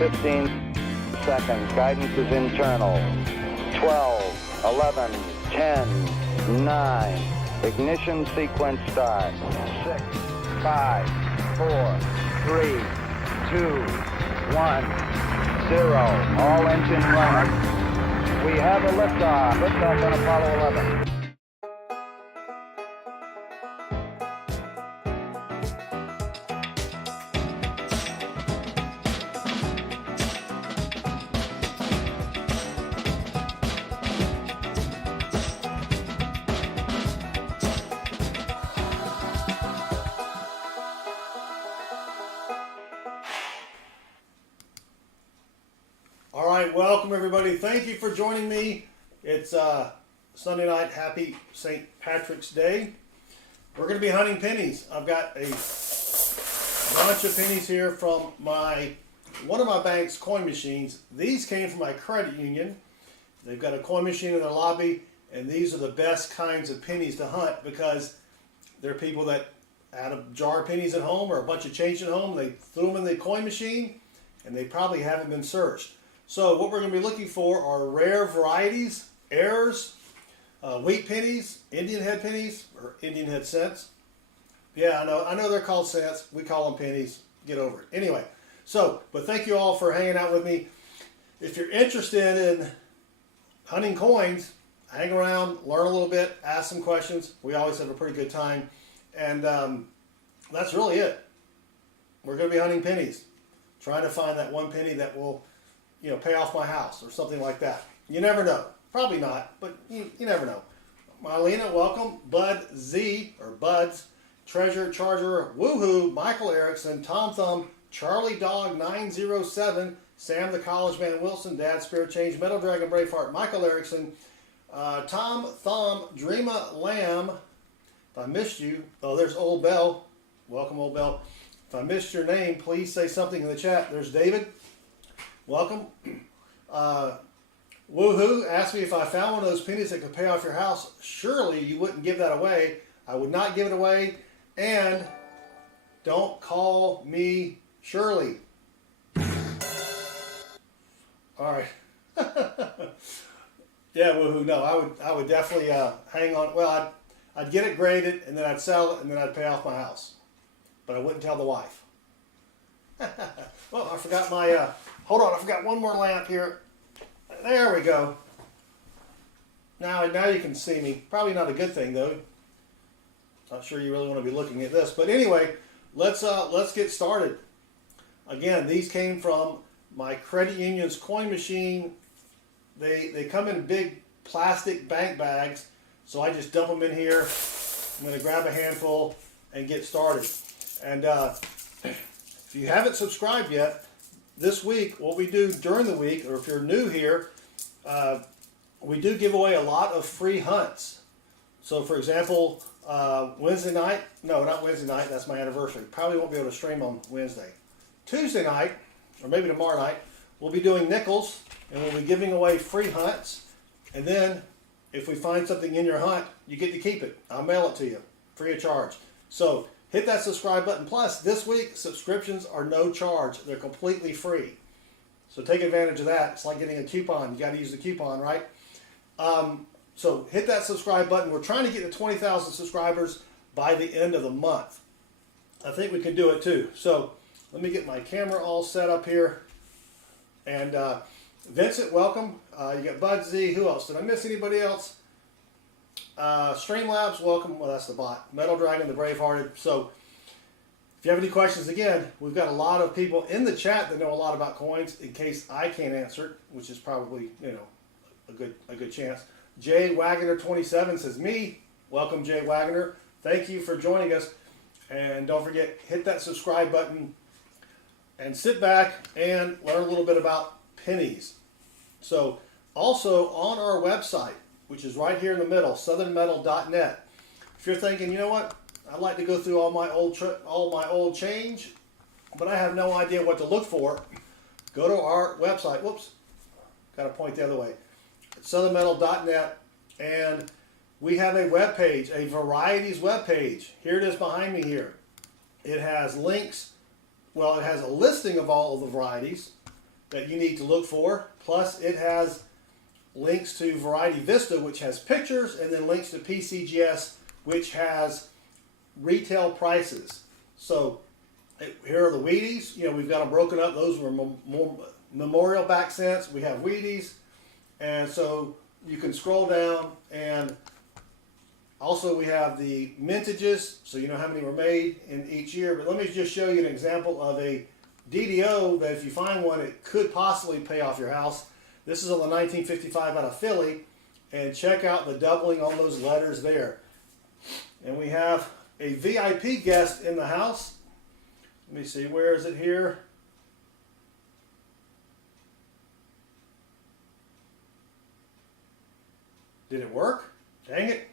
15 seconds. Guidance is internal. 12, 11, 10, 9. Ignition sequence start. 6, 5, 4, 3, 2, 1, 0. All engine running. We have a liftoff. Liftoff on Apollo 11. All right, welcome everybody. Thank you for joining me. It's Sunday night. Happy St. Patrick's Day. We're going to be hunting pennies. I've got a bunch of pennies here from one of my bank's coin machines. These came from my credit union. They've got a coin machine in their lobby, and these are the best kinds of pennies to hunt because they're people that had a jar of pennies at home or a bunch of change at home. They threw them in the coin machine, and they probably haven't been searched. So what we're going to be looking for are rare varieties, adheres, wheat pennies, Indian head pennies, or Indian head cents. Yeah, I know they're called cents. We call them pennies. Get over it. Anyway, but thank you all for hanging out with me. If you're interested in hunting coins, hang around, learn a little bit, ask some questions. We always have a pretty good time. And that's really it. We're going to be hunting pennies, trying to find that one penny that will pay off my house or something like that. You never know. Probably not, but you never know. Marlena, welcome. Bud Z, or Buds, Treasure Charger, Woohoo, Michael Erickson, Tom Thumb, Charlie Dog 907, Sam the College Man Wilson, Dad Spirit Change, Metal Dragon Braveheart, Michael Erickson, Tom Thumb, Dreama Lamb. If I missed you, oh, there's Old Bell. Welcome, Old Bell. If I missed your name, please say something in the chat. There's David. Welcome. Woohoo asked me if I found one of those pennies that could pay off your house. Surely you wouldn't give that away. I would not give it away. And don't call me Shirley. All right. Yeah, woohoo. No, I would definitely hang on. Well, I'd get it graded, and then I'd sell it, and then I'd pay off my house. But I wouldn't tell the wife. Well, I forgot my... hold on, I forgot one more lamp here. There we go. Now you can see me. Probably not a good thing though. Not sure you really want to be looking at this, but anyway, let's get started. Again, these came from my credit union's coin machine. They come in big plastic bank bags, so I just dump them in here. I'm going to grab a handful and get started. And if you haven't subscribed yet, this week, what we do during the week, or if you're new here, we do give away a lot of free hunts. So, for example, Wednesday night, no, not Wednesday night, that's my anniversary. Probably won't be able to stream on Wednesday. Tuesday night, or maybe tomorrow night, we'll be doing nickels, and we'll be giving away free hunts. And then, if we find something in your hunt, you get to keep it. I'll mail it to you, free of charge. So, hit that subscribe button. Plus, this week, subscriptions are no charge. They're completely free. So take advantage of that. It's like getting a coupon. You got to use the coupon, right? So hit that subscribe button. We're trying to get to 20,000 subscribers by the end of the month. I think we can do it too. So let me get my camera all set up here. And Vincent, welcome. You got Bud Z. Who else? Did I miss anybody else? Streamlabs, welcome. Well, that's the bot. Metal Dragon, the Bravehearted. So, if you have any questions, again, we've got a lot of people in the chat that know a lot about coins. In case I can't answer it, which is probably a good chance. Jay Wagner 27 says me. Welcome, Jay Wagner. Thank you for joining us, and don't forget, hit that subscribe button and sit back and learn a little bit about pennies. So, also on our website, which is right here in the middle, southernmetal.net. If you're thinking, you know what, I'd like to go through all my old change, but I have no idea what to look for, go to our website. Whoops, got to point the other way. southernmetal.net, and we have a web page, a varieties web page. Here it is behind me here. It has links. Well, it has a listing of all of the varieties. that you need to look for. Plus, it has links to Variety Vista, which has pictures, and then links to PCGS, which has retail prices. So here are the Wheaties. You know, we've got them broken up. Those were memorial back cents. We have Wheaties. And so you can scroll down, and also we have the mintages, so you know how many were made in each year. But let me just show you an example of a DDO that if you find one, it could possibly pay off your house. This is on the 1955 out of Philly, and check out the doubling on those letters there. And we have a VIP guest in the house. Let me see, where is it here? Did it work? Dang it.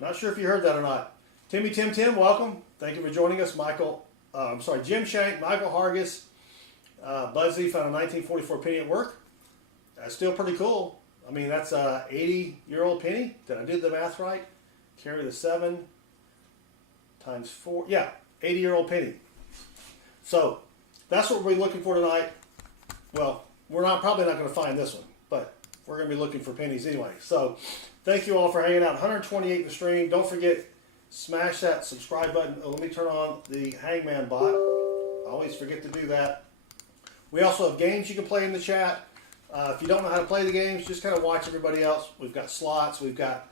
Not sure if you heard that or not. Tim, welcome. Thank you for joining us. Jim Shank, Michael Hargis, Buzzy found a 1944 penny at work. That's still pretty cool. I mean, that's a 80-year-old penny. Did I do the math right? Carry the 7 times 4. Yeah, 80-year-old penny. So that's what we're looking for tonight. Well, we're probably not going to find this one, but we're going to be looking for pennies anyway. So thank you all for hanging out. 128 in the stream. Don't forget, smash that subscribe button. Oh, let me turn on the Hangman bot. I always forget to do that. We also have games you can play in the chat. If you don't know how to play the games, just kind of watch everybody else. We've got slots. We've got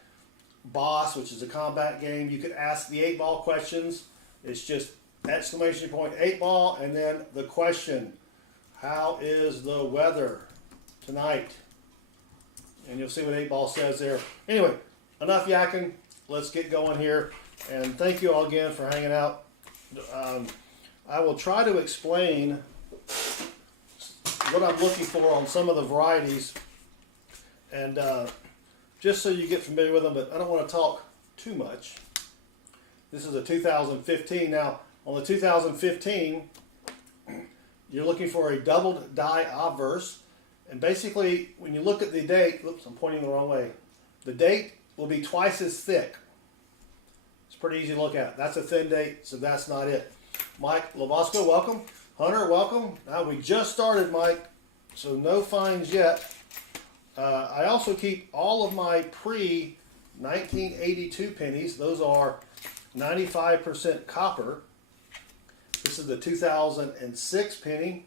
Boss, which is a combat game. You could ask the 8-ball questions. It's just exclamation point 8-ball, and then the question, how is the weather tonight? And you'll see what 8-ball says there. Anyway, enough yakking. Let's get going here. And thank you all again for hanging out. I will try to explain what I'm looking for on some of the varieties, and just so you get familiar with them, but I don't want to talk too much. This is a 2015. Now, on the 2015, you're looking for a doubled die obverse. And basically, when you look at the date, oops, I'm pointing the wrong way. The date will be twice as thick. It's pretty easy to look at. That's a thin date, so that's not it. Mike Labosco, welcome. Hunter, welcome. Now, we just started, Mike, so no fines yet. I also keep all of my pre-1982 pennies. Those are 95% copper. This is the 2006 penny.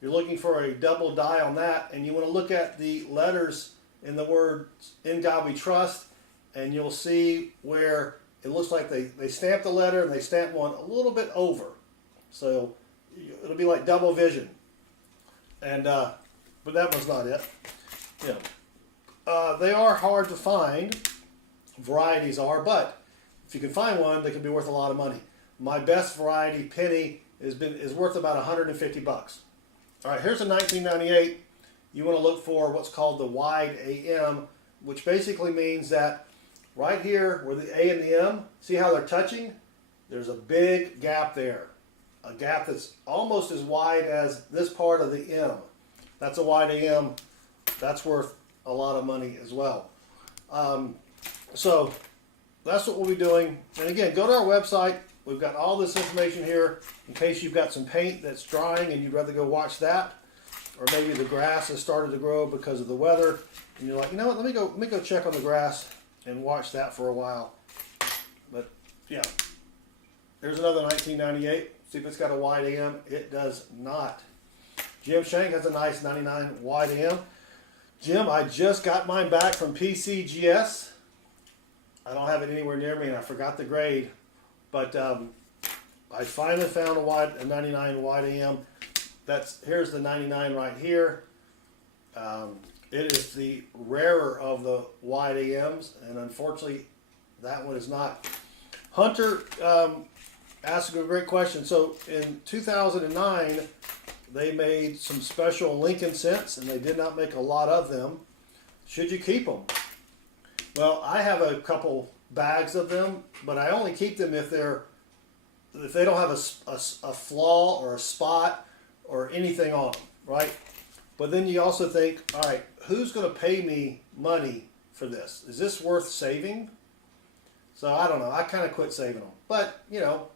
You're looking for a double die on that, and you want to look at the letters in the word "In God We Trust," and you'll see where it looks like they stamped the letter and they stamped one a little bit over. So it'll be like double vision. And but that was not it. You know, they are hard to find. Varieties are, but if you can find one, they can be worth a lot of money. My best variety penny is worth about 150 bucks. All right, here's a 1998. You want to look for what's called the wide AM, which basically means that right here where the A and the M, see how they're touching? There's a big gap there. A gap that's almost as wide as this part of the M. That's a wide AM. That's worth a lot of money as well. So that's what we'll be doing. And again, go to our website. We've got all this information here in case you've got some paint that's drying and you'd rather go watch that. Or maybe the grass has started to grow because of the weather. And you're like, you know what, let me go check on the grass and watch that for a while. But yeah, there's another 1998. See if it's got a wide AM. It does not. Jim Shank has a nice 99 wide AM. Jim, I just got mine back from PCGS. I don't have it anywhere near me, and I forgot the grade. But I finally found a 99 wide AM. Here's the 99 right here. It is the rarer of the wide AMs, and unfortunately, that one is not. Hunter asked a great question. So in 2009, they made some special Lincoln cents, and they did not make a lot of them. Should you keep them? Well, I have a couple bags of them, but I only keep them if they don't have a flaw or a spot or anything on them, right? But then you also think, all right, who's going to pay me money for this? Is this worth saving? So I don't know. I kind of quit saving them. But, you know,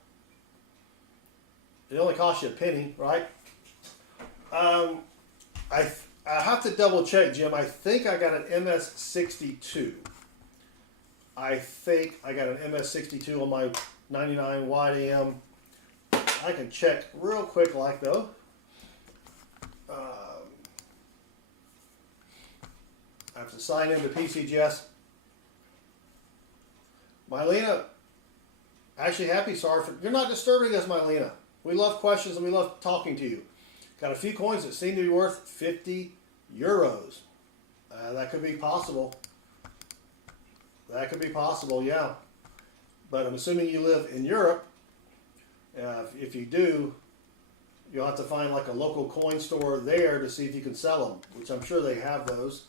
it only costs you a penny, right? I have to double check, Jim. I think I got an MS62. I think I got an MS62 on my 99 wide AM. I can check real quick like though. I have to sign into PCGS. Mylena, actually happy, sorry for, you're not disturbing us, Mylena. We love questions and we love talking to you. Got a few coins that seem to be worth 50 euros. That could be possible. That could be possible, yeah. But I'm assuming you live in Europe. If you do, you'll have to find like a local coin store there to see if you can sell them, which I'm sure they have those.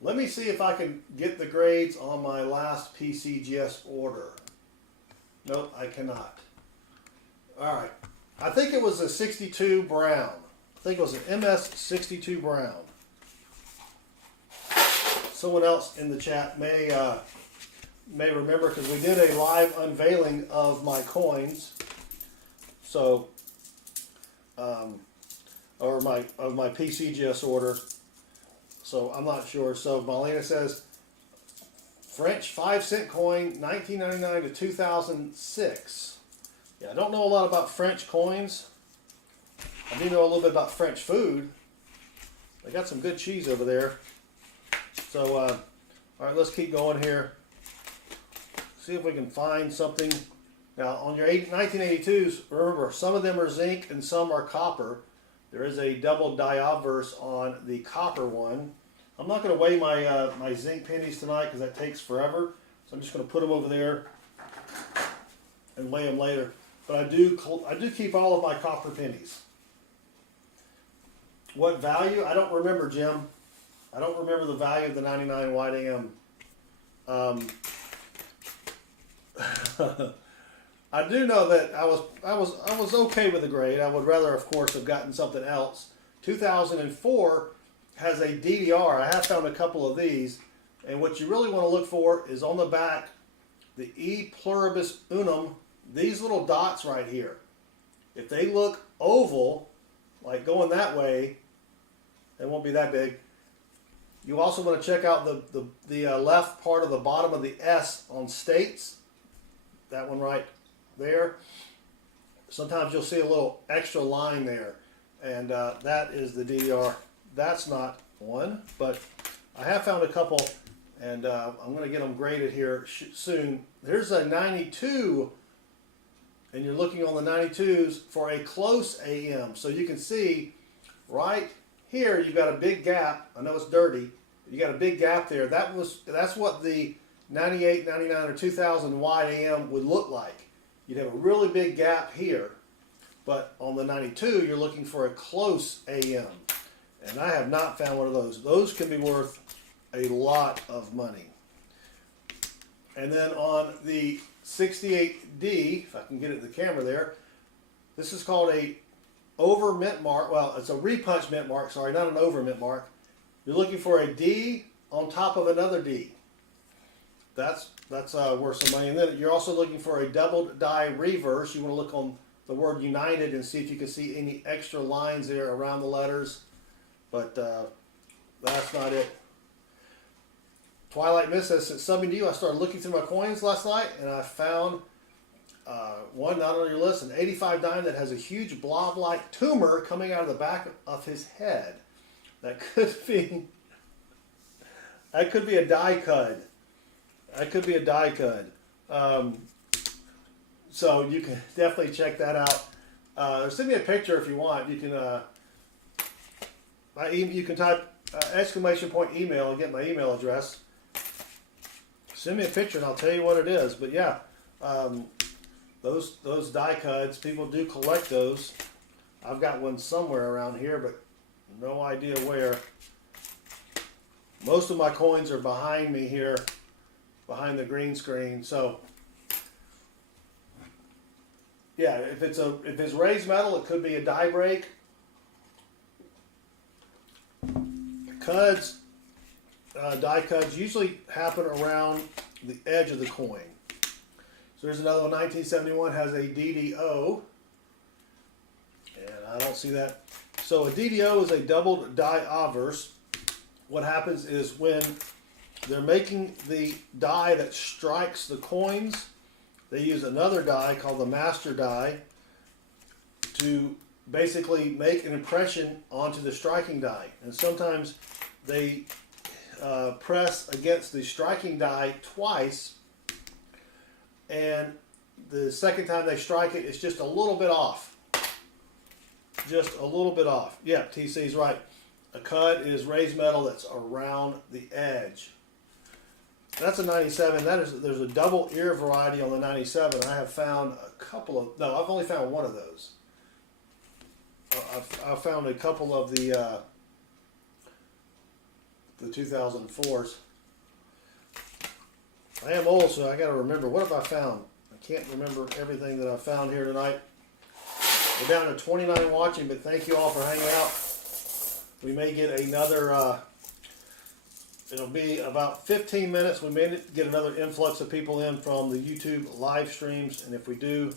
Let me see if I can get the grades on my last PCGS order. Nope, I cannot. All right. I think it was a 62 brown. I think it was an MS62 brown. Someone else in the chat may remember, because we did a live unveiling of my coins. So, or my PCGS order. So I'm not sure. So Marlena says French 5-cent coin, 1999 to 2006. Yeah, I don't know a lot about French coins. I do know a little bit about French food. They got some good cheese over there. So, all right, let's keep going here. See if we can find something. Now, on your 1982s, remember, some of them are zinc and some are copper. There is a double die obverse on the copper one. I'm not going to weigh my my zinc pennies tonight because that takes forever. So I'm just going to put them over there and weigh them later. But I do keep all of my copper pennies. What value? I don't remember, Jim. I don't remember the value of the 99 wide AM. I do know that I was okay with the grade. I would rather, of course, have gotten something else. 2004 has a DDR. I have found a couple of these, and what you really want to look for is on the back, the E pluribus unum. These little dots right here. If they look oval, like going that way, they won't be that big. You also want to check out the left part of the bottom of the S on states. That one right there. Sometimes you'll see a little extra line there, and that is the DDR. That's not one, but I have found a couple, and I'm going to get them graded here soon. Here's a 92, and you're looking on the 92s for a close AM. So you can see right here you've got a big gap. I know it's dirty. You got a big gap there. That's what the 98, 99, or 2000 wide AM would look like. You'd have a really big gap here, but on the 92 you're looking for a close AM, and I have not found one of those. Those can be worth a lot of money. And then on the 68D, if I can get it to the camera there, this is called a over mint mark. Well, it's a repunch mint mark, sorry, not an over mint mark. You're looking for a D on top of another D. That's worth some money. And then you're also looking for a double die reverse. You want to look on the word United and see if you can see any extra lines there around the letters. But that's not it. Twilight Miss says, since subbing to you, I started looking through my coins last night, and I found one not on your list, an 85 dime that has a huge blob-like tumor coming out of the back of his head. That could be a die cud. That could be a die cud. So you can definitely check that out. Send me a picture if you want. You can type exclamation point email and get my email address. Send me a picture and I'll tell you what it is. But yeah, those die cuds, people do collect those. I've got one somewhere around here, but no idea where. Most of my coins are behind me here, behind the green screen. So yeah, if it's raised metal, it could be a die break. Cuds, die cuds usually happen around the edge of the coin. So there's another one, 1971 has a DDO, and I don't see that So a DDO is a doubled die obverse. What happens is when they're making the die that strikes the coins, they use another die called the master die to basically make an impression onto the striking die. And sometimes they press against the striking die twice, and the second time they strike it, it's just a little bit off. Just a little bit off. Yeah, TC's right. A cud is raised metal that's around the edge. That's a 97. There's a double ear variety on the 97. I have found a couple of, no, I've only found one of those. I've found a couple of the 2004s. I am old, so I got to remember, what have I found? I can't remember everything that I found here tonight. We're down to 29 watching, but thank you all for hanging out. We may get another, it'll be about 15 minutes. We may get another influx of people in from the YouTube live streams, and if we do,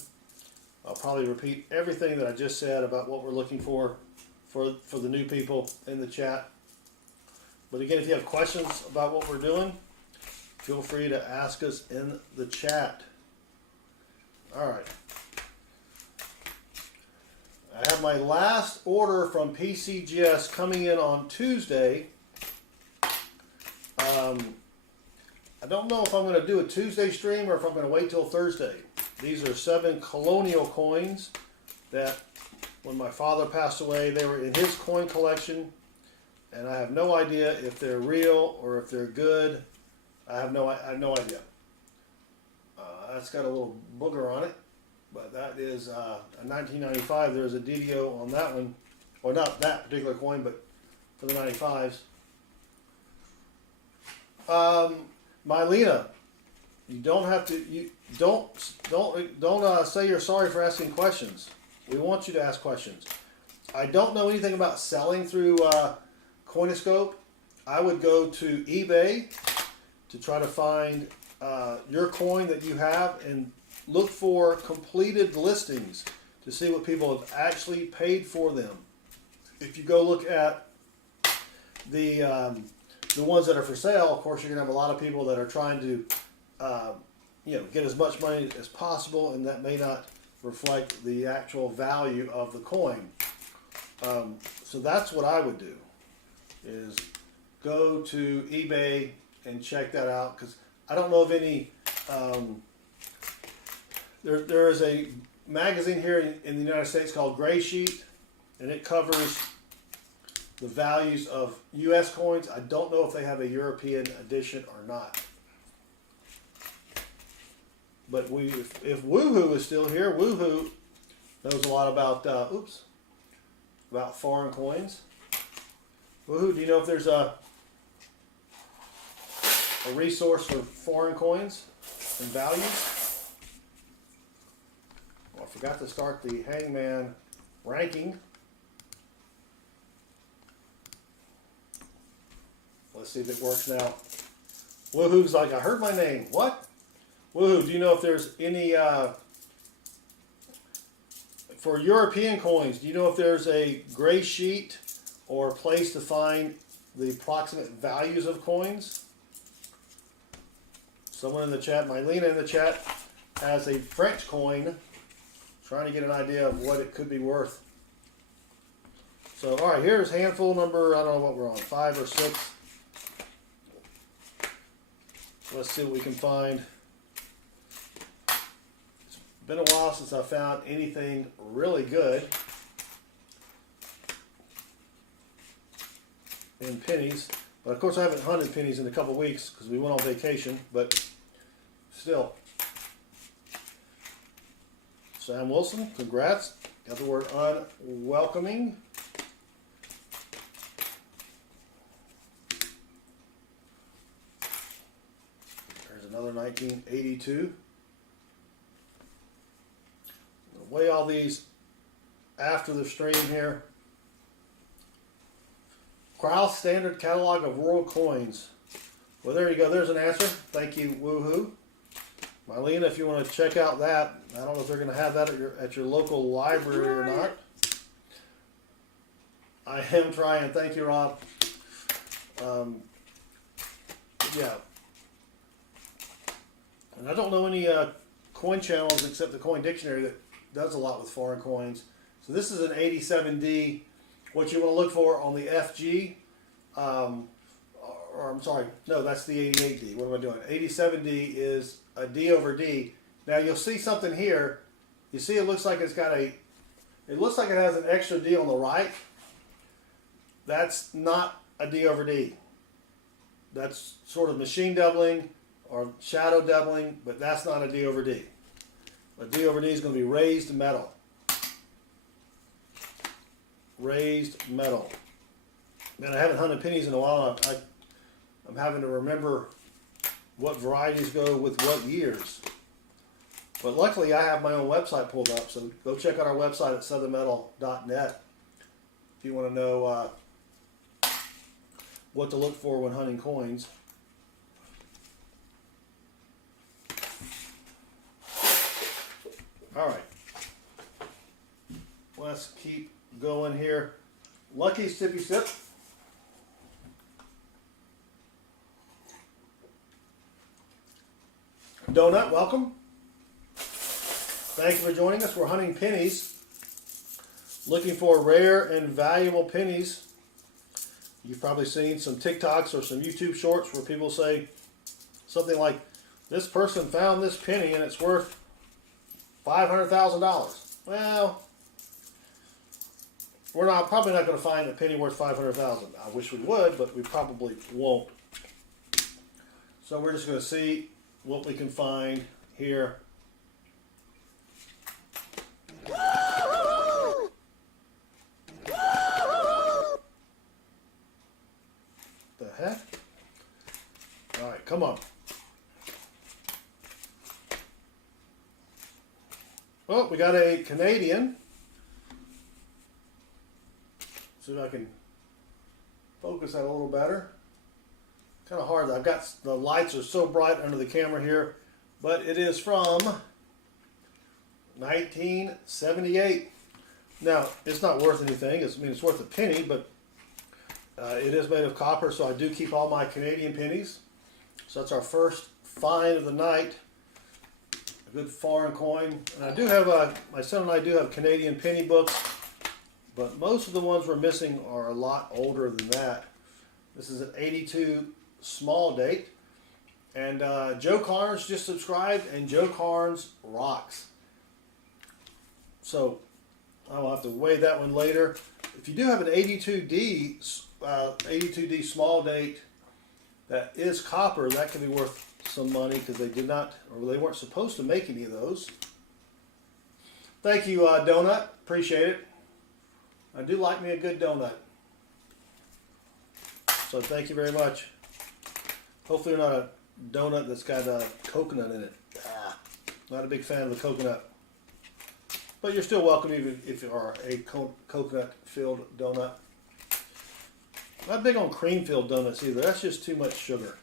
I'll probably repeat everything that I just said about what we're looking for the new people in the chat. But again, if you have questions about what we're doing, feel free to ask us in the chat. All right. I have my last order from PCGS coming in on Tuesday. I don't know if I'm going to do a Tuesday stream or if I'm going to wait till Thursday. These are 7 colonial coins that when my father passed away, they were in his coin collection, and I have no idea if they're real or if they're good. I have no idea. That's got a little booger on it, but that is a 1995. There's a DDO on that one, or not that particular coin, but for the 95s. Mylena, you don't have to. You don't say you're sorry for asking questions. We want you to ask questions. I don't know anything about selling through Coinoscope. I would go to eBay to try to find your coin that you have and look for completed listings to see what people have actually paid for them. If you go look at the ones that are for sale, of course, you're going to have a lot of people that are trying to get as much money as possible, and that may not reflect the actual value of the coin. So that's what I would do, is go to eBay and check that out, because I don't know of any. There is a magazine here in the United States called Gray Sheet, and it covers the values of U.S. coins. I don't know if they have a European edition or not. But if Woohoo is still here, Woohoo knows a lot about about foreign coins. Woohoo, do you know if there's a resource for foreign coins and values? Well, I forgot to start the Hangman ranking. Let's see if it works now. Woohoo's like, I heard my name. What? Woohoo, do you know if there's any, for European coins, do you know if there's a gray sheet or a place to find the approximate values of coins? Someone in the chat, Mylena in the chat, has a French coin, trying to get an idea of what it could be worth. So, all right, here's handful number, I don't know what we're on, 5 or 6. Let's see what we can find. It's been a while since I found anything really good in pennies. But of course I haven't hunted pennies in a couple weeks because we went on vacation, but still. Sam Wilson, congrats. Got the word unwelcoming. Another 1982. I'll weigh all these after the stream here. Kraus Standard Catalog of World Coins. Well, there you go. There's an answer. Thank you, Woohoo. Mylena, if you want to check out that, I don't know if they're going to have that at your local library or not. I am trying. Thank you, Rob. Yeah. And I don't know any coin channels except the Coin Dictionary that does a lot with foreign coins. So this is an 87D. What you want to look for on the FG, or I'm sorry, no, that's the 88D. What am I doing? 87D is a D over D. Now you'll see something here. You see it looks like it's got a, it looks like it has an extra D on the right. That's not a D over D. That's sort of machine doubling or shadow doubling, but that's not a D over D. A D over D is going to be raised metal. Raised metal. Man, I haven't hunted pennies in a while. I'm having to remember what varieties go with what years. But luckily I have my own website pulled up, so go check out our website at southernmetal.net if you want to know what to look for when hunting coins. All right, let's keep going here. Lucky sippy sip. Donut, welcome. Thank you for joining us. We're hunting pennies, looking for rare and valuable pennies. You've probably seen some TikToks or some YouTube shorts where people say something like, this person found this penny and it's worth $500,000. Well, we're probably not going to find a penny worth $500,000. I wish we would, but we probably won't. So we're just going to see what we can find here. The heck? All right, come on. Oh, we got a Canadian. See if I can focus that a little better. Kind of hard. I've got, the lights are so bright under the camera here, but it is from 1978. Now, it's not worth anything. I mean, it's worth a penny, but it is made of copper, so I do keep all my Canadian pennies. So that's our first find of the night. A good foreign coin. And I do have, my son and I do have Canadian penny books, but most of the ones we're missing are a lot older than that. This is an 82 small date. And Joe Carnes just subscribed, and Joe Carnes rocks. So I will have to weigh that one later. If you do have an 82D small date that is copper, that can be worth some money because they did not, or they weren't supposed to make any of those. Thank you, Donut. Appreciate it. I do like me a good donut. So thank you very much. Hopefully not a donut that's got a coconut in it. Not a big fan of the coconut. But you're still welcome even if you are a coconut-filled donut. Not big on cream-filled donuts either. That's just too much sugar.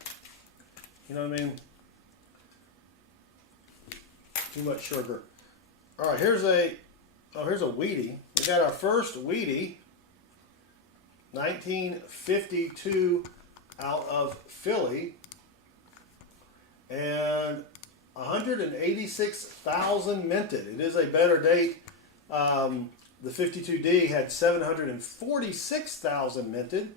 You know what I mean? Too much sugar. All right, here's a Wheatie. We got our first Wheatie, 1952, out of Philly, and 186,000 minted. It is a better date. The 52D had 746,000 minted.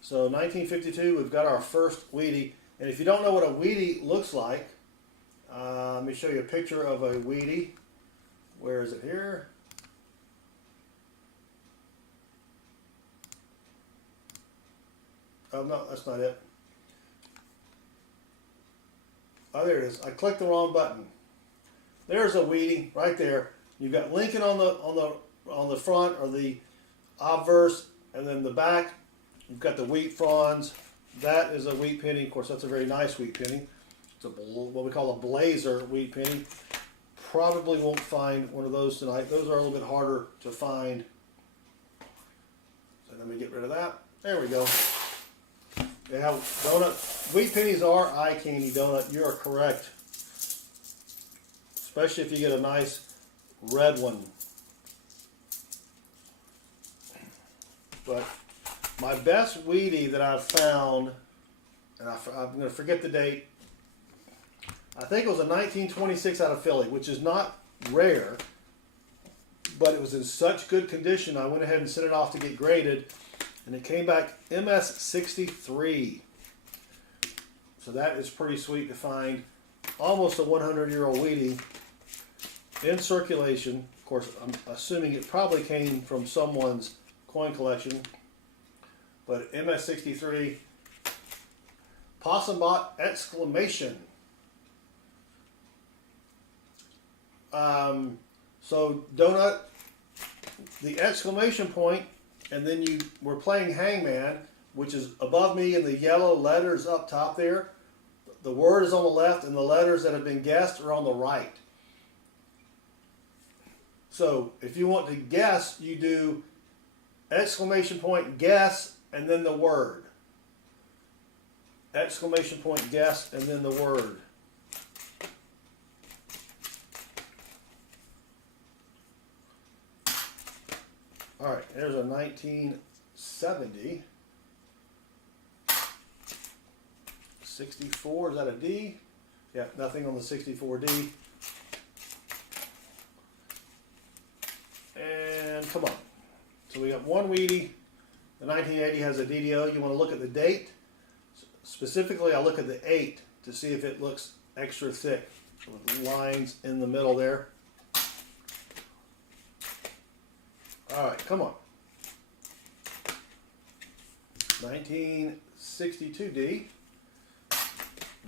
So 1952, we've got our first Wheatie. And if you don't know what a Wheatie looks like, let me show you a picture of a Wheatie. Where is it here? Oh, no, that's not it. Oh, there it is. I clicked the wrong button. There's a Wheatie right there. You've got Lincoln on the front, or the obverse, and then the back, you've got the wheat fronds. That is a wheat penny. Of course, that's a very nice wheat penny. It's what we call a blazer wheat penny. Probably won't find one of those tonight. Those are a little bit harder to find. So let me get rid of that. There we go. Yeah, wheat pennies are eye candy, Donut. You are correct. Especially if you get a nice red one. But my best weedy that I've found, and I'm going to forget the date, I think it was a 1926 out of Philly, which is not rare, but it was in such good condition, I went ahead and sent it off to get graded, and it came back MS63. So that is pretty sweet to find. Almost a 100-year-old weedy in circulation. Of course, I'm assuming it probably came from someone's coin collection. But MS63, Possum Bot exclamation. So donut, the exclamation point, and then you were playing Hangman, which is above me in the yellow letters up top there. The word is on the left, and the letters that have been guessed are on the right. So if you want to guess, you do exclamation point, guess, and then the word. Exclamation point, guess, and then the word. All right, there's a 1970. 64, is that a D? Yeah, nothing on the 64D. And come on. So we got one weedy. The 1980 has a DDO. You want to look at the date. Specifically, I look at the 8 to see if it looks extra thick with lines in the middle there. All right, come on. 1962D.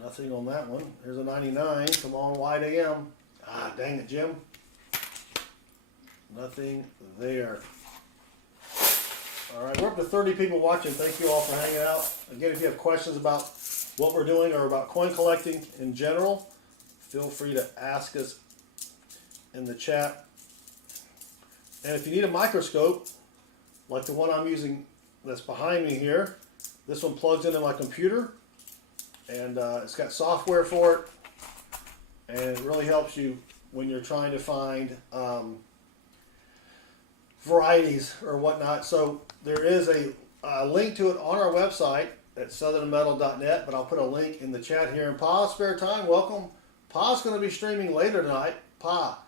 Nothing on that one. There's a 99. Come on, wide AM. Ah, dang it, Jim. Nothing there. All right, we're up to 30 people watching. Thank you all for hanging out. Again, if you have questions about what we're doing or about coin collecting in general, feel free to ask us in the chat. And if you need a microscope, like the one I'm using that's behind me here, this one plugs into my computer, and it's got software for it, and it really helps you when you're trying to find varieties or whatnot. So there is a link to it on our website at southernmetal.net, but I'll put a link in the chat here. And Pa, spare time, welcome. Pa's going to be streaming later tonight. Pa,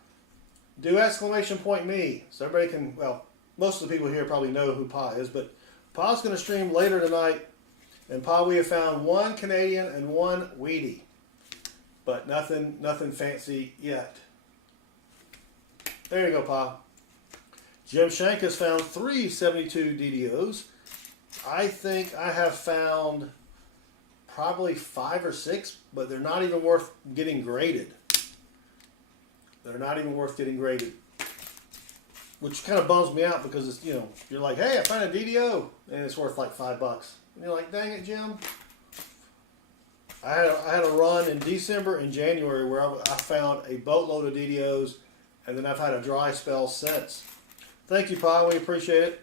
do exclamation point me, so everybody can, well, most of the people here probably know who Pa is, but Pa's going to stream later tonight. And Pa, we have found one Canadian and one weedy, but nothing fancy yet. There you go, Pa. Jim Shank has found 3 72 DDOs. I think I have found probably 5 or 6, but they're not even worth getting graded. They're not even worth getting graded, which kind of bums me out because it's, you know, you're like, hey, I found a DDO, and it's worth like $5. And you're like, dang it, Jim. I had a run in December and January where I found a boatload of DDOs, and then I've had a dry spell since. Thank you, Pa. We appreciate it.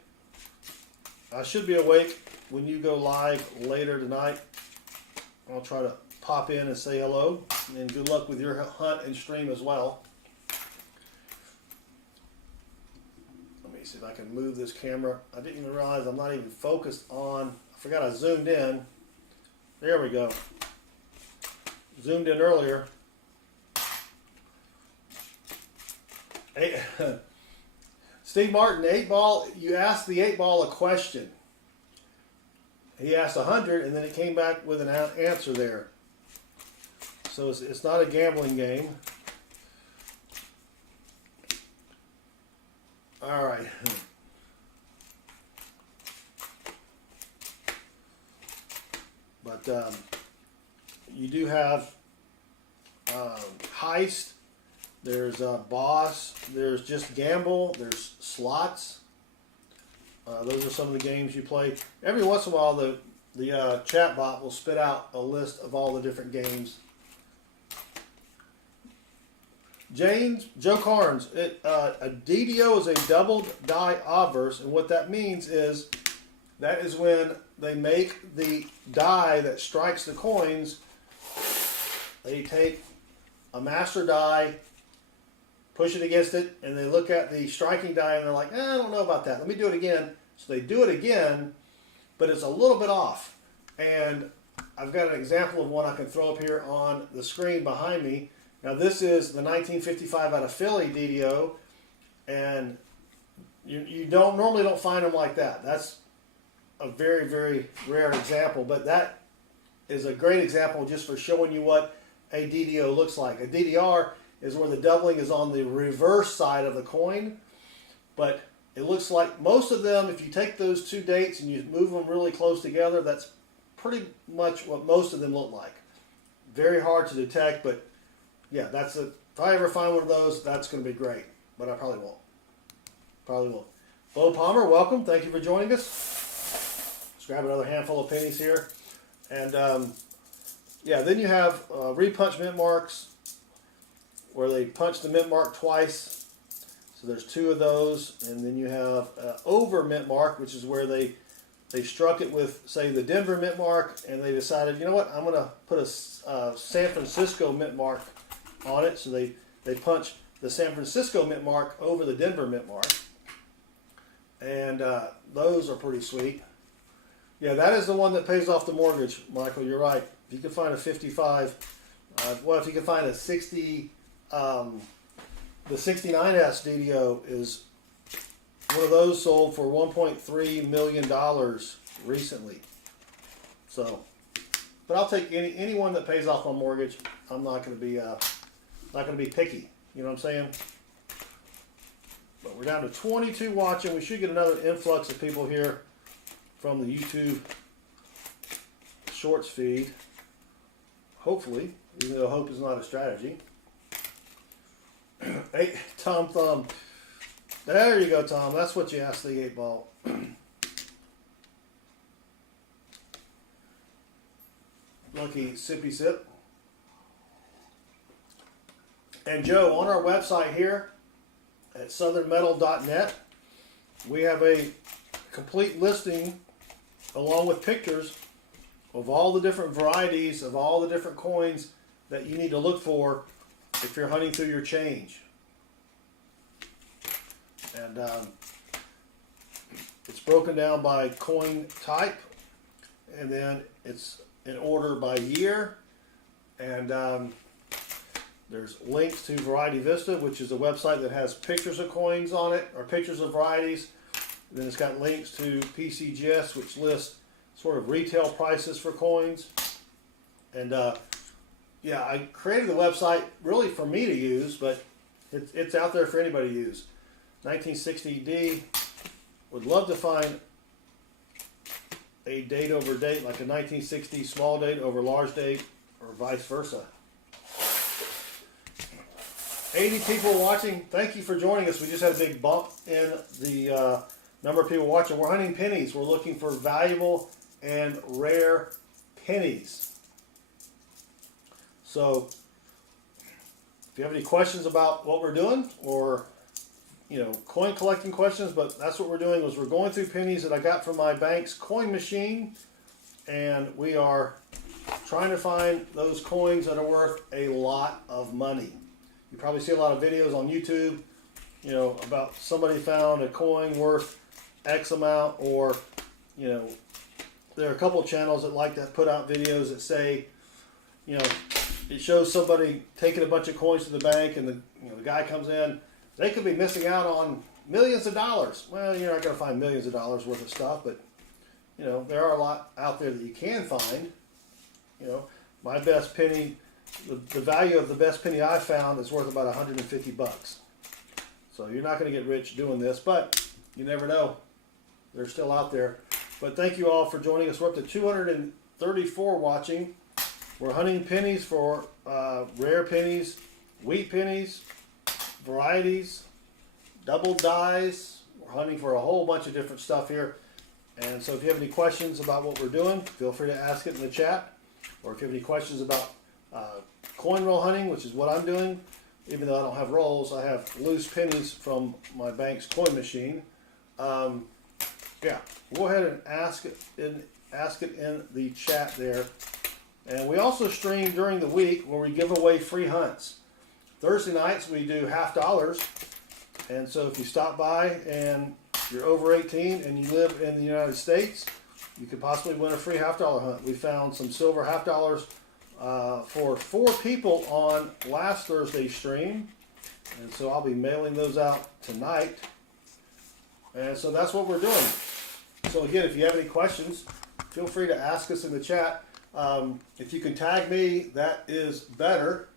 I should be awake when you go live later tonight. I'll try to pop in and say hello, and good luck with your hunt and stream as well. Let me see if I can move this camera. I didn't even realize I'm not even focused on. I forgot I zoomed in. There we go. Zoomed in earlier. Hey, Steve Martin, 8-ball, you asked the 8-ball a question. He asked 100, and then it came back with an answer there. So it's not a gambling game. All right. But you do have Heist, there's Boss, there's Just Gamble, there's Slots. Those are some of the games you play. Every once in a while, the chat bot will spit out a list of all the different games. Joe Carnes, a DDO is a doubled die obverse, and what that means is that is when they make the die that strikes the coins. They take a master die, push it against it, and they look at the striking die and they're like, I don't know about that. Let me do it again. So they do it again, but it's a little bit off. And I've got an example of one I can throw up here on the screen behind me. Now this is the 1955 out of Philly DDO, and you normally don't find them like that. That's a very, very rare example, but that is a great example just for showing you what a DDO looks like. A DDR is where the doubling is on the reverse side of the coin, but it looks like most of them, if you take those two dates and you move them really close together, that's pretty much what most of them look like. Very hard to detect, but yeah, if I ever find one of those, that's going to be great, but I probably won't. Probably won't. Bo Palmer, welcome. Thank you for joining us. Let's grab another handful of pennies here. And yeah, then you have repunch mint marks where they punch the mint mark twice. So there's two of those. And then you have over mint mark, which is where they struck it with, say, the Denver mint mark, and they decided, you know what, I'm going to put a San Francisco mint mark on it. So they punch the San Francisco mint mark over the Denver mint mark. And those are pretty sweet. Yeah, that is the one that pays off the mortgage, Michael. You're right. If you can find a 55, well, if you can find a 60, the 69S DDO is one of those sold for $1.3 million recently. So, but I'll take any one that pays off my mortgage. I'm not going to be picky. You know what I'm saying? But we're down to 22 watching. We should get another influx of people here from the YouTube Shorts feed. Hopefully, even though hope is not a strategy. Hey, Tom Thumb. There you go, Tom. That's what you asked the 8 ball. Lucky sippy sip. And Joe, on our website here at southernmetal.net, we have a complete listing along with pictures of all the different varieties of all the different coins that you need to look for if you're hunting through your change. And it's broken down by coin type, and then it's in order by year, and there's links to Variety Vista, which is a website that has pictures of coins on it, or pictures of varieties. Then it's got links to PCGS, which lists sort of retail prices for coins. And yeah, I created the website really for me to use, but it's out there for anybody to use. 1960D, would love to find a date over date, like a 1960 small date over large date, or vice versa. 80 people watching. Thank you for joining us. We just had a big bump in the number of people watching. We're hunting pennies. We're looking for valuable and rare pennies. So if you have any questions about what we're doing, or coin collecting questions, but that's what we're doing, is we're going through pennies that I got from my bank's coin machine, and we are trying to find those coins that are worth a lot of money. You probably see a lot of videos on YouTube, about somebody found a coin worth X amount, or, there are a couple of channels that like to put out videos that say, it shows somebody taking a bunch of coins to the bank, and the guy comes in. They could be missing out on millions of dollars. Well, you're not going to find millions of dollars worth of stuff, but there are a lot out there that you can find. My best penny, the value of the best penny I found is worth about 150 bucks. So you're not going to get rich doing this, but you never know. They're still out there. But thank you all for joining us. We're up to 234 watching. We're hunting pennies for rare pennies, wheat pennies, varieties, double dies. We're hunting for a whole bunch of different stuff here. And so if you have any questions about what we're doing, feel free to ask it in the chat. Or if you have any questions about coin roll hunting, which is what I'm doing, even though I don't have rolls, I have loose pennies from my bank's coin machine. Yeah, go ahead and ask it in the chat there. And we also stream during the week where we give away free hunts. Thursday nights we do $half dollars, and so if you stop by and you're over 18 and you live in the United States, you could possibly win a free $half hunt. We found some silver $half for 4 people on last Thursday's stream. And so I'll be mailing those out tonight. And so that's what we're doing. So again, if you have any questions, feel free to ask us in the chat. If you can tag me, that is better.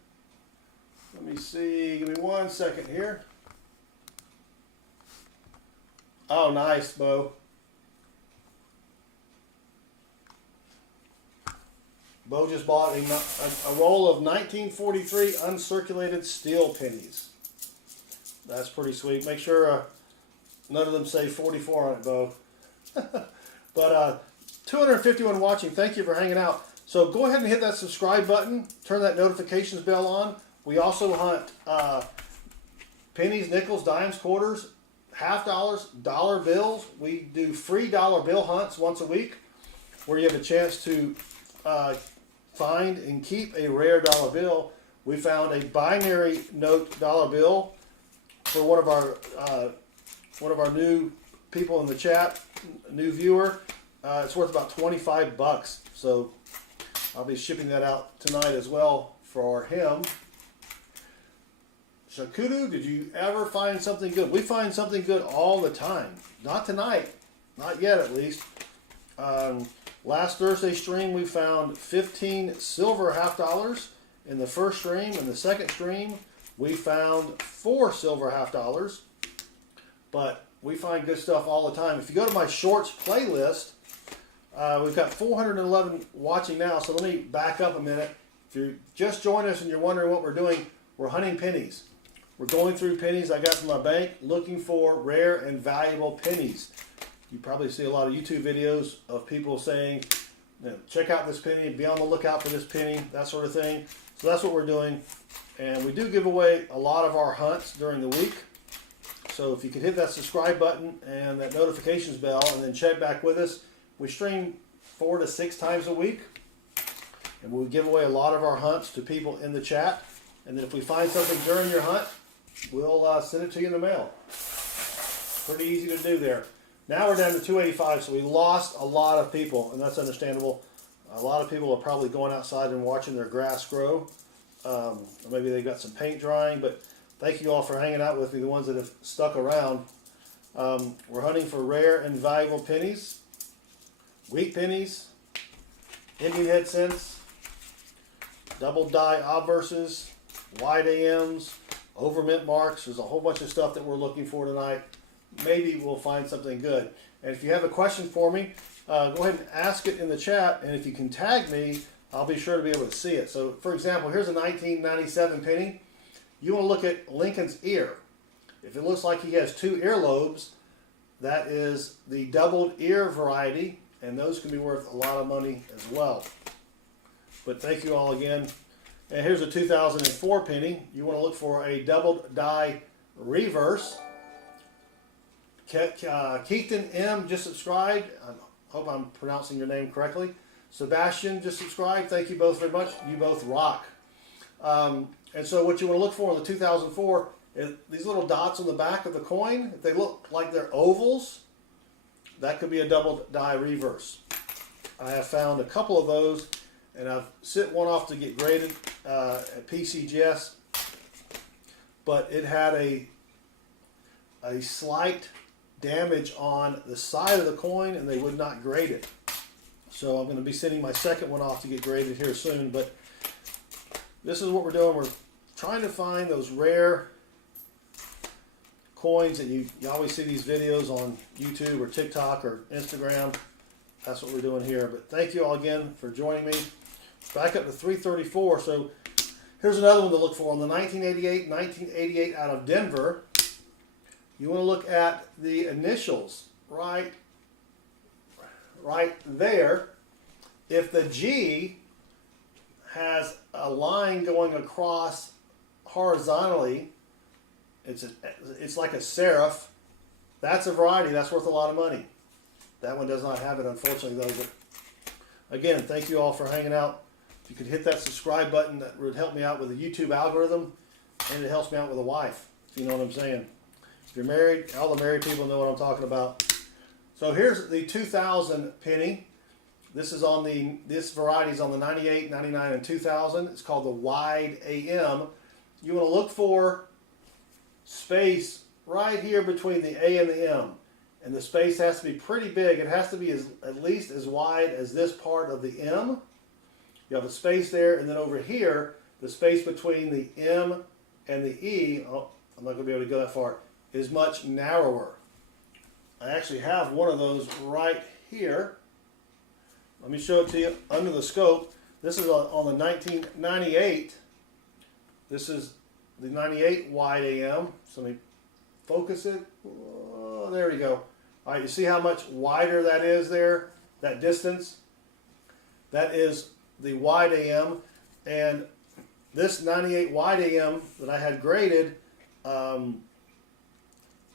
Let me see, give me 1 second here. Oh, nice, Bo. Bo just bought a roll of 1943 uncirculated steel pennies. That's pretty sweet. Make sure none of them say 44 on it, Bo. But 251 watching. Thank you for hanging out. So go ahead and hit that subscribe button. Turn that notifications bell on. We also hunt pennies, nickels, dimes, quarters, $half, dollar bills. We do free dollar bill hunts once a week where you have a chance to find and keep a rare dollar bill. We found a binary note dollar bill for one of our new people in the chat, new viewer. It's worth about 25 bucks. So I'll be shipping that out tonight as well for him. Shakudu, did you ever find something good? We find something good all the time. Not tonight. Not yet, at least. Last Thursday stream, we found 15 silver $half in the first stream. In the second stream, we found 4 silver $half. But we find good stuff all the time. If you go to my shorts playlist, we've got 411 watching now. So let me back up a minute. If you just joined us and you're wondering what we're doing, we're hunting pennies. We're going through pennies I got from my bank, looking for rare and valuable pennies. You probably see a lot of YouTube videos of people saying, you know, check out this penny, be on the lookout for this penny, that sort of thing. So that's what we're doing. And we do give away a lot of our hunts during the week. So if you could hit that subscribe button and that notifications bell and then check back with us. We stream 4 to 6 times a week. And we give away a lot of our hunts to people in the chat. And then if we find something during your hunt, we'll send it to you in the mail. Pretty easy to do there. Now we're down to 285, so we lost a lot of people, and that's understandable. A lot of people are probably going outside and watching their grass grow. Or maybe they've got some paint drying, but thank you all for hanging out with me, the ones that have stuck around. We're hunting for rare and valuable pennies, wheat pennies, Indian head cents, double die obverses, wide AMs, over mint marks. There's a whole bunch of stuff that we're looking for tonight. Maybe we'll find something good. And if you have a question for me, go ahead and ask it in the chat. And if you can tag me, I'll be sure to be able to see it. So, for example, here's a 1997 penny. You want to look at Lincoln's ear. If it looks like he has 2 earlobes, that is the doubled ear variety. And those can be worth a lot of money as well. But thank you all again. And here's a 2004 penny. You want to look for a doubled die reverse. Keaton M just subscribed. I hope I'm pronouncing your name correctly. Sebastian just subscribed. Thank you both very much. You both rock. And so what you want to look for in the 2004 is these little dots on the back of the coin. If they look like they're ovals, that could be a double die reverse. I have found a couple of those, and I've sent one off to get graded at PCGS, but it had a slight damage on the side of the coin, and they would not grade it. So I'm going to be sending my second one off to get graded here soon. But this is what we're doing. We're trying to find those rare coins that you always see these videos on YouTube or TikTok or Instagram. That's what we're doing here. But thank you all again for joining me. Back up to 334. So here's another one to look for. On the 1988 out of Denver, you want to look at the initials right there. If the G has a line going across horizontally, it's like a serif. That's a variety. That's worth a lot of money. That one does not have it, unfortunately, though. But again, thank you all for hanging out. If you could hit that subscribe button, that would help me out with the YouTube algorithm, and it helps me out with a wife, if you know what I'm saying. If you're married, all the married people know what I'm talking about. So here's the 2000 penny. This is on this variety is on the 98, 99, and 2000. It's called the wide AM. You want to look for space right here between the A and the M. And the space has to be pretty big. It has to be at least as wide as this part of the M. You have a space there, and then over here, the space between the M and the E, oh, I'm not going to be able to go that far, is much narrower. I actually have one of those right here. Let me show it to you under the scope. This is on the 1998. This is the 98 wide AM. So let me focus it. Oh, there we go. All right, you see how much wider that is there? That distance? That is the wide AM. And this 98 wide AM that I had graded,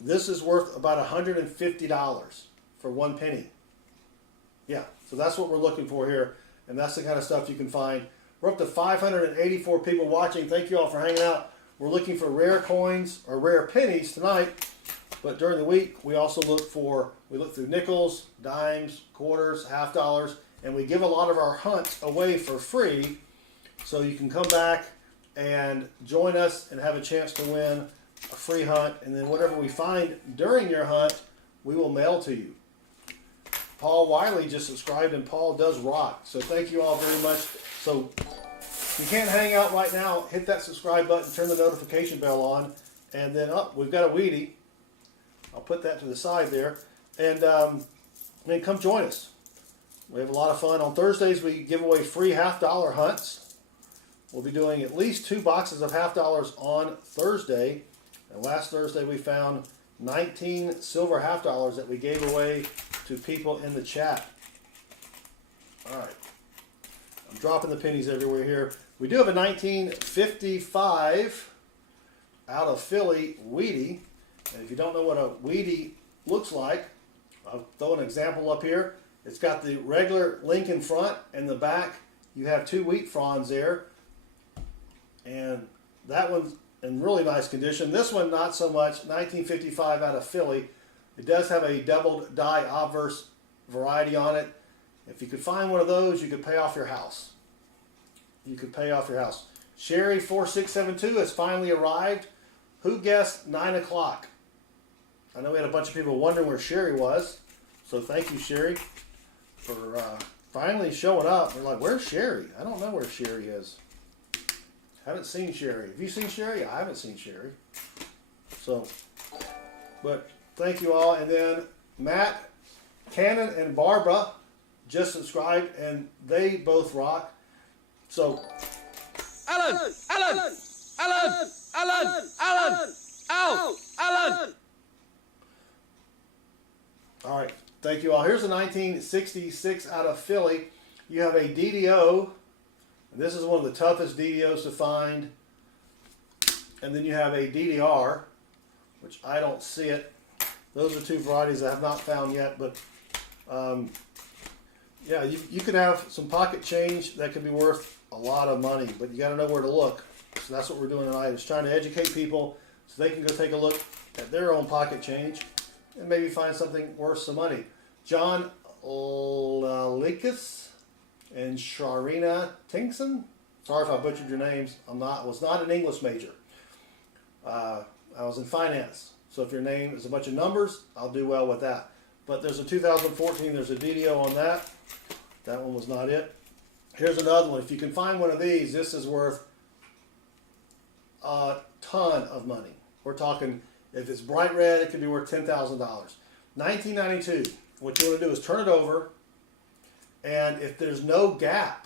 this is worth about $150 for 1 penny. Yeah, so that's what we're looking for here, and that's the kind of stuff you can find. We're up to 584 people watching. Thank you all for hanging out. We're looking for rare coins or rare pennies tonight, but during the week we also look through nickels, dimes, quarters, half dollars, and we give a lot of our hunts away for free, so you can come back and join us and have a chance to win a free hunt, and then whatever we find during your hunt, we will mail to you. Paul Wiley just subscribed, and Paul does rock. So thank you all very much. So if you can't hang out right now, hit that subscribe button, turn the notification bell on, and then we've got a Wheatie. I'll put that to the side there, and then come join us. We have a lot of fun. On Thursdays, we give away free $half-dollar hunts. We'll be doing at least 2 boxes of $half-dollars on Thursday. And last Thursday, we found 19 silver $half-dollars that we gave away to people in the chat. All right. I'm dropping the pennies everywhere here. We do have a 1955 out of Philly Wheatie. And if you don't know what a Wheatie looks like, I'll throw an example up here. It's got the regular link in front, and the back you have 2 wheat fronds there. And that one's in really nice condition. This one not so much. 1955 out of Philly. It does have a doubled die obverse variety on it. If you could find one of those, you could pay off your house. You could pay off your house. Sherry 4672 has finally arrived. Who guessed 9 o'clock? I know we had a bunch of people wondering where Sherry was. So thank you, Sherry, for finally showing up. They're like, where's Sherry? I don't know where Sherry is. Haven't seen Sherry. Have you seen Sherry? I haven't seen Sherry. So, but thank you all. And then Matt, Cannon, and Barbara just subscribed, and they both rock. So, Alan! Alan! Alan! Alan! Alan! Ow! Alan! All right. Thank you all. Here's a 1966 out of Philly. You have a DDO. This is one of the toughest DDOs to find. And then you have a DDR, which I don't see it. Those are 2 varieties I have not found yet. But yeah, you can have some pocket change that could be worth a lot of money, but you got to know where to look. So that's what we're doing tonight, is trying to educate people so they can go take a look at their own pocket change and maybe find something worth some money. John Likas and Sharina Tinkson. Sorry if I butchered your names. Was not an English major. I was in finance. So if your name is a bunch of numbers, I'll do well with that. But there's a 2014, there's a DDO on that. That one was not it. Here's another one. If you can find one of these, this is worth a ton of money. We're talking, if it's bright red, it could be worth $10,000. 1992. What you want to do is turn it over, and if there's no gap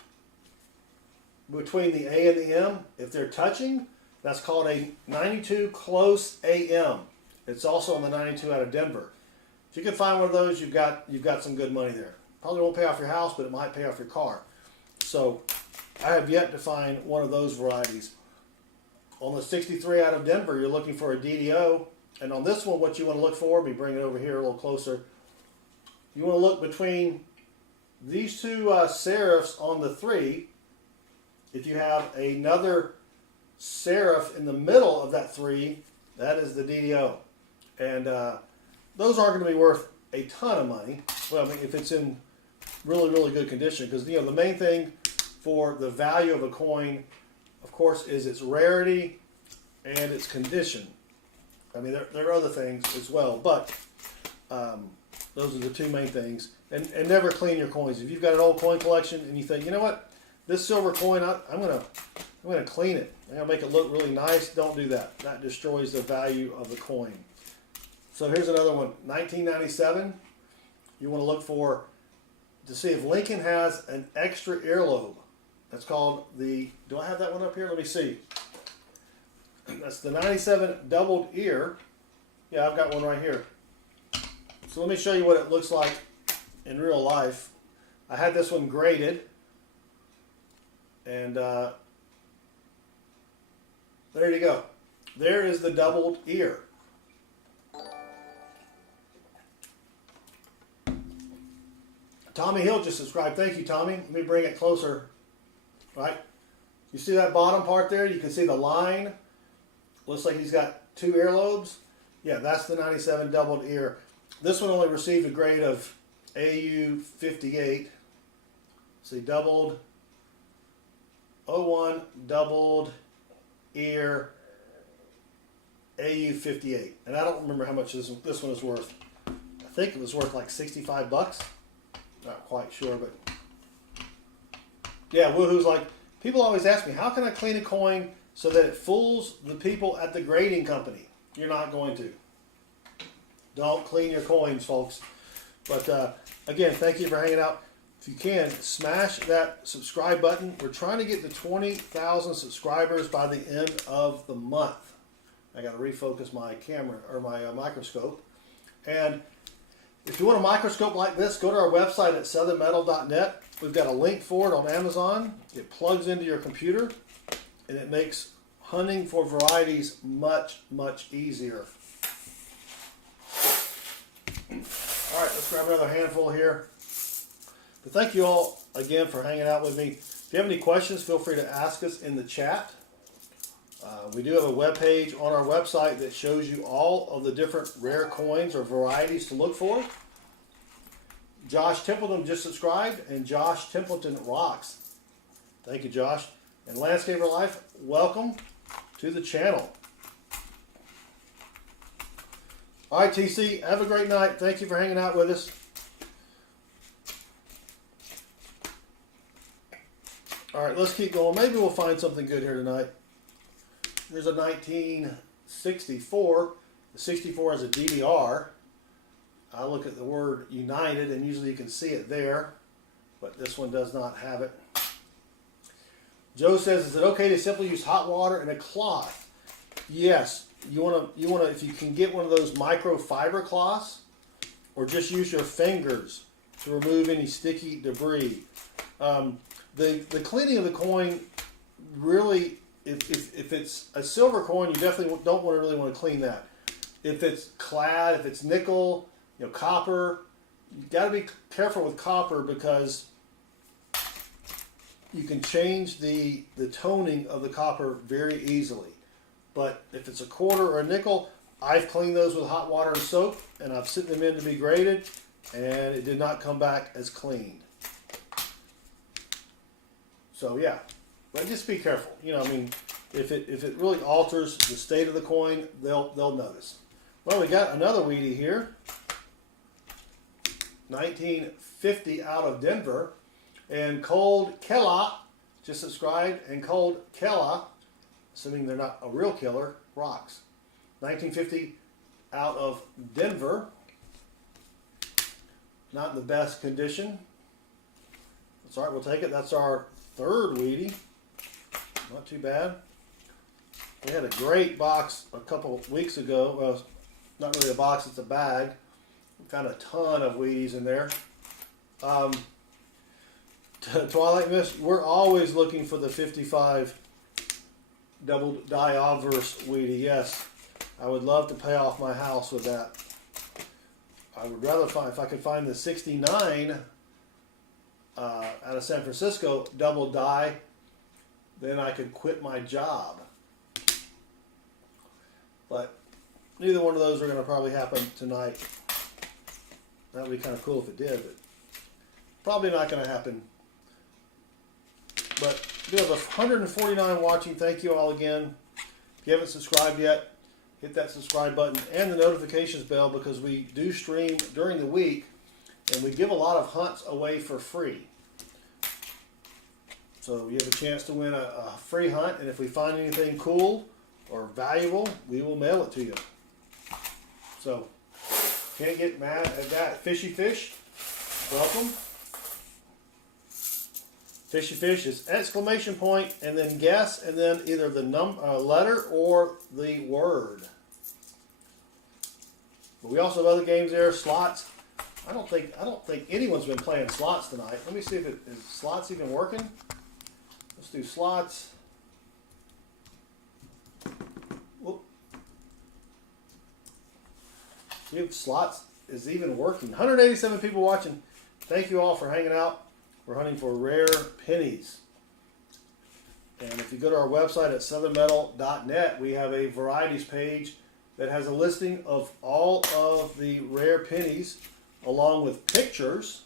between the A and the M, if they're touching, that's called a 92 close AM. It's also on the 92 out of Denver. If you can find one of those, you've got some good money there. Probably won't pay off your house, but it might pay off your car. So I have yet to find one of those varieties. On the 63 out of Denver, you're looking for a DDO. And on this one, what you want to look for, let me bring it over here a little closer. You want to look between these 2 serifs on the 3. If you have another serif in the middle of that 3, that is the DDO. And those aren't going to be worth a ton of money. Well, I mean, if it's in really, really good condition, because the main thing for the value of a coin, of course, is its rarity and its condition. I mean, there are other things as well, but those are the two main things. And never clean your coins. If you've got an old coin collection and you think, you know what, this silver coin, I'm gonna clean it. I'm gonna make it look really nice. Don't do that. That destroys the value of the coin. So here's another one, 1997. You want to look to see if Lincoln has an extra earlobe. That's called do I have that one up here? Let me see. That's the 97 doubled ear. Yeah, I've got one right here. So let me show you what it looks like in real life. I had this one graded. And there you go. There is the doubled ear. Tommy Hill just subscribed. Thank you, Tommy. Let me bring it closer. Right? You see that bottom part there? You can see the line. Looks like he's got 2 earlobes. Yeah, that's the 97 doubled ear. This one only received a grade of AU 58. See, doubled 01 doubled ear AU 58. And I don't remember how much this one is worth. I think it was worth like 65 bucks. Not quite sure, but yeah, Woohoo's like, people always ask me, how can I clean a coin so that it fools the people at the grading company? You're not going to. Don't clean your coins, folks. But again, thank you for hanging out. If you can, smash that subscribe button. We're trying to get to 20,000 subscribers by the end of the month. I got to refocus my camera or my microscope. And if you want a microscope like this, go to our website at southernmetal.net. We've got a link for it on Amazon. It plugs into your computer, and it makes hunting for varieties much, much easier. All right, let's grab another handful here. But thank you all again for hanging out with me. If you have any questions, feel free to ask us in the chat. We do have a web page on our website that shows you all of the different rare coins or varieties to look for. Josh Templeton just subscribed, and Josh Templeton rocks. Thank you, Josh. And Landscaper Life, welcome to the channel. All right, TC, have a great night. Thank you for hanging out with us. All right, let's keep going. Maybe we'll find something good here tonight. There's a 1964. The 64 has a DDR. I look at the word United, and usually you can see it there, but this one does not have it. Joe says, is it okay to simply use hot water and a cloth? Yes. You want to, if you can get one of those microfiber cloths, or just use your fingers to remove any sticky debris. The cleaning of the coin really, if it's a silver coin, you definitely don't really want to clean that. If it's clad, if it's nickel, copper, you got to be careful with copper because you can change the toning of the copper very easily. But if it's a quarter or a nickel, I've cleaned those with hot water and soap, and I've sent them in to be graded, and it did not come back as cleaned. So yeah, but just be careful. If it really alters the state of the coin, they'll notice. Well, we got another weedy here. 1950 out of Denver, and Cold Kella just subscribed, and Cold Kella, assuming they're not a real killer, rocks. 1950 out of Denver, not in the best condition. That's all right, we'll take it. That's our third weedy. Not too bad. We had a great box a couple of weeks ago. Well, it's not really a box, it's a bag. We found a ton of weedies in there. Twilight Mist, we're always looking for the 55 double die obverse weedy. Yes, I would love to pay off my house with that. I would rather find, if I could find the 69 out of San Francisco double die, then I could quit my job. But neither one of those are going to probably happen tonight. That would be kind of cool if it did, but probably not going to happen. But we have 149 watching. Thank you all again. If you haven't subscribed yet, hit that subscribe button and the notifications bell, because we do stream during the week and we give a lot of hunts away for free. So you have a chance to win a free hunt, and if we find anything cool or valuable, we will mail it to you. So can't get mad at that. Fishy Fish, welcome. Fishy Fish is exclamation point and then guess and then either the letter or the word. But we also have other games there. Slots. I don't think anyone's been playing slots tonight. Let me see if is slots even working. Let's do slots. Whoop. See if slots is even working. 187 people watching. Thank you all for hanging out. We're hunting for rare pennies. And if you go to our website at southernmetal.net, we have a varieties page that has a listing of all of the rare pennies along with pictures,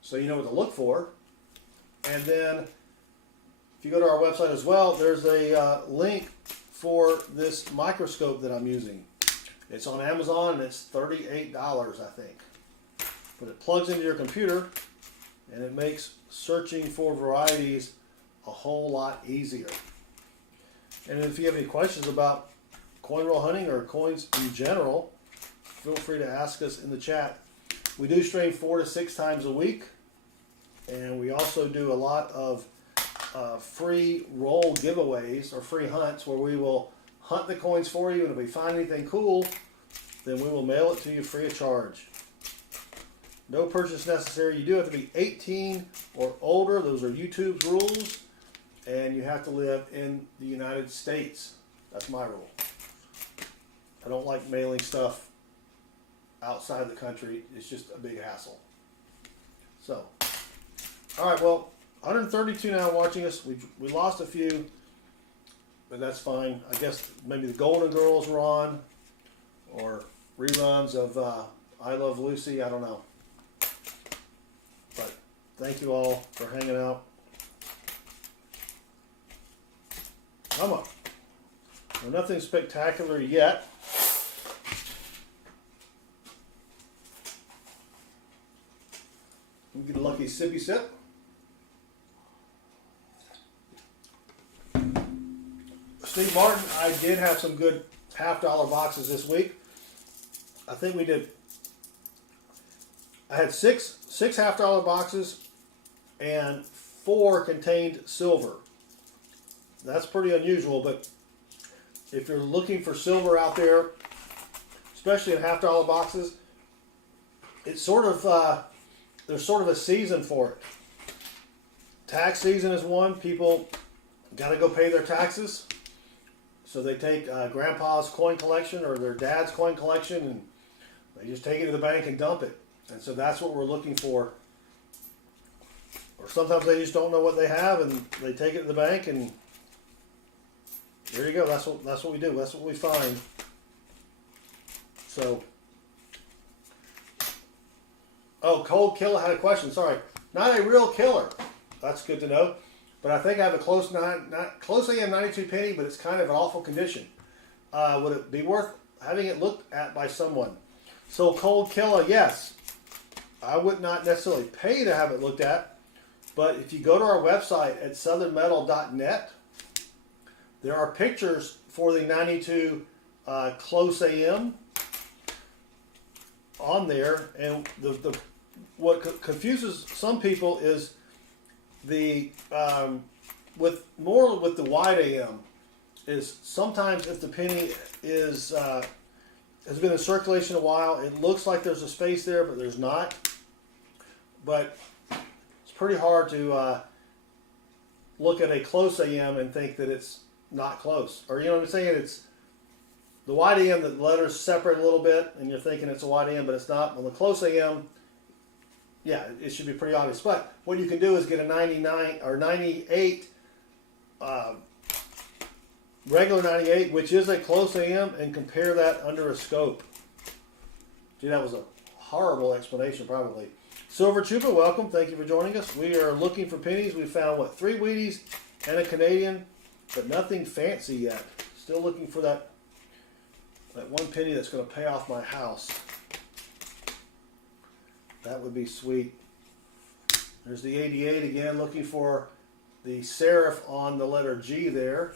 so you know what to look for. And then if you go to our website as well, there's a link for this microscope that I'm using. It's on Amazon and it's $38, I think. But it plugs into your computer and it makes searching for varieties a whole lot easier. And if you have any questions about coin roll hunting or coins in general, feel free to ask us in the chat. We do stream 4 to 6 times a week, and we also do a lot of free roll giveaways or free hunts where we will hunt the coins for you, and if we find anything cool, then we will mail it to you free of charge. No purchase necessary. You do have to be 18 or older. Those are YouTube's rules, and you have to live in the United States. That's my rule. I don't like mailing stuff outside the country. It's just a big hassle. So, all right, well, 132 now watching us. We lost a few, but that's fine. I guess maybe the Golden Girls were on, or reruns of I Love Lucy. I don't know. But thank you all for hanging out. Come on. Well, nothing spectacular yet. We get a lucky sippy sip. Steve Martin, I did have some good $50 boxes this week. I think we did. I had six $50 boxes, and 4 contained silver. That's pretty unusual, but if you're looking for silver out there, especially in $50 boxes, it's sort of there's sort of a season for it. Tax season is one. People got to go pay their taxes, so they take grandpa's coin collection or their dad's coin collection, and they just take it to the bank and dump it. And so that's what we're looking for. Or sometimes they just don't know what they have, and they take it to the bank, and there you go. That's what we do. That's what we find. So, oh, Cold Killer had a question. Sorry, not a real killer. That's good to know. But I think I have a close AM 92 penny, but it's kind of an awful condition. Would it be worth having it looked at by someone? So Cold Killer, yes. I would not necessarily pay to have it looked at, but if you go to our website at southernmetal.net, there are pictures for the 92 close AM on there, and what confuses some people is the with the wide AM is sometimes if the penny is has been in circulation a while, it looks like there's a space there, but there's not. But it's pretty hard to look at a close AM and think that it's not close. Or, you know what I'm saying? It's the wide AM, the letters separate a little bit, and you're thinking it's a wide AM, but it's not. On the close AM, yeah, it should be pretty obvious. But what you can do is get a 99 or 98 regular 98, which is a close AM, and compare that under a scope. Gee, that was a horrible explanation, probably. Silver Chupa, welcome. Thank you for joining us. We are looking for pennies. We found, what, 3 Wheaties and a Canadian, but nothing fancy yet. Still looking for that one penny that's going to pay off my house. That would be sweet. There's the 88 again, looking for the serif on the letter G there.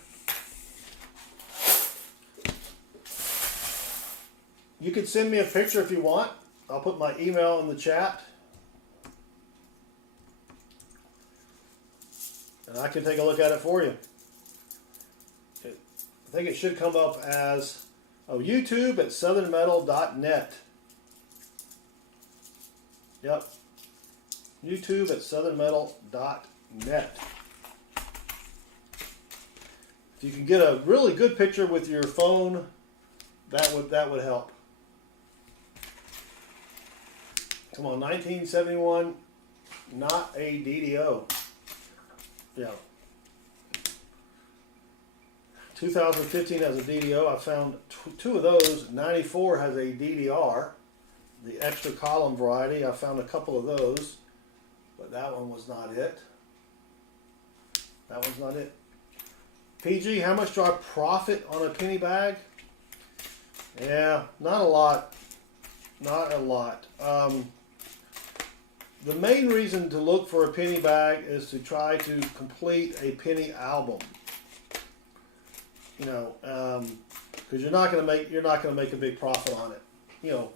You can send me a picture if you want. I'll put my email in the chat. And I can take a look at it for you. I think it should come up as YouTube at southernmetal.net. Yep. YouTube at southernmetal.net. If you can get a really good picture with your phone, that would help. Come on, 1971, not a DDO. Yeah. 2015 has a DDO. I found 2 of those. 94 has a DDR, the extra column variety. I found a couple of those, but that one was not it. That one's not it. PG, how much do I profit on a penny bag? Yeah, not a lot. Not a lot. The main reason to look for a penny bag is to try to complete a penny album. You know, because you're not going to make a big profit on it. You know,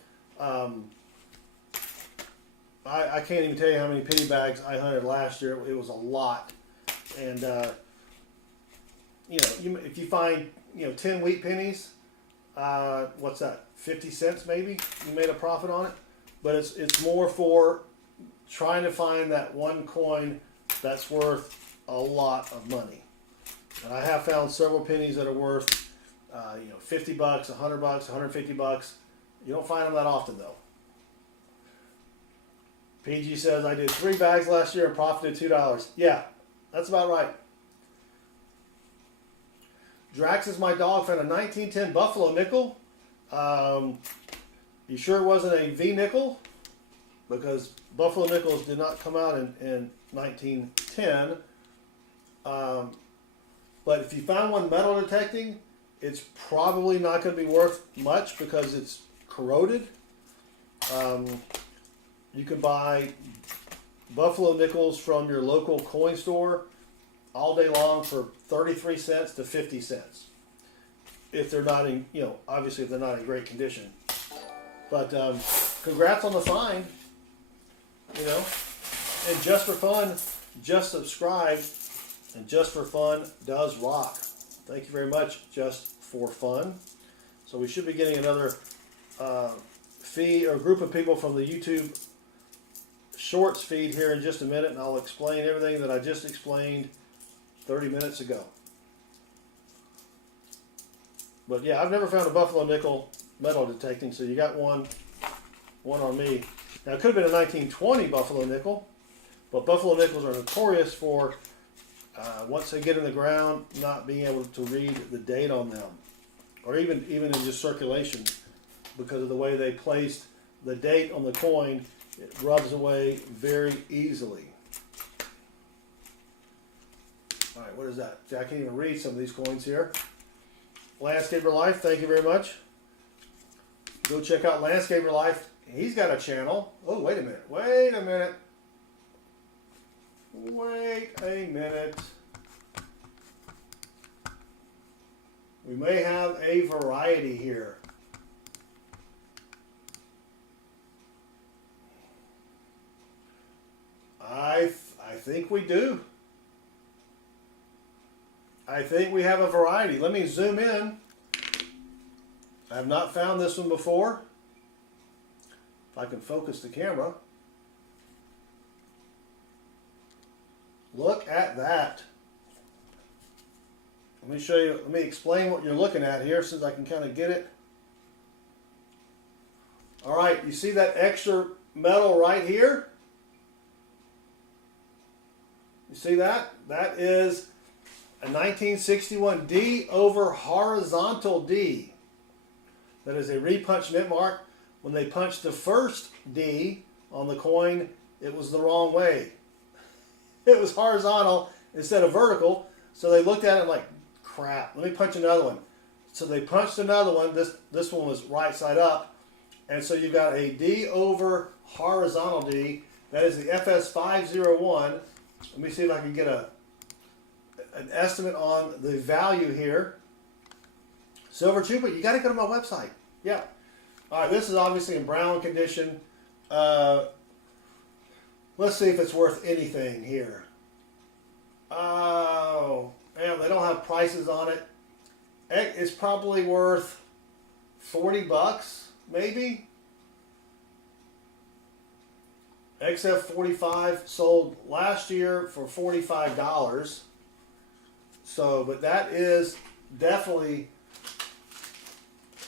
I can't even tell you how many penny bags I hunted last year. It was a lot, and you know, if you find 10 wheat pennies, what's that? 50 cents maybe you made a profit on it, but it's more for trying to find that one coin that's worth a lot of money. And I have found several pennies that are worth, $50, $100, $150. You don't find them that often though. PG says, I did 3 bags last year and profited $2. Yeah, that's about right. Drax is my dog, found a 1910 Buffalo nickel. You sure it wasn't a V nickel? Because Buffalo nickels did not come out in 1910. But if you found one metal detecting, it's probably not going to be worth much because it's corroded. You can buy Buffalo nickels from your local coin store all day long for 33 cents to 50 cents. If they're not in, obviously if they're not in great condition. But congrats on the find. And just for fun, just subscribe, and just for fun does rock. Thank you very much, just for fun. So we should be getting another feed or group of people from the YouTube Shorts feed here in just a minute, and I'll explain everything that I just explained 30 minutes ago. But yeah, I've never found a Buffalo nickel metal detecting, so you got one on me. Now, it could have been a 1920 Buffalo nickel, but Buffalo nickels are notorious for, once they get in the ground, not being able to read the date on them, or even in just circulation, because of the way they placed the date on the coin. It rubs away very easily. All right, what is that? I can't even read some of these coins here. Landscaper Life, thank you very much. Go check out Landscaper Life. He's got a channel. Oh, wait a minute. Wait a minute. Wait a minute. We may have a variety here. I think we do. I think we have a variety. Let me zoom in. I have not found this one before. If I can focus the camera. Look at that. Let me show you, let me explain what you're looking at here since I can kind of get it. All right, you see that extra metal right here? You see that? That is a 1961 D over horizontal D. That is a repunch mint mark. When they punched the first D on the coin, it was the wrong way. It was horizontal instead of vertical. So they looked at it like, crap, let me punch another one. So they punched another one. This one was right side up. And so you've got a D over horizontal D. That is the FS501. Let me see if I can get an estimate on the value here. Silver Chupa, you got to go to my website. Yeah. All right, this is obviously in brown condition. Let's see if it's worth anything here. Oh, man, they don't have prices on it. It's probably worth 40 bucks, maybe. XF45 sold last year for $45. So, but that is definitely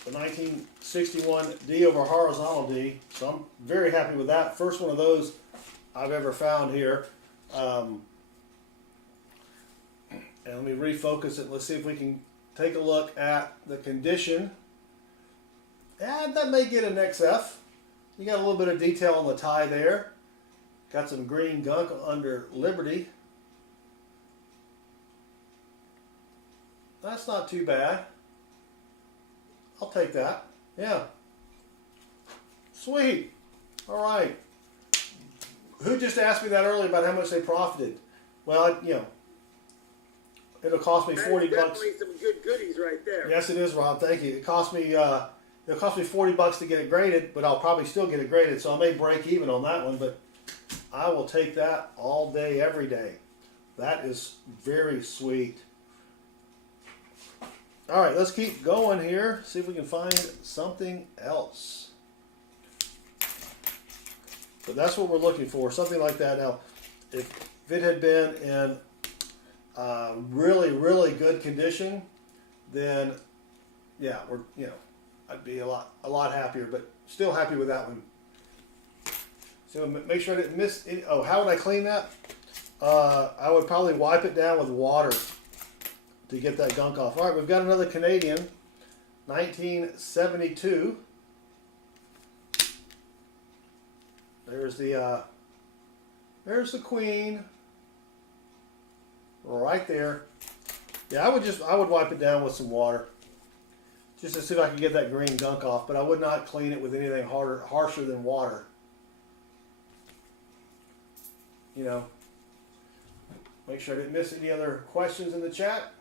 the 1961 D over horizontal D. So I'm very happy with that. First one of those I've ever found here. And let me refocus it. Let's see if we can take a look at the condition. And that may get an XF. You got a little bit of detail on the tie there. Got some green gunk under Liberty. That's not too bad. I'll take that. Yeah. Sweet. All right. Who just asked me that earlier about how much they profited? Well, you know, it'll cost me 40 bucks. Definitely some good goodies right there. Yes, it is, Rob. Thank you. It cost me. It'll cost me 40 bucks to get it graded, but I'll probably still get it graded, so I may break even on that one. But I will take that all day, every day. That is very sweet. All right, let's keep going here. See if we can find something else. But that's what we're looking for, something like that. Now, if it had been in really, really good condition, then yeah, I'd be a lot happier. But still happy with that one. So make sure I didn't miss any. Oh, how would I clean that? I would probably wipe it down with water to get that gunk off. All right, we've got another Canadian, 1972. There's the Queen, right there. Yeah, I would wipe it down with some water, just to see if I can get that green gunk off. But I would not clean it with anything harsher than water. You know, make sure I didn't miss any other questions in the chat.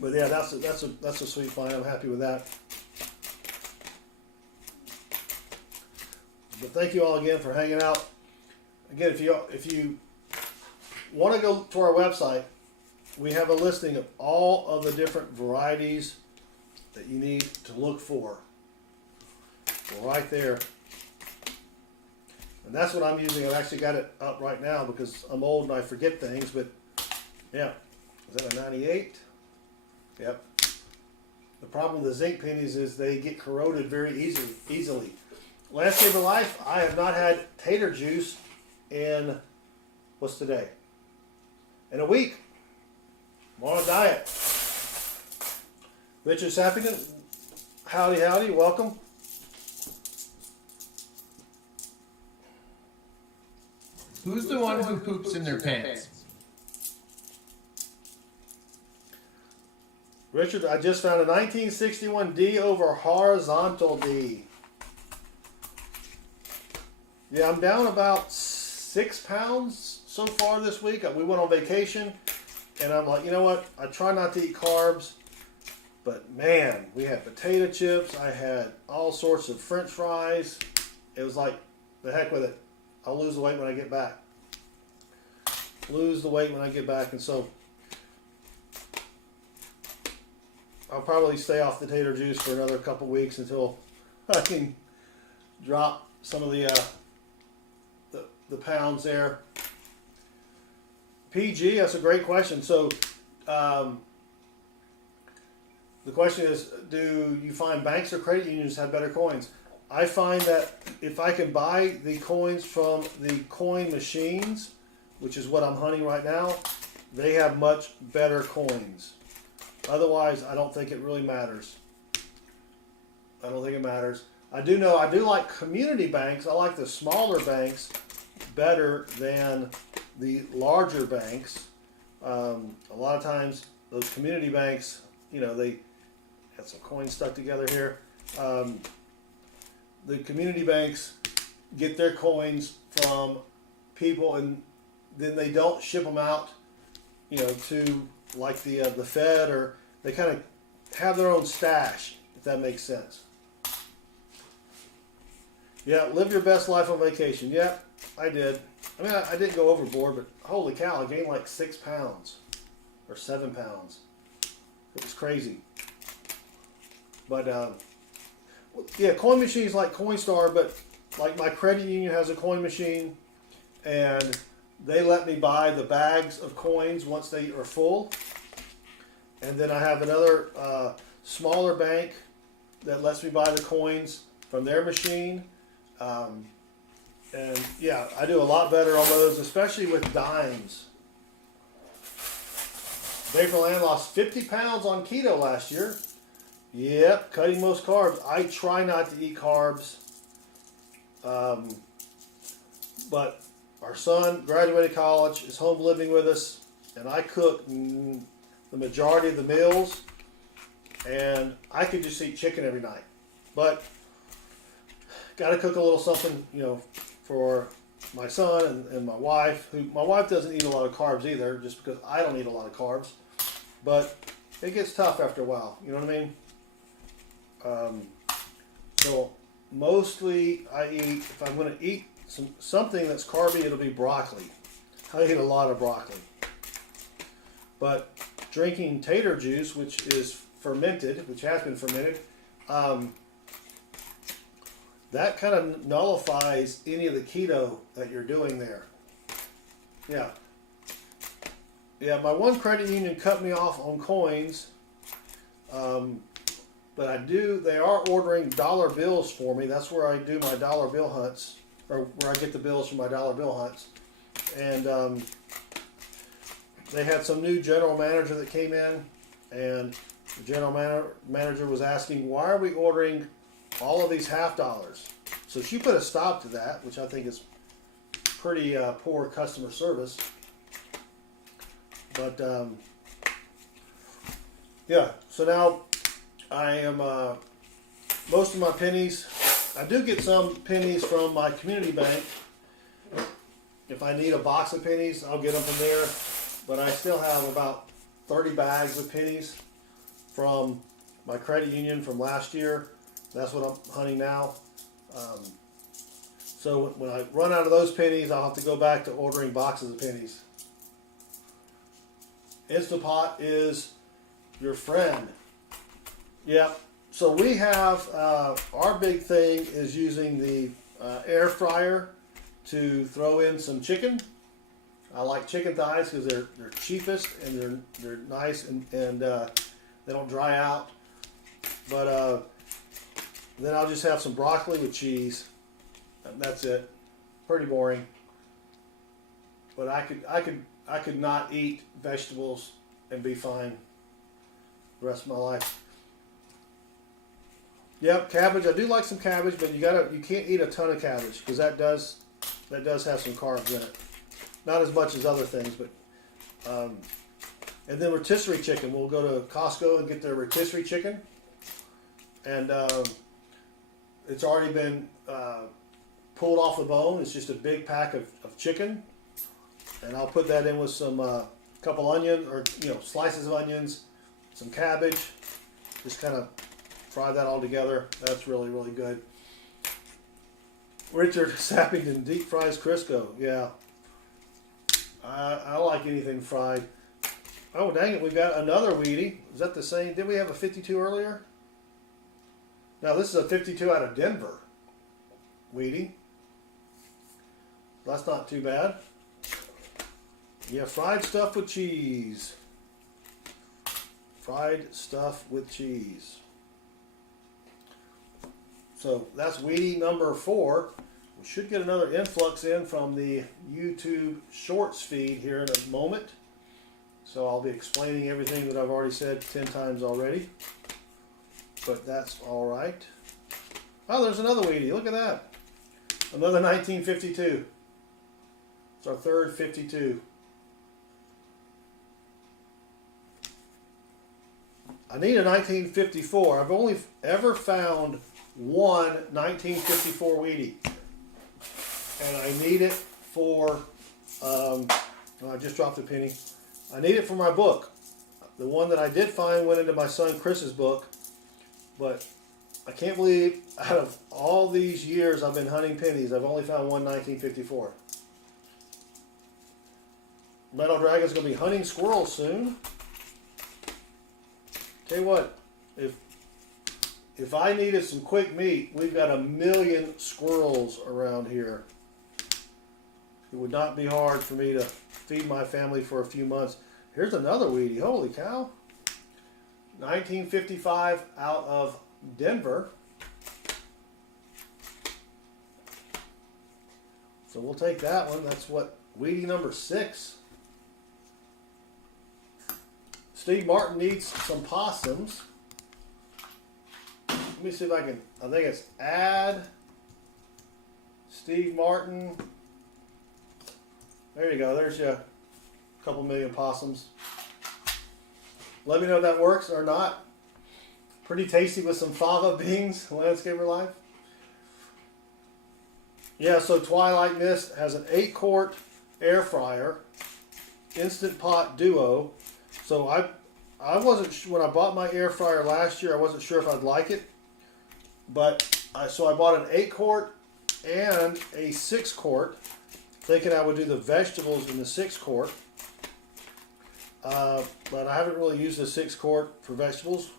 But yeah, that's a sweet find. I'm happy with that. But thank you all again for hanging out. Again, if you want to go to our website, we have a listing of all of the different varieties that you need to look for. Right there. And that's what I'm using. I've actually got it up right now because I'm old and I forget things. But yeah, is that a 98? Yep. The problem with the zinc pennies is they get corroded very easily. Landscape of Life, I have not had tater juice in, what's today? In a week. I'm on a diet. Richard Sappington, howdy, welcome. Who's the one who poops in their pants? Richard, I just found a 1961 D over horizontal D. Yeah, I'm down about 6 pounds so far this week. We went on vacation, and I'm like, you know what? I try not to eat carbs, but man, we had potato chips. I had all sorts of French fries. It was like, the heck with it. I'll lose the weight when I get back. And so I'll probably stay off the tater juice for another couple weeks until I can drop some of the pounds there. PG, that's a great question. So the question is, do you find banks or credit unions have better coins? I find that if I can buy the coins from the coin machines, which is what I'm hunting right now, they have much better coins. Otherwise, I don't think it really matters. I don't think it matters. I do know, I do like community banks. I like the smaller banks better than the larger banks. A lot of times, those community banks, you know, they got some coins stuck together here. The community banks get their coins from people, and then they don't ship them out, you know, to like the Fed, or they kind of have their own stash, if that makes sense. Yeah, live your best life on vacation. Yep, I did. I mean, I didn't go overboard, but holy cow, I gained like 6 pounds or 7 pounds. It was crazy. But yeah, coin machines like Coinstar, but like my credit union has a coin machine, and they let me buy the bags of coins once they are full. And then I have another smaller bank that lets me buy the coins from their machine. And yeah, I do a lot better on those, especially with dimes. Vapor Land lost 50 pounds on keto last year. Yep, cutting most carbs. I try not to eat carbs. But our son graduated college, is home living with us, and I cook the majority of the meals, and I could just eat chicken every night. But got to cook a little something, you know, for my son and my wife. My wife doesn't eat a lot of carbs either, just because I don't eat a lot of carbs. But it gets tough after a while, you know what I mean? So mostly I eat, if I'm going to eat something that's carby, it'll be broccoli. I eat a lot of broccoli. But drinking tater juice, which is fermented, which has been fermented, that kind of nullifies any of the keto that you're doing there. Yeah. Yeah, my one credit union cut me off on coins. But they are ordering dollar bills for me. That's where I do my dollar bill hunts, or where I get the bills from my dollar bill hunts. And they had some new general manager that came in, and the general manager was asking, why are we ordering all of these $half? So she put a stop to that, which I think is pretty poor customer service. But yeah, so now I am most of my pennies. I do get some pennies from my community bank. If I need a box of pennies, I'll get them from there. But I still have about 30 bags of pennies from my credit union from last year. That's what I'm hunting now. So when I run out of those pennies, I'll have to go back to ordering boxes of pennies. Instapot is your friend. Yeah. So we have our big thing is using the air fryer to throw in some chicken. I like chicken thighs because they're cheapest and they're nice and they don't dry out. But then I'll just have some broccoli with cheese, and that's it. Pretty boring. But I could not eat vegetables and be fine the rest of my life. Yep, cabbage. I do like some cabbage, but you can't eat a ton of cabbage because that does have some carbs in it. Not as much as other things, but and then rotisserie chicken. We'll go to Costco and get their rotisserie chicken, and it's already been pulled off the bone. It's just a big pack of chicken, and I'll put that in with some couple onions, or slices of onions, some cabbage. Just kind of fry that all together. That's really, really good. Richard Sappington deep fries Crisco. Yeah, I like anything fried. Oh dang it! We got another Wheatie. Is that the same? Did we have a 52 earlier? Now this is a 52 out of Denver Wheatie. That's not too bad. Yeah, fried stuff with cheese. Fried stuff with cheese. So that's Wheatie number 4. We should get another influx in from the YouTube Shorts feed here in a moment. So I'll be explaining everything that I've already said 10 times already. But that's all right. Oh, there's another weedy. Look at that. Another 1952. It's our third 52. I need a 1954. I've only ever found one 1954 weedy. And I need it for, oh, I just dropped a penny. I need it for my book. The one that I did find went into my son Chris's book. But I can't believe out of all these years I've been hunting pennies, I've only found one 1954. Metal Dragon's going to be hunting squirrels soon. Tell you what, if I needed some quick meat, we've got 1 million squirrels around here. It would not be hard for me to feed my family for a few months. Here's another weedy. Holy cow. 1955 out of Denver. So we'll take that one. That's what, weedy number 6. Steve Martin needs some possums. Let me see if I can, I think it's add Steve Martin. There you go. There's your couple million possums. Let me know if that works or not. Pretty tasty with some fava beans, Landscaper Life. Yeah, so Twilight Mist has an 8-quart air fryer, Instant Pot Duo. So I wasn't, when I bought my air fryer last year, I wasn't sure if I'd like it. But so I bought an 8-quart and a 6-quart, thinking I would do the vegetables in the 6-quart. But I haven't really used the 6-quart for vegetables.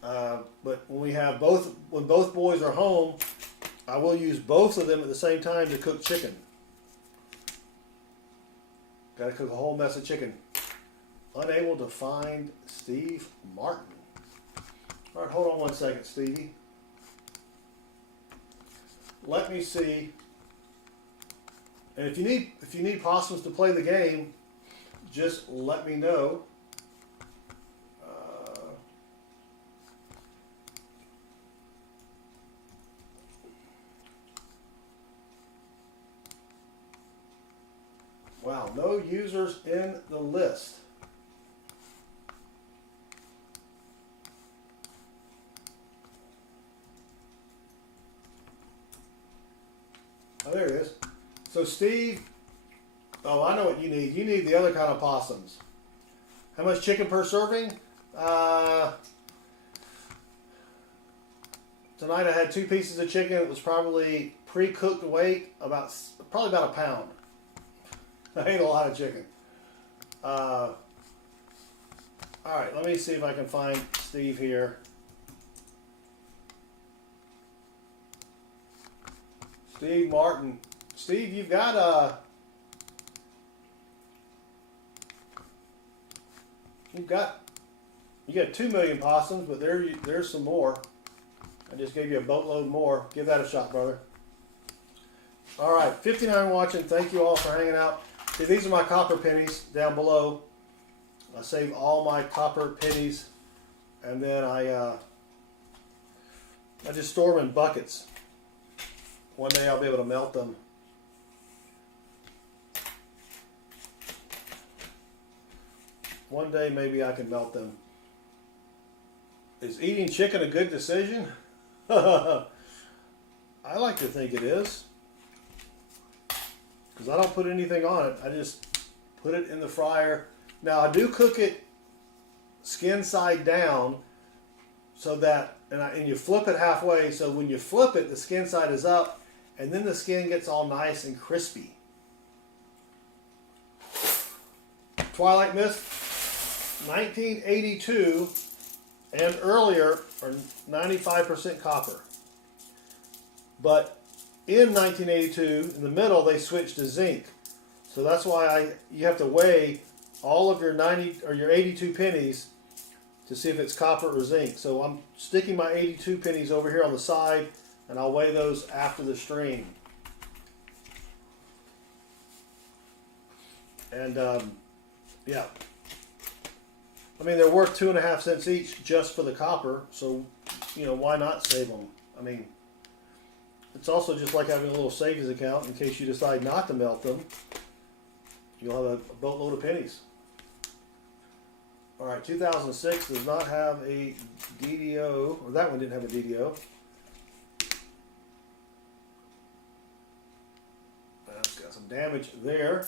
But when we have when both boys are home, I will use both of them at the same time to cook chicken. Got to cook a whole mess of chicken. Unable to find Steve Martin. All right, hold on one second, Stevie. Let me see. And if you need possums to play the game, just let me know. Wow, no users in the list. Oh, there it is. So Steve, oh, I know what you need. You need the other kind of possums. How much chicken per serving? Tonight I had 2 pieces of chicken. It was probably pre-cooked weight, probably about a pound. I ate a lot of chicken. All right, let me see if I can find Steve here. Steve Martin. Steve, you got 2 million possums, but there's some more. I just gave you a boatload more. Give that a shot, brother. All right, 59 watching. Thank you all for hanging out. See, these are my copper pennies down below. I save all my copper pennies, and then I just store them in buckets. One day I'll be able to melt them. One day maybe I can melt them. Is eating chicken a good decision? I like to think it is. Because I don't put anything on it. I just put it in the fryer. Now I do cook it skin side down, so that, and you flip it halfway, so when you flip it, the skin side is up, and then the skin gets all nice and crispy. Twilight Mist, 1982 and earlier are 95% copper. But in 1982, in the middle, they switched to zinc. So that's why you have to weigh all of your 90 or your 82 pennies to see if it's copper or zinc. So I'm sticking my 82 pennies over here on the side, and I'll weigh those after the stream. And yeah, I mean, they're worth 2.5 cents each just for the copper, so you know, why not save them? I mean, it's also just like having a little savings account in case you decide not to melt them. You'll have a boatload of pennies. All right, 2006 does not have a DDO, or that one didn't have a DDO. That's got some damage there.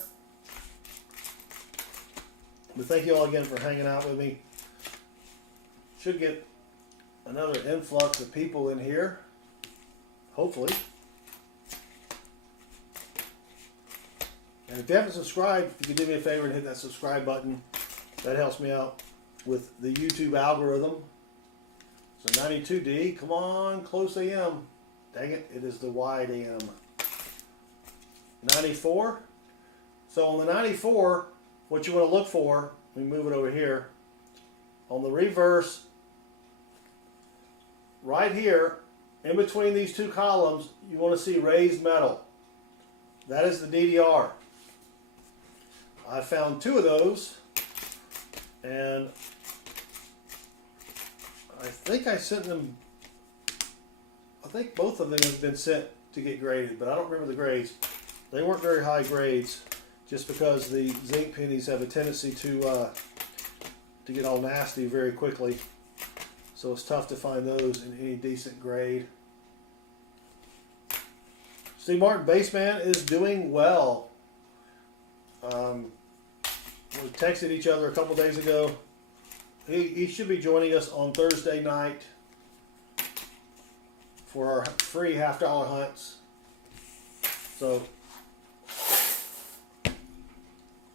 But thank you all again for hanging out with me. Should get another influx of people in here, hopefully. And if you haven't subscribed, if you could do me a favor and hit that subscribe button, that helps me out with the YouTube algorithm. So 92D, come on, close AM. Dang it, it is the wide AM. 94. So on the 94, what you want to look for, let me move it over here. On the reverse, right here, in between these two columns, you want to see raised metal. That is the DDR. I found 2 of those, and I think I sent them, I think both of them have been sent to get graded, but I don't remember the grades. They weren't very high grades, just because the zinc pennies have a tendency to get all nasty very quickly. So it's tough to find those in any decent grade. Steve Martin, Baseman, is doing well. We texted each other a couple days ago. He should be joining us on Thursday night for our free half-dollar hunts. So,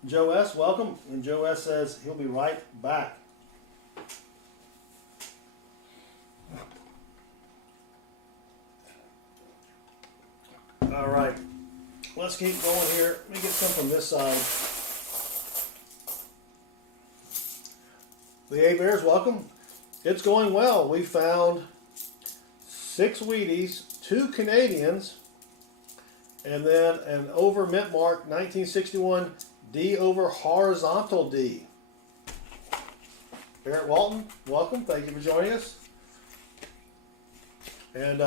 Joe S., welcome. And Joe S. says he'll be right back. All right, let's keep going here. Let me get some from this side. The A-Bears, welcome. It's going well. We found 6 Wheaties, 2 Canadians, and then an over mint mark 1961 D over horizontal D. Barrett Walton, welcome. Thank you for joining us. And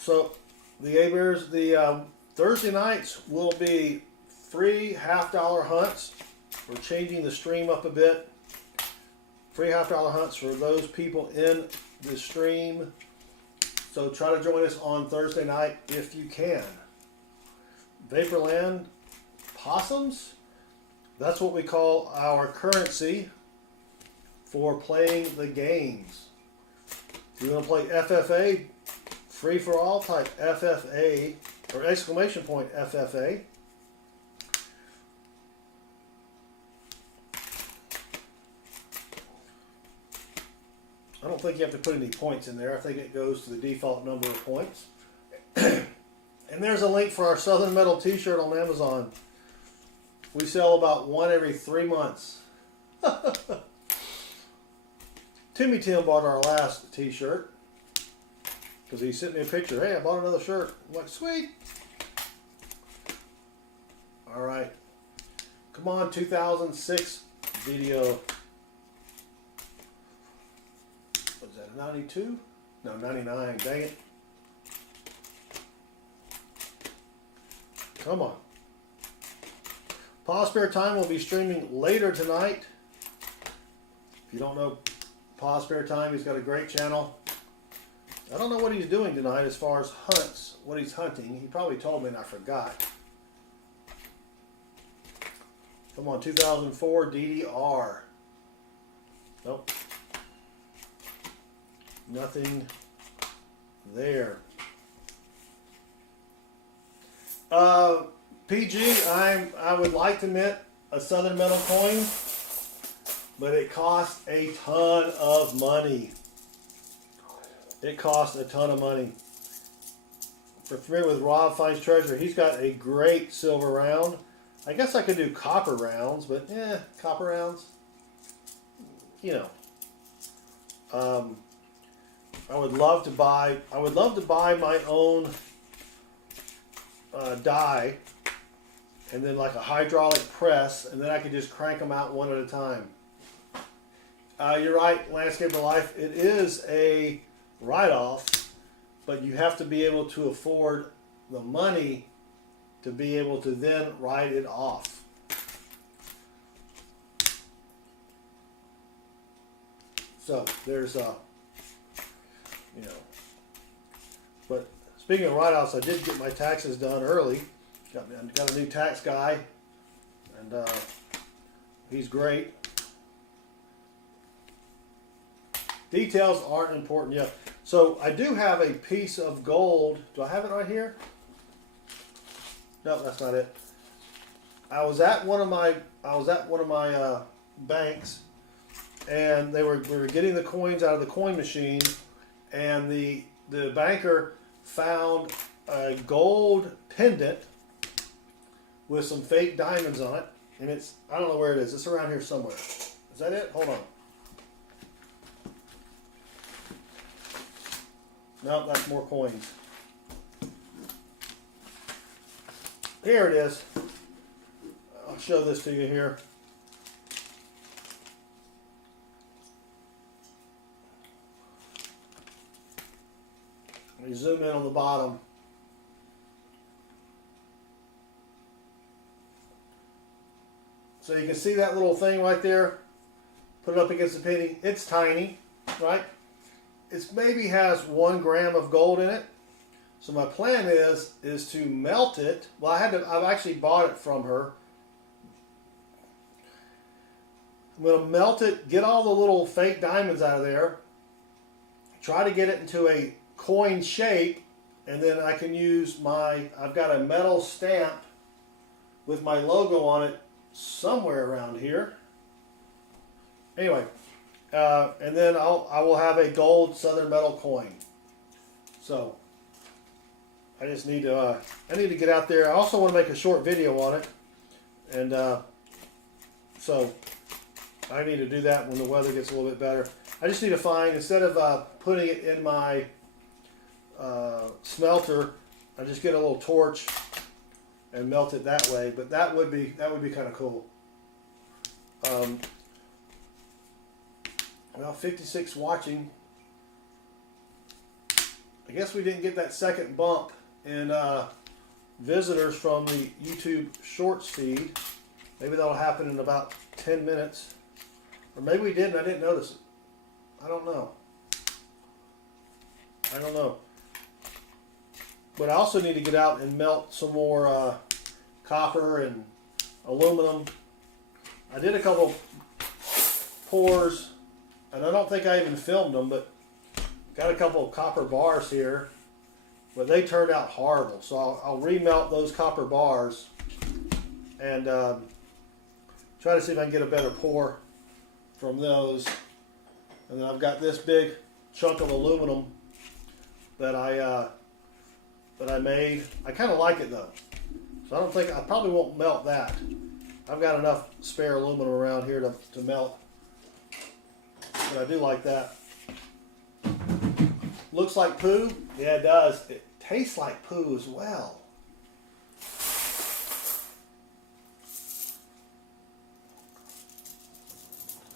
so the A-Bears, the Thursday nights will be free half-dollar hunts. We're changing the stream up a bit. Free half-dollar hunts for those people in the stream. So try to join us on Thursday night if you can. Vaporland possums. That's what we call our currency for playing the games. If you want to play FFA, free for all, type FFA or exclamation point FFA. I don't think you have to put any points in there. I think it goes to the default number of points. And there's a link for our Southern Metal t-shirt on Amazon. We sell about 1 every 3 months. Timmy Tim bought our last t-shirt because he sent me a picture. Hey, I bought another shirt. I'm like, sweet. All right. Come on, 2006 video. Was that a 92? No, 99. Dang it. Come on. Paul Spare Time will be streaming later tonight. If you don't know Paul Spare Time, he's got a great channel. I don't know what he's doing tonight as far as hunts, what he's hunting. He probably told me and I forgot. Come on, 2004 DDR. Nope. Nothing there. PG, I would like to mint a Southern Metal coin, but it costs a ton of money. It costs a ton of money. If you're familiar with Rob Finds Treasure, he's got a great silver round. I guess I could do copper rounds, but copper rounds, you know. I would love to buy my own die and then like a hydraulic press, and then I can just crank them out one at a time. You're right, Landscape of Life, it is a write-off, but you have to be able to afford the money to be able to then write it off. So there's you know, but speaking of write-offs, I did get my taxes done early. Got a new tax guy, and he's great. Details aren't important yet. So I do have a piece of gold. Do I have it right here? No, that's not it. I was at one of my banks, and we were getting the coins out of the coin machine, and the banker found a gold pendant with some fake diamonds on it, and it's, I don't know where it is. It's around here somewhere. Is that it? Hold on. No, that's more coins. Here it is. I'll show this to you here. Let me zoom in on the bottom. So you can see that little thing right there. Put it up against the penny. It's tiny, right? It's maybe has 1 gram of gold in it. So my plan is to melt it. Well, I've actually bought it from her. I'm going to melt it, get all the little fake diamonds out of there, try to get it into a coin shape, and then I can use I've got a metal stamp with my logo on it somewhere around here. Anyway, and then I will have a gold Southern Metal coin. So I just need to get out there. I also want to make a short video on it, and so I need to do that when the weather gets a little bit better. I just need to find, instead of putting it in my smelter, I just get a little torch and melt it that way. But that would be kind of cool. Well, 56 watching. I guess we didn't get that second bump in visitors from the YouTube Shorts feed. Maybe that'll happen in about 10 minutes. Or maybe we did and I didn't notice it. I don't know. But I also need to get out and melt some more copper and aluminum. I did a couple pours, and I don't think I even filmed them, but got a couple of copper bars here, but they turned out horrible. So I'll remelt those copper bars and try to see if I can get a better pour from those. And then I've got this big chunk of aluminum that I made. I kind of like it though, so I probably won't melt that. I've got enough spare aluminum around here to melt, but I do like that. Looks like poo. Yeah, it does. It tastes like poo as well.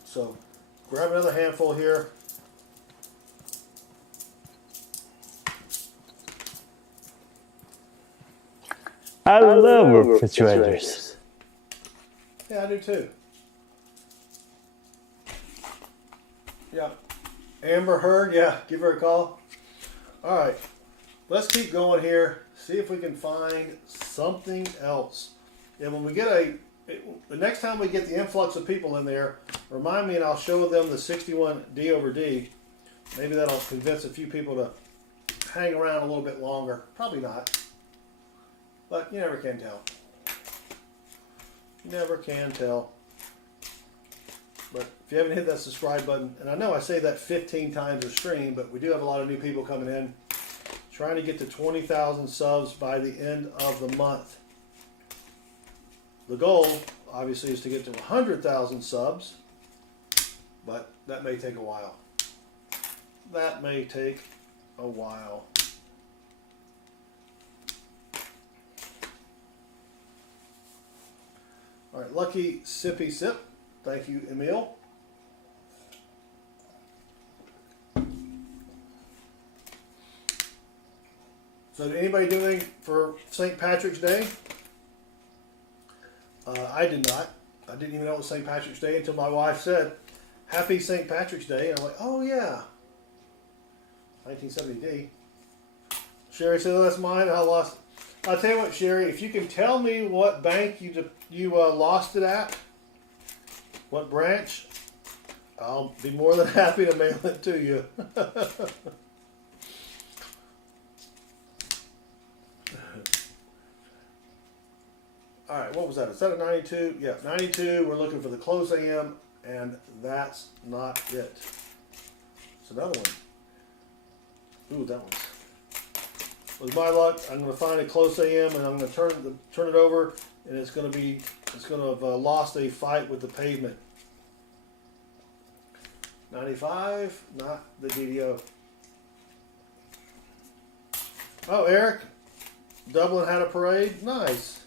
So grab another handful here. I love refrigerators. Yeah, I do too. Yeah. Amber Heard, yeah, give her a call. All right, let's keep going here. See if we can find something else. And when we get the next time we get the influx of people in there, remind me and I'll show them the 61 D over D. Maybe that'll convince a few people to hang around a little bit longer. Probably not. But you never can tell. You never can tell. But if you haven't hit that subscribe button, and I know I say that 15 times a stream, but we do have a lot of new people coming in. Trying to get to 20,000 subs by the end of the month. The goal, obviously, is to get to 100,000 subs, but that may take a while. That may take a while. All right, Lucky Sippy Sip. Thank you, Emil. So did anybody do anything for St. Patrick's Day? I did not. I didn't even know it was St. Patrick's Day until my wife said, Happy St. Patrick's Day. And I'm like, oh yeah. 1970D. Sherry said, oh, that's mine. I lost. I'll tell you what, Sherry, if you can tell me what bank you lost it at, what branch, I'll be more than happy to mail it to you. All right, what was that? Is that a 92? Yeah, 92. We're looking for the close AM, and that's not it. It's another one. Ooh, that one. With my luck, I'm going to find a close AM, and I'm going to turn it over, and it's going to have lost a fight with the pavement. 95, not the DDO. Oh, Eric, Dublin had a parade. Nice.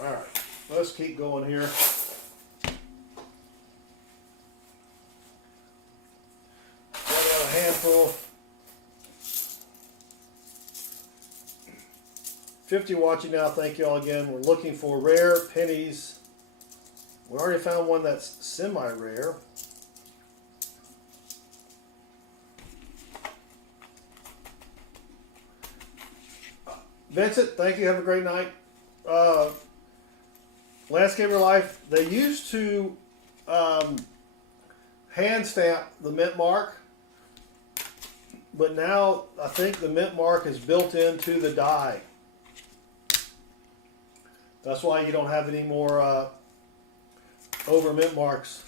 All right, let's keep going here. Got a handful. 50 watching now. Thank you all again. We're looking for rare pennies. We already found one that's semi-rare. Vincent, thank you. Have a great night. Landscaper Life, they used to hand stamp the mint mark, but now I think the mint mark is built into the die. That's why you don't have any more over mint marks.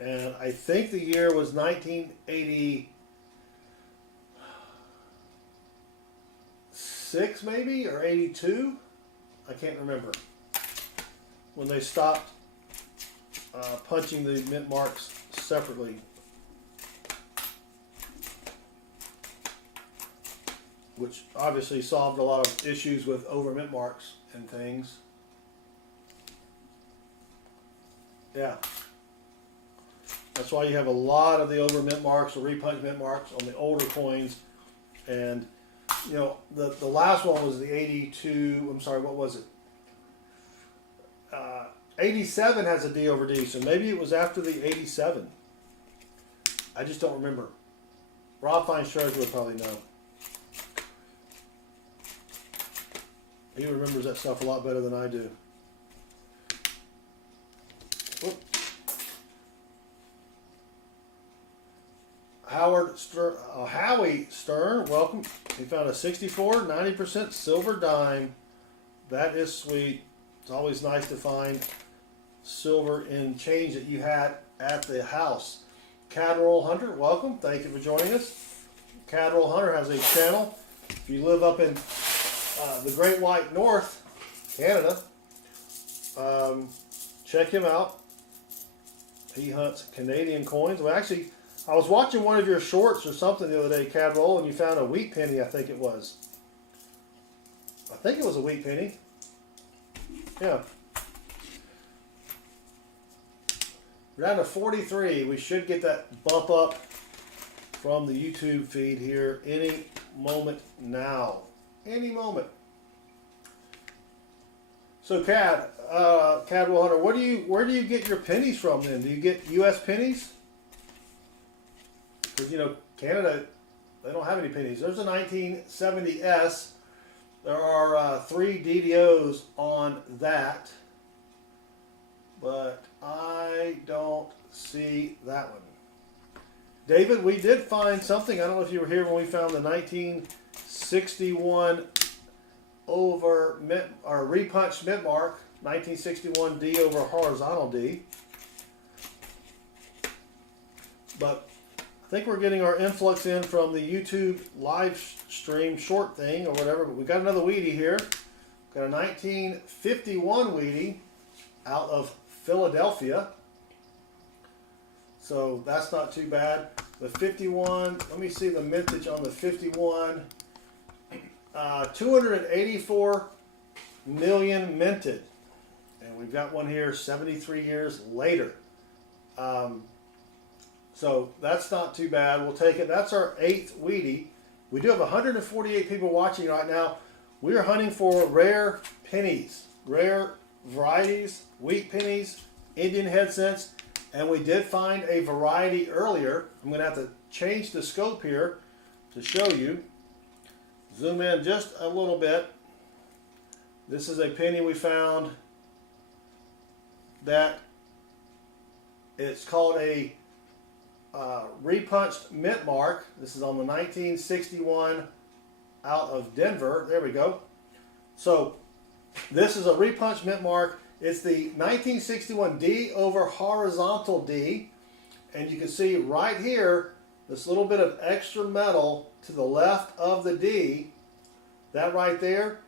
And I think the year was 1986 maybe, or 82. I can't remember. When they stopped punching the mint marks separately. Which obviously solved a lot of issues with over mint marks and things. Yeah. That's why you have a lot of the over mint marks or repunch mint marks on the older coins. And, you know, the last one was the 82, I'm sorry, what was it? 87 has a D over D, so maybe it was after the 87. I just don't remember. Rob Feinstreich would probably know. He remembers that stuff a lot better than I do. Whoop. Howie Stern, welcome. He found a 64, 90% silver dime. That is sweet. It's always nice to find silver in change that you had at the house. Cadroll Hunter, welcome. Thank you for joining us. Cadroll Hunter has a channel. If you live up in the Great White North, Canada, check him out. He hunts Canadian coins. Well, actually, I was watching one of your shorts or something the other day, Cadroll, and you found a wheat penny, I think it was. I think it was a wheat penny. Yeah. We're down to 43. We should get that bump up from the YouTube feed here any moment now. Any moment. So Cadwell Hunter, where do you get your pennies from then? Do you get US pennies? Because, you know, Canada, they don't have any pennies. There's a 1970S. There are 3 DDOs on that, but I don't see that one. David, we did find something. I don't know if you were here when we found the 1961 over mint or repunched mint mark, 1961 D over horizontal D. But I think we're getting our influx in from the YouTube live stream short thing or whatever, but we got another Wheatie here. Got a 1951 Wheatie out of Philadelphia. So that's not too bad. The 51, let me see the mintage on the 51. 284 million minted. And we've got one here 73 years later. So that's not too bad. We'll take it. That's our 8th Wheatie. We do have 148 people watching right now. We are hunting for rare pennies, rare varieties, wheat pennies, Indian head cents, and we did find a variety earlier. I'm going to have to change the scope here to show you. Zoom in just a little bit. This is a penny we found that it's called a repunched mint mark. This is on the 1961 out of Denver. There we go. So this is a repunched mint mark. It's the 1961 D over horizontal D. And you can see right here, this little bit of extra metal to the left of the D. That right there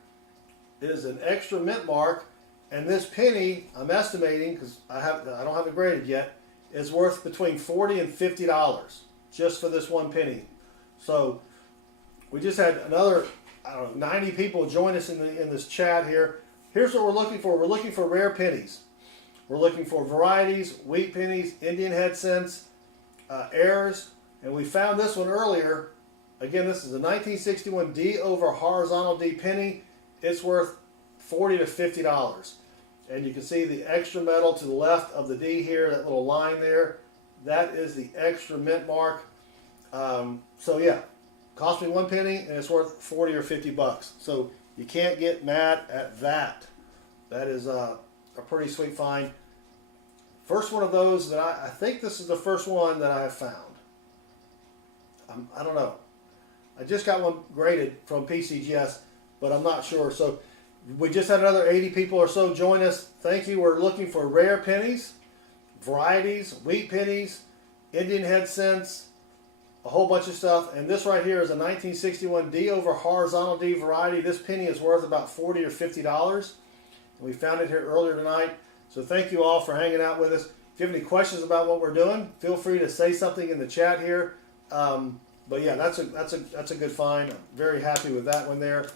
is an extra mint mark. And this penny, I'm estimating, because I don't have it graded yet, is worth between $40 and $50 just for this one penny. So we just had another, I don't know, 90 people join us in this chat here. Here's what we're looking for. We're looking for rare pennies. We're looking for varieties, wheat pennies, Indian head cents, adheres, and we found this one earlier. Again, this is a 1961 D over horizontal D penny. It's worth $40 to $50. And you can see the extra metal to the left of the D here, that little line there. That is the extra mint mark. So yeah, cost me one penny and it's worth 40 or 50 bucks. So you can't get mad at that. That is a pretty sweet find. First one of those that I think this is the first one that I have found. I don't know. I just got one graded from PCGS, but I'm not sure. So we just had another 80 people or so join us. Thank you. We're looking for rare pennies, varieties, wheat pennies, Indian head cents, a whole bunch of stuff. And this right here is a 1961 D over horizontal D variety. This penny is worth about $40 or $50. We found it here earlier tonight. So thank you all for hanging out with us. If you have any questions about what we're doing, feel free to say something in the chat here. But yeah, that's a good find. I'm very happy with that one there.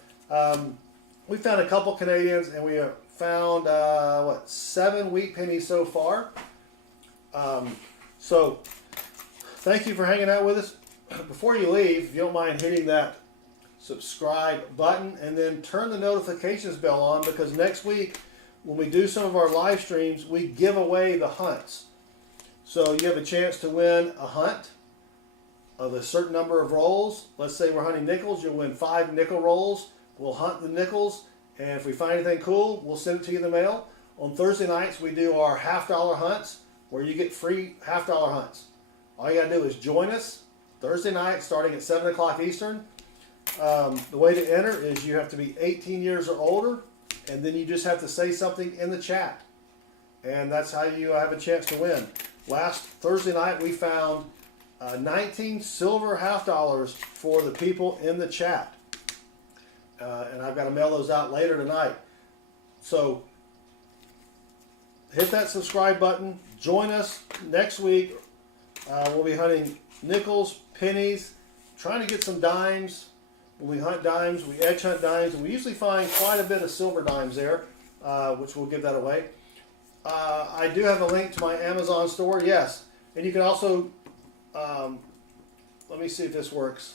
We found a couple Canadians, and we have found 7 wheat pennies so far. So thank you for hanging out with us. Before you leave, if you don't mind hitting that subscribe button and then turn the notifications bell on, because next week when we do some of our live streams, we give away the hunts. So you have a chance to win a hunt of a certain number of rolls. Let's say we're hunting nickels, you'll win 5 nickel rolls. We'll hunt the nickels, and if we find anything cool, we'll send it to you in the mail. On Thursday nights, we do our $half hunts, where you get free $half hunts. All you gotta do is join us Thursday night, starting at 7 o'clock Eastern. The way to enter is you have to be 18 years or older, and then you just have to say something in the chat. And that's how you have a chance to win. Last Thursday night, we found 19 silver $half for the people in the chat. And I've got to mail those out later tonight. So hit that subscribe button. Join us next week. We'll be hunting nickels, pennies, trying to get some dimes. When we hunt dimes, we edge hunt dimes, and we usually find quite a bit of silver dimes there, which we'll give that away. I do have a link to my Amazon store, yes. And you can also, let me see if this works.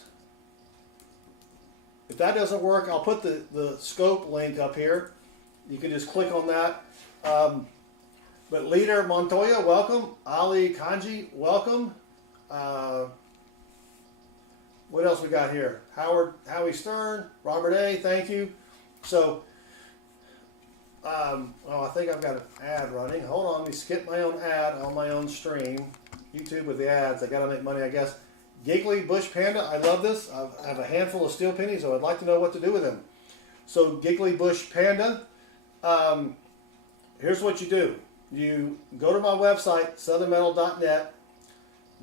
If that doesn't work, I'll put the scope link up here. You can just click on that. But Leader Montoya, welcome. Ali Kanji, welcome. What else we got here? Howie Stern, Robert A, thank you. So, I think I've got an ad running. Hold on, let me skip my own ad on my own stream. YouTube with the ads, I gotta make money, I guess. Giggly Bush Panda, I love this. I have a handful of steel pennies, so I'd like to know what to do with them. So Giggly Bush Panda, here's what you do. You go to my website, southernmetal.net.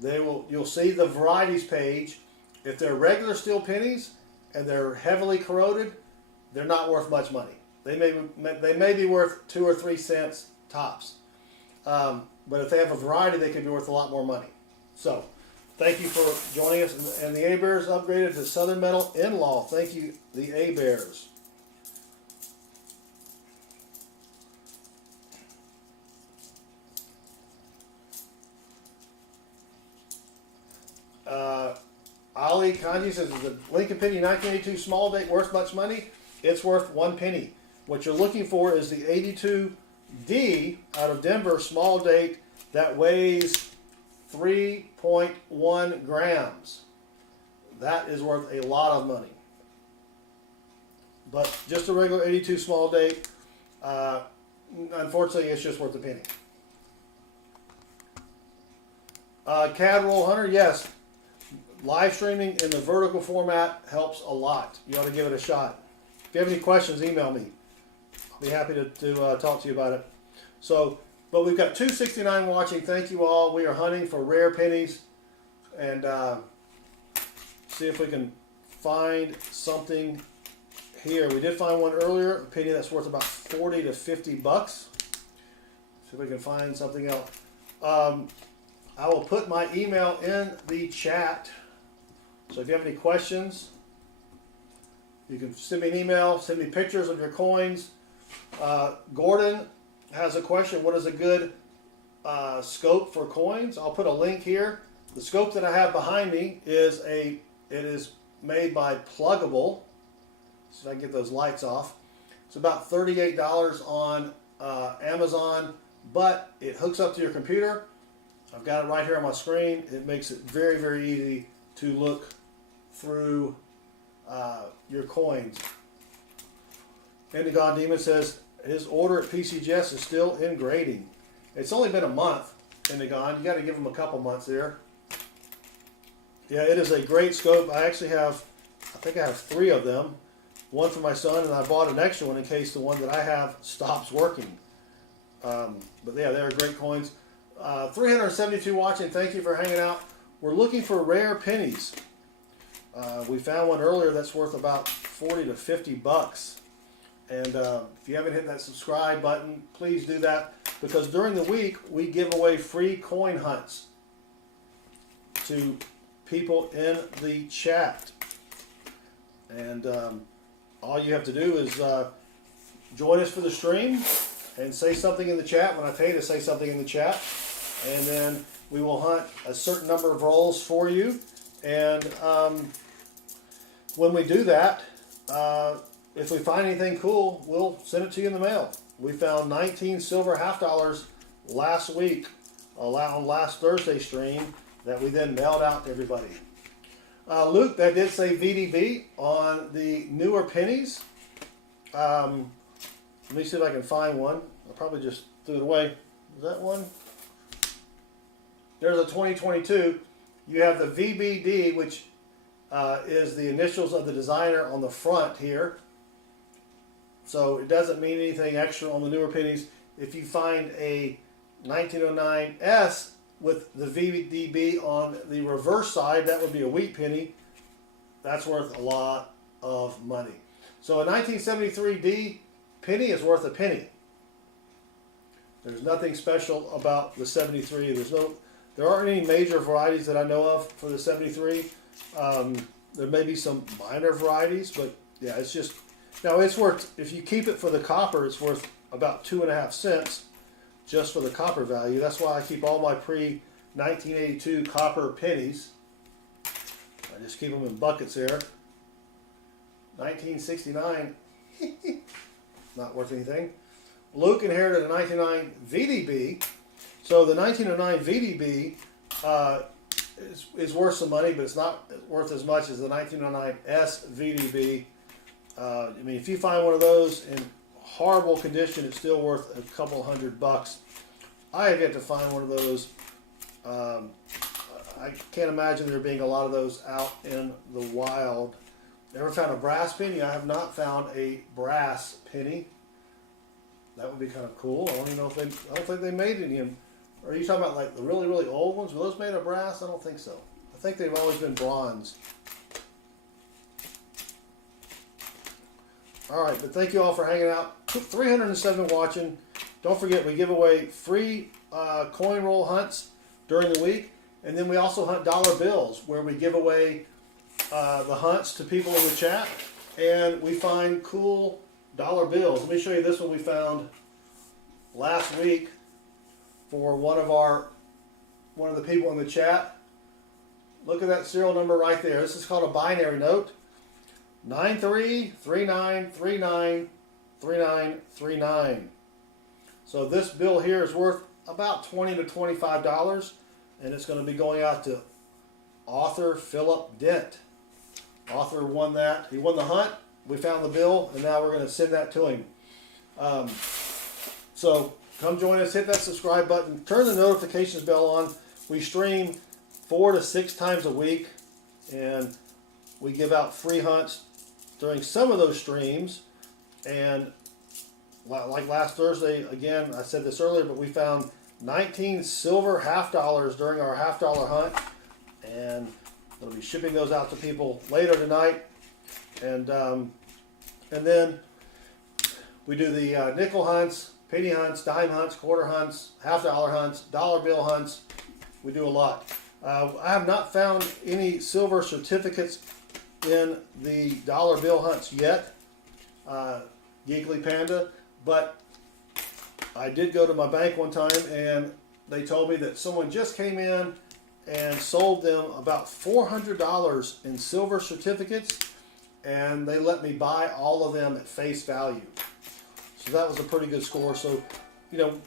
You'll see the varieties page. If they're regular steel pennies and they're heavily corroded, they're not worth much money. They may be worth 2 or 3 cents tops. But if they have a variety, they could be worth a lot more money. So thank you for joining us. And the A-Bears upgraded to Southern Metal In-Law. Thank you, the A-Bears. Ali Kanji says, is the Lincoln Penny 1982 small date worth much money? It's worth 1 penny. What you're looking for is the 82D out of Denver small date that weighs 3.1 grams. That is worth a lot of money. But just a regular 82 small date, unfortunately, it's just worth a penny. CAD Roll Hunter, yes. Live streaming in the vertical format helps a lot. You ought to give it a shot. If you have any questions, email me. I'll be happy to talk to you about it. So, but we've got 269 watching. Thank you all. We are hunting for rare pennies, and see if we can find something here. We did find one earlier, a penny that's worth about 40 to 50 bucks. See if we can find something else. I will put my email in the chat. So if you have any questions, you can send me an email, send me pictures of your coins. Gordon has a question. What is a good scope for coins? I'll put a link here. The scope that I have behind me is it is made by Pluggable. So I can get those lights off. It's about $38 on Amazon, but it hooks up to your computer. I've got it right here on my screen. It makes it very, very easy to look through your coins. Indigon Demon says his order at PCGS is still in grading. It's only been a month, Indigon. You got to give him a couple months there. Yeah, it is a great scope. I actually have, I think I have 3 of them. One for my son, and I bought an extra one in case the one that I have stops working. But yeah, they're great coins. 372 watching. Thank you for hanging out. We're looking for rare pennies. We found one earlier that's worth about 40 to 50 bucks. And if you haven't hit that subscribe button, please do that, because during the week we give away free coin hunts to people in the chat. And all you have to do is join us for the stream and say something in the chat when I tell you to say something in the chat. And then we will hunt a certain number of rolls for you. And when we do that, if we find anything cool, we'll send it to you in the mail. We found 19 silver $half last week on last Thursday stream that we then mailed out to everybody. Luke, that did say VDB on the newer pennies. Let me see if I can find one. I probably just threw it away. Is that one? There's a 2022. You have the VBD, which is the initials of the designer on the front here. So it doesn't mean anything extra on the newer pennies. If you find a 1909S with the VDB on the reverse side, that would be a wheat penny. That's worth a lot of money. So a 1973D penny is worth a penny. There's nothing special about the 73. There aren't any major varieties that I know of for the 73. There may be some minor varieties, but yeah, it's just, now it's worth, if you keep it for the copper, it's worth about 2.5 cents just for the copper value. That's why I keep all my pre-1982 copper pennies. I just keep them in buckets there. 1969, not worth anything. Luke inherited a 1909 VDB. So the 1909 VDB is worth some money, but it's not worth as much as the 1909S VDB. I mean, if you find one of those in horrible condition, it's still worth a couple $100. I have yet to find one of those. I can't imagine there being a lot of those out in the wild. Never found a brass penny. I have not found a brass penny. That would be kind of cool. I don't even know if I don't think they made any. Are you talking about like the really, really old ones? Were those made of brass? I don't think so. I think they've always been bronze. All right, but thank you all for hanging out. 307 watching. Don't forget, we give away free coin roll hunts during the week. And then we also hunt dollar bills, where we give away the hunts to people in the chat, and we find cool dollar bills. Let me show you this one we found last week for one of the people in the chat. Look at that serial number right there. This is called a binary note. 9339393939. So this bill here is worth about $20 to $25, and it's going to be going out to author Philip Dent. Author won that. He won the hunt. We found the bill, and now we're going to send that to him. So come join us. Hit that subscribe button. Turn the notifications bell on. We stream 4 to 6 times a week, and we give out free hunts during some of those streams. And like last Thursday, again, I said this earlier, but we found 19 silver $half during our $half hunt, and we'll be shipping those out to people later tonight. And then we do the nickel hunts, penny hunts, dime hunts, quarter hunts, $half hunts, dollar bill hunts. We do a lot. I have not found any silver certificates in the dollar bill hunts yet, Geekly Panda, but I did go to my bank one time, and they told me that someone just came in and sold them about $400 in silver certificates, and they let me buy all of them at face value. So that was a pretty good score. So, you know,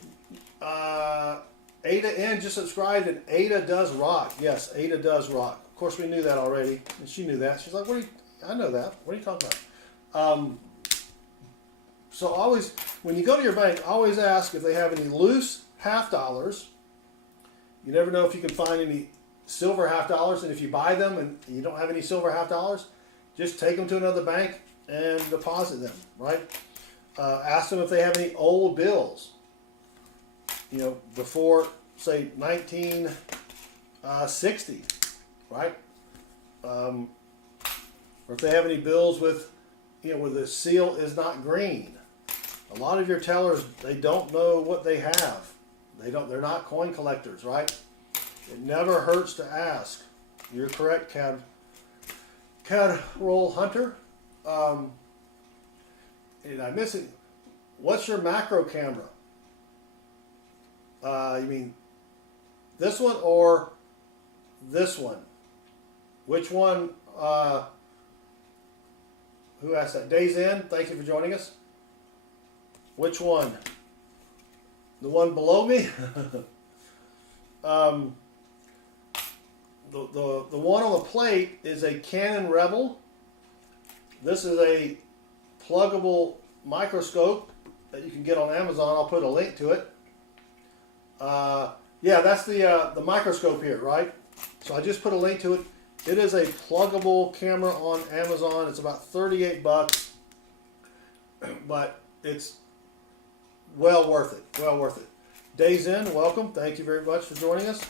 Ada N just subscribed, and Ada does rock. Yes, Ada does rock. Of course, we knew that already, and she knew that. She's like, "What are you? I know that. What are you talking about?" So always, when you go to your bank, always ask if they have any loose $half. You never know if you can find any silver $half, and if you buy them and you don't have any silver $half, just take them to another bank and deposit them, right? Ask them if they have any old bills, you know, before, say, 1960, right? Or if they have any bills with, you know, where the seal is not green. A lot of your tellers, they don't know what they have. They're not coin collectors, right? It never hurts to ask. You're correct, Cad Roll Hunter. And I'm missing. What's your macro camera? You mean this one or this one? Which one? Who asked that? Days In. Thank you for joining us. Which one? The one below me? The one on the plate is a Canon Rebel. This is a pluggable microscope that you can get on Amazon. I'll put a link to it. Yeah, that's the microscope here, right? So I just put a link to it. It is a pluggable camera on Amazon. It's about $38, but it's well worth it. Well worth it. Days In, welcome. Thank you very much for joining us.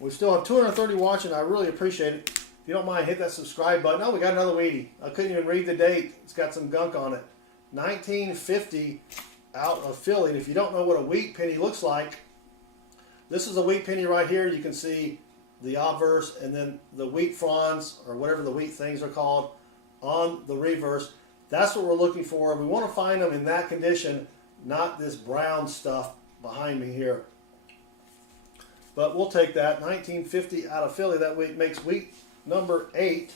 We still have 230 watching. I really appreciate it. If you don't mind, hit that subscribe button. Oh, we got another Wheatie. I couldn't even read the date. It's got some gunk on it. 1950 out of Philly. And if you don't know what a wheat penny looks like, this is a wheat penny right here. You can see the obverse and then the wheat fronds, or whatever the wheat things are called, on the reverse. That's what we're looking for. We want to find them in that condition, not this brown stuff behind me here. But we'll take that. 1950 out of Philly. That makes wheat number 8.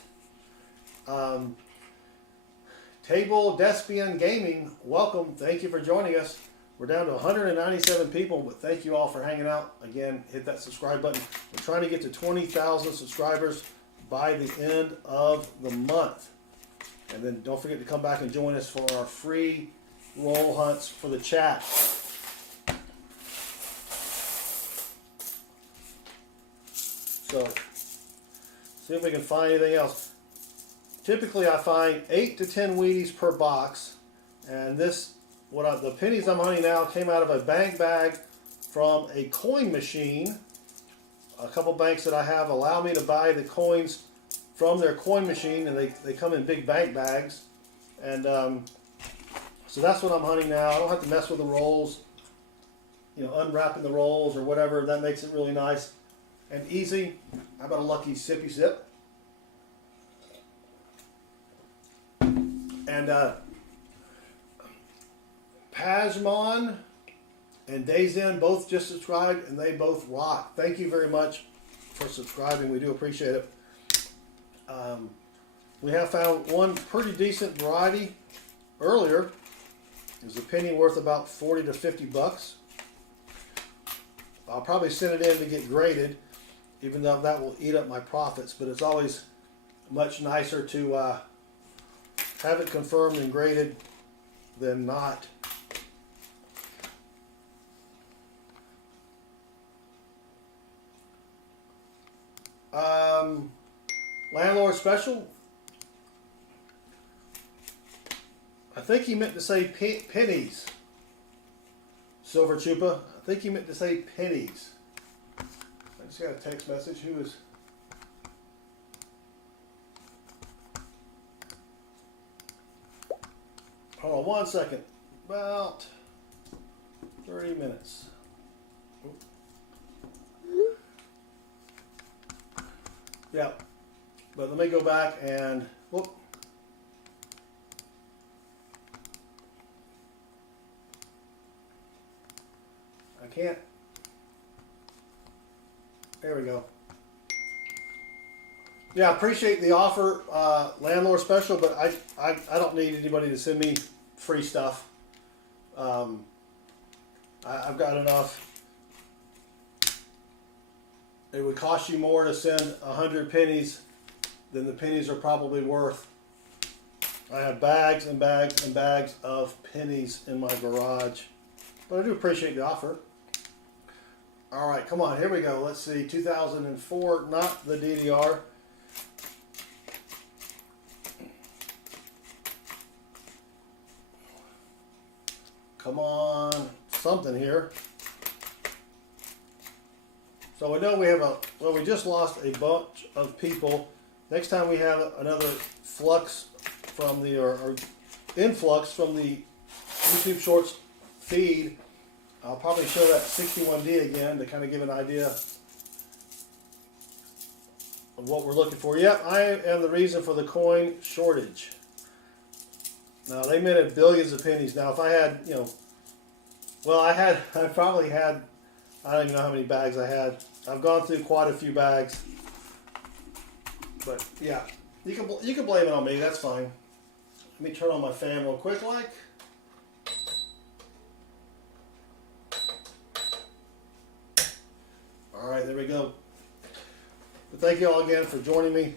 Table Despian Gaming, welcome. Thank you for joining us. We're down to 197 people, but thank you all for hanging out. Again, hit that subscribe button. We're trying to get to 20,000 subscribers by the end of the month. And then don't forget to come back and join us for our free roll hunts for the chat. So, see if we can find anything else. Typically, I find 8 to 10 Wheaties per box, and this, the pennies I'm hunting now came out of a bank bag from a coin machine. A couple banks that I have allow me to buy the coins from their coin machine, and they come in big bank bags. And so that's what I'm hunting now. I don't have to mess with the rolls, you know, unwrapping the rolls or whatever. That makes it really nice. and easy. How about a lucky sippy sip? And Pajmon and Dayzen both just subscribed, and they both rock. Thank you very much for subscribing. We do appreciate it. We have found one pretty decent variety earlier. It was a penny worth about 40 to 50 bucks. I'll probably send it in to get graded, even though that will eat up my profits, but it's always much nicer to have it confirmed and graded than not. Landlord special. I think he meant to say pennies. Silver Chupa. I think he meant to say pennies. I just got a text message. Who is? Hold on one second. About 30 minutes. Yeah. But let me go back and whoop. I can't. There we go. Yeah, I appreciate the offer, landlord special, but I don't need anybody to send me free stuff. I've got enough. It would cost you more to send 100 pennies than the pennies are probably worth. I have bags and bags and bags of pennies in my garage, but I do appreciate the offer. All right, come on, here we go. Let's see, 2004, not the DDR. Come on, something here. So we know we have we just lost a bunch of people. Next time we have another flux from the, or influx from the YouTube Shorts feed, I'll probably show that 61D again to kind of give an idea of what we're looking for. Yep, I am the reason for the coin shortage. Now, they minted billions of pennies. Now, if I had, you know, well, I probably had, I don't even know how many bags I had. I've gone through quite a few bags. But, yeah, you can blame it on me. That's fine. Let me turn on my fan real quick, like. All right, there we go. But thank you all again for joining me.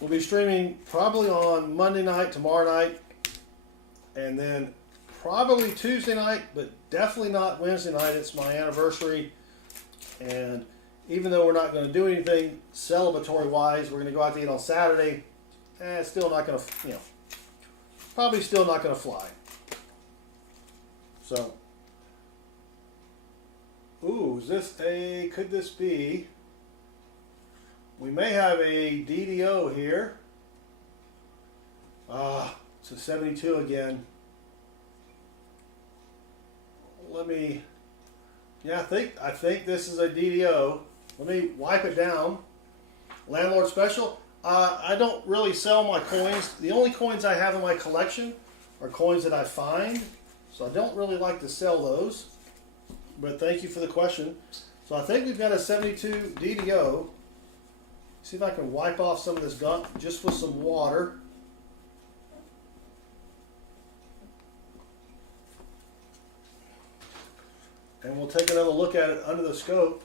We'll be streaming probably on Monday night, tomorrow night, and then probably Tuesday night, but definitely not Wednesday night. It's my anniversary, and even though we're not going to do anything celebratory-wise, we're going to go out to eat on Saturday. It's still not going to, you know, probably still not going to fly. So, ooh, is this a, could this be? We may have a DDO here. It's a 72 again. Let me, yeah, I think this is a DDO. Let me wipe it down. Landlord special. I don't really sell my coins. The only coins I have in my collection are coins that I find. So I don't really like to sell those. But thank you for the question. So I think we've got a 72 DDO. See if I can wipe off some of this gunk just with some water. And we'll take another look at it under the scope.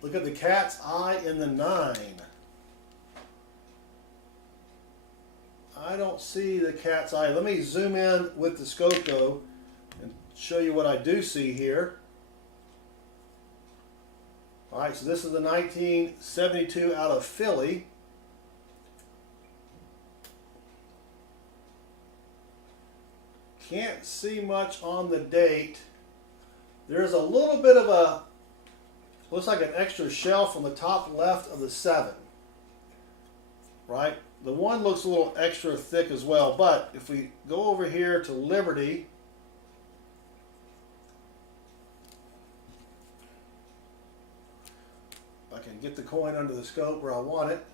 Look at the cat's eye in the 9. I don't see the cat's eye. Let me zoom in with the scope though and show you what I do see here. All right, so this is the 1972 out of Philly. Can't see much on the date. There's a little bit of a, looks like an extra shelf on the top left of the 7. Right? The 1 looks a little extra thick as well, but if we go over here to Liberty, and get the coin under the scope where I want it.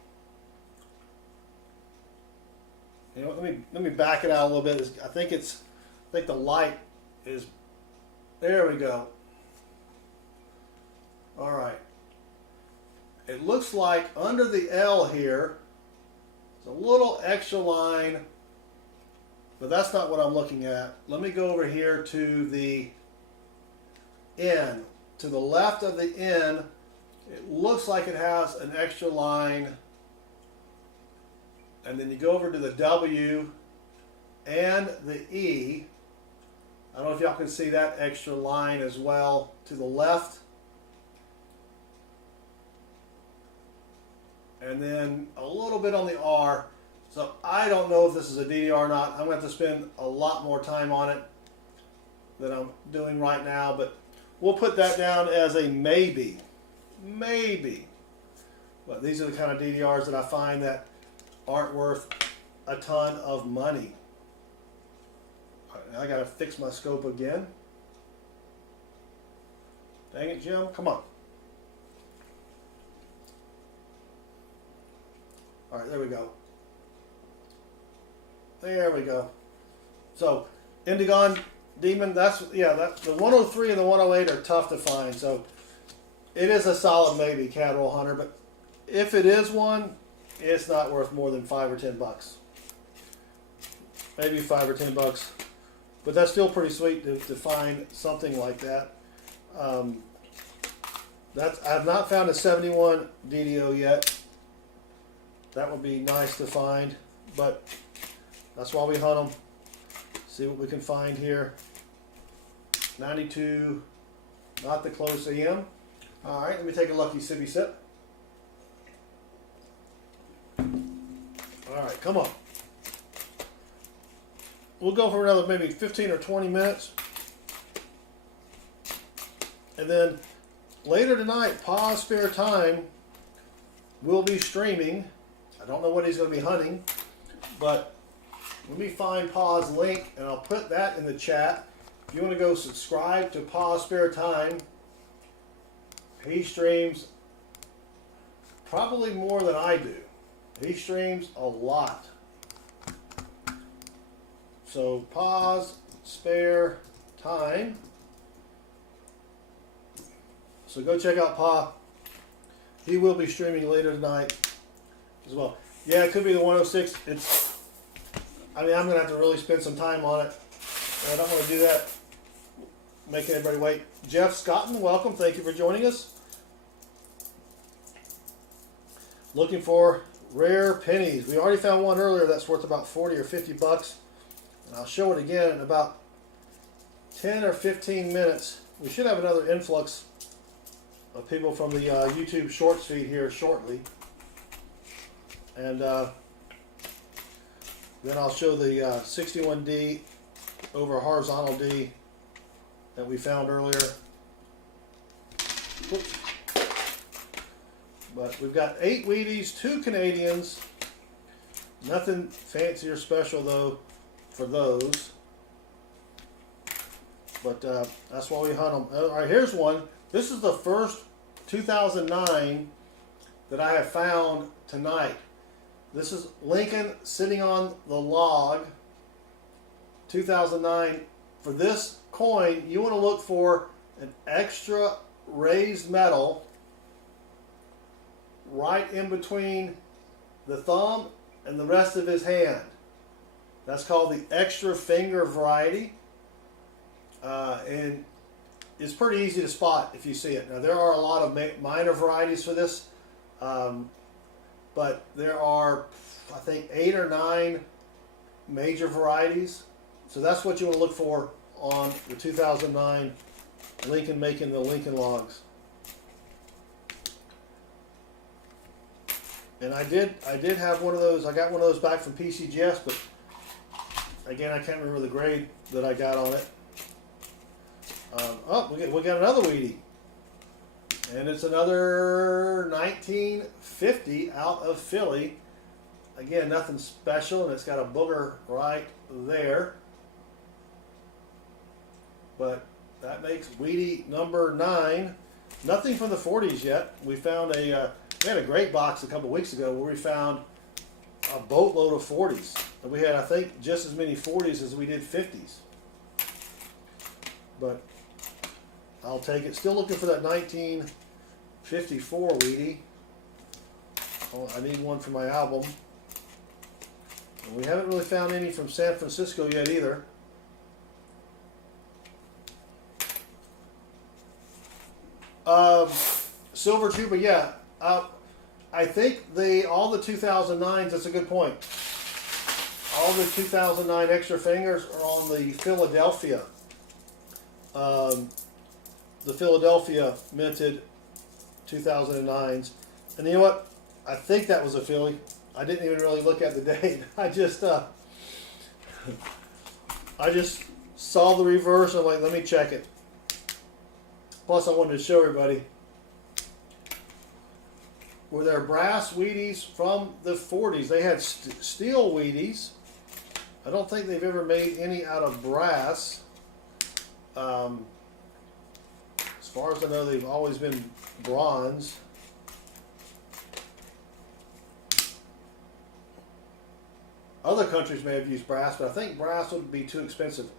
You know, let me back it out a little bit. I think the light is, there we go. All right. It looks like under the L here, there's a little extra line, but that's not what I'm looking at. Let me go over here to the N. To the left of the N, it looks like it has an extra line. And then you go over to the W and the E. I don't know if y'all can see that extra line as well to the left. And then a little bit on the R. So I don't know if this is a DDR or not. I'm going to have to spend a lot more time on it than I'm doing right now, but we'll put that down as a maybe. Maybe. But these are the kind of DDRs that I find that aren't worth a ton of money. All right, now I got to fix my scope again. Dang it, Jim. Come on. All right, there we go. There we go. So, Indigon Demon, that's the 103 and the 108 are tough to find. So, it is a solid maybe, Cat Roll Hunter, but if it is one, it's not worth more than $5 or $10. Maybe $5 or $10, but that's still pretty sweet to find something like that. I've not found a 71 DDO yet. That would be nice to find, but that's why we hunt them. See what we can find here. 92, not the close EM. All right, let me take a lucky sippy sip. All right, come on. We'll go for another maybe 15 or 20 minutes. And then later tonight, Pa's Spare Time will be streaming. I don't know what he's going to be hunting, but let me find Pa's link and I'll put that in the chat. If you want to go subscribe to Pa's Spare Time, he streams probably more than I do. He streams a lot. So Pa's Spare Time. So go check out Pa. He will be streaming later tonight as well. Yeah, it could be the 106. I'm going to have to really spend some time on it. I don't want to do that, making everybody wait. Jeff Scotton, welcome. Thank you for joining us. Looking for rare pennies. We already found one earlier that's worth about 40 or 50 bucks. And I'll show it again in about 10 or 15 minutes. We should have another influx of people from the YouTube Shorts feed here shortly. And then I'll show the 61D over horizontal D that we found earlier. Whoops. But we've got 8 Wheaties, 2 Canadians. Nothing fancy or special though for those. But that's why we hunt them. All right, here's one. This is the first 2009 that I have found tonight. This is Lincoln sitting on the log. 2009. For this coin, you want to look for an extra raised metal right in between the thumb and the rest of his hand. That's called the extra finger variety. And it's pretty easy to spot if you see it. Now there are a lot of minor varieties for this, but there are, I think, 8 or 9 major varieties. So that's what you want to look for on the 2009 Lincoln making the Lincoln logs. And I did have one of those. I got one of those back from PCGS, but again, I can't remember the grade that I got on it. We got another Wheatie. And it's another 1950 out of Philly. Again, nothing special, and it's got a booger right there. But that makes Wheatie number 9. Nothing from the 40s yet. We found we had a great box a couple weeks ago where we found a boatload of 40s. And we had, I think, just as many 40s as we did 50s. But I'll take it. Still looking for that 1954 Wheatie. Oh, I need one for my album. And we haven't really found any from San Francisco yet either. Silver tuba, yeah. I think all the 2009s, that's a good point. All the 2009 extra fingers are on the Philadelphia. The Philadelphia minted 2009s. And you know what? I think that was a Philly. I didn't even really look at the date. I just saw the reverse. I'm like, let me check it. Plus, I wanted to show everybody. Were there brass Wheaties from the 40s? They had steel Wheaties. I don't think they've ever made any out of brass. As far as I know, they've always been bronze. Other countries may have used brass, but I think brass would be too expensive.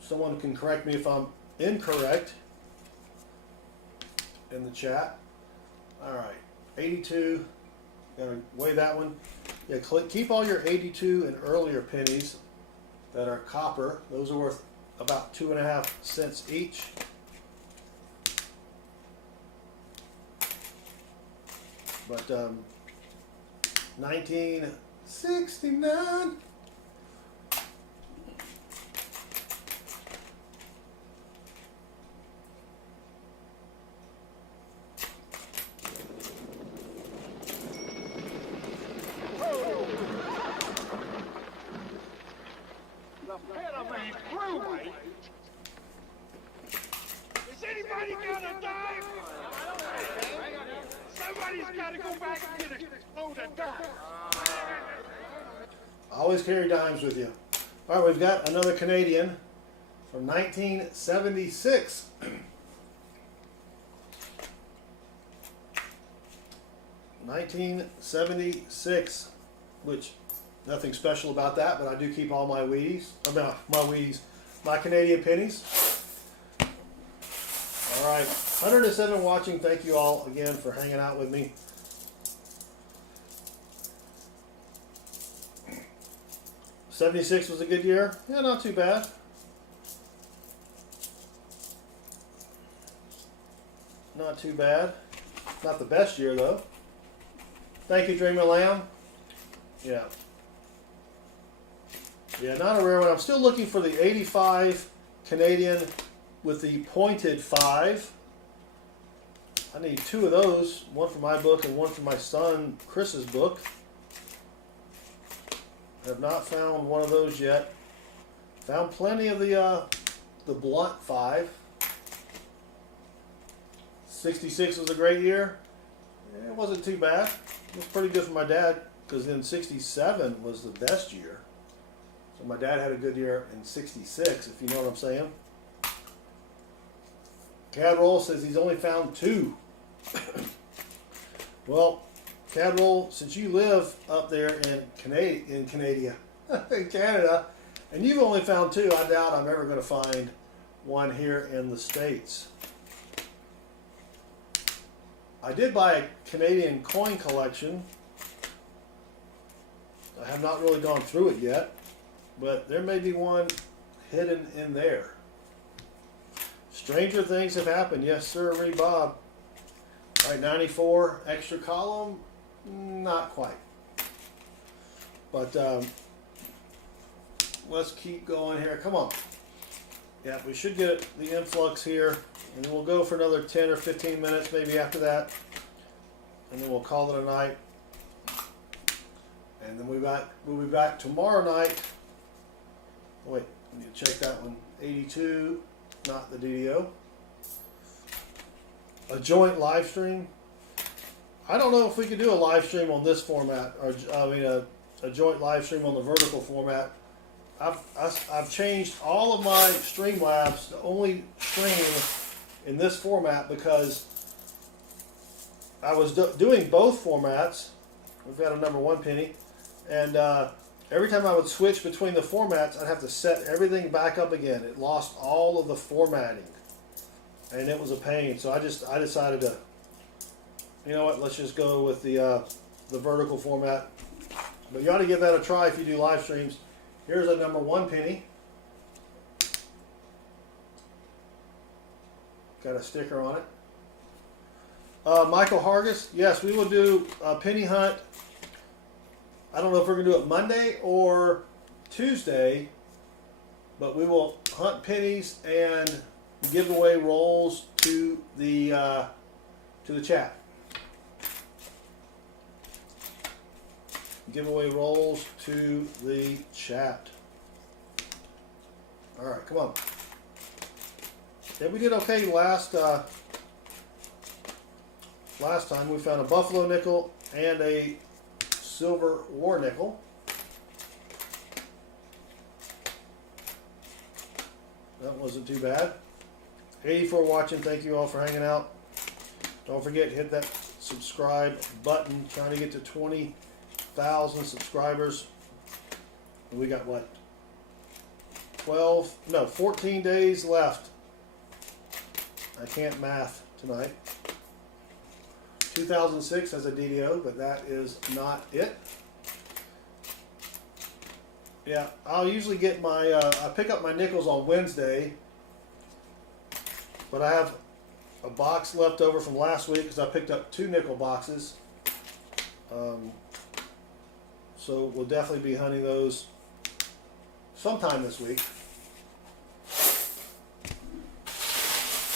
Someone can correct me if I'm incorrect in the chat. All right, 82. Gotta weigh that one. Yeah, keep all your 82 and earlier pennies that are copper. Those are worth about 2.5 cents each. But 1969. Is anybody gonna die? Somebody's gotta go back and get a load of dimes. Always carry dimes with you. All right, we've got another Canadian from 1976. $1976, which nothing special about that, but I do keep all my Wheaties, my Canadian pennies. All right, 107 watching. Thank you all again for hanging out with me. '76 was a good year. Yeah, not too bad. Not too bad. Not the best year though. Thank you, Dreamer Lamb. Yeah. Yeah, not a rare one. I'm still looking for the 85 Canadian with the pointed 5. I need 2 of those. One for my book and one for my son Chris's book. I have not found one of those yet. Found plenty of the blunt 5. 66 was a great year. It wasn't too bad. It was pretty good for my dad, because then 67 was the best year. So my dad had a good year in 66, if you know what I'm saying. Cadroll says he's only found 2. Well, Cadroll, since you live up there in Canada, and you've only found 2, I doubt I'm ever going to find one here in the States. I did buy a Canadian coin collection. I have not really gone through it yet, but there may be one hidden in there. Stranger things have happened. Yes, sir, Bob. All right, 94 extra column. Not quite. But let's keep going here. Come on. Yeah, we should get the influx here. And then we'll go for another 10 or 15 minutes maybe after that. And then we'll call it a night. And then we'll be back tomorrow night. Wait, I need to check that one. 82, not the DDO. A joint live stream. I don't know if we could do a live stream on this format, or I mean a joint live stream on the vertical format. I've changed all of my Streamlabs to only stream in this format because I was doing both formats. We've got a number 1 penny, and every time I would switch between the formats, I'd have to set everything back up again. It lost all of the formatting, and it was a pain. So I decided to, you know what? Let's just go with the vertical format. But you ought to give that a try if you do live streams. Here's a number 1 penny. Got a sticker on it. Michael Hargis, yes, we will do a penny hunt. I don't know if we're going to do it Monday or Tuesday, but we will hunt pennies and give away rolls to the chat. Give away rolls to the chat. All right, come on. Yeah, we did okay last time. We found a buffalo nickel and a silver war nickel. That wasn't too bad. 80 for watching. Thank you all for hanging out. Don't forget to hit that subscribe button. Trying to get to 20,000 subscribers. And we got what? 14 days left. I can't math tonight. 2006 as a DDO, but that is not it. Yeah, I'll usually get my, I pick up my nickels on Wednesday, but I have a box left over from last week because I picked up 2 nickel boxes. So we'll definitely be hunting those sometime this week.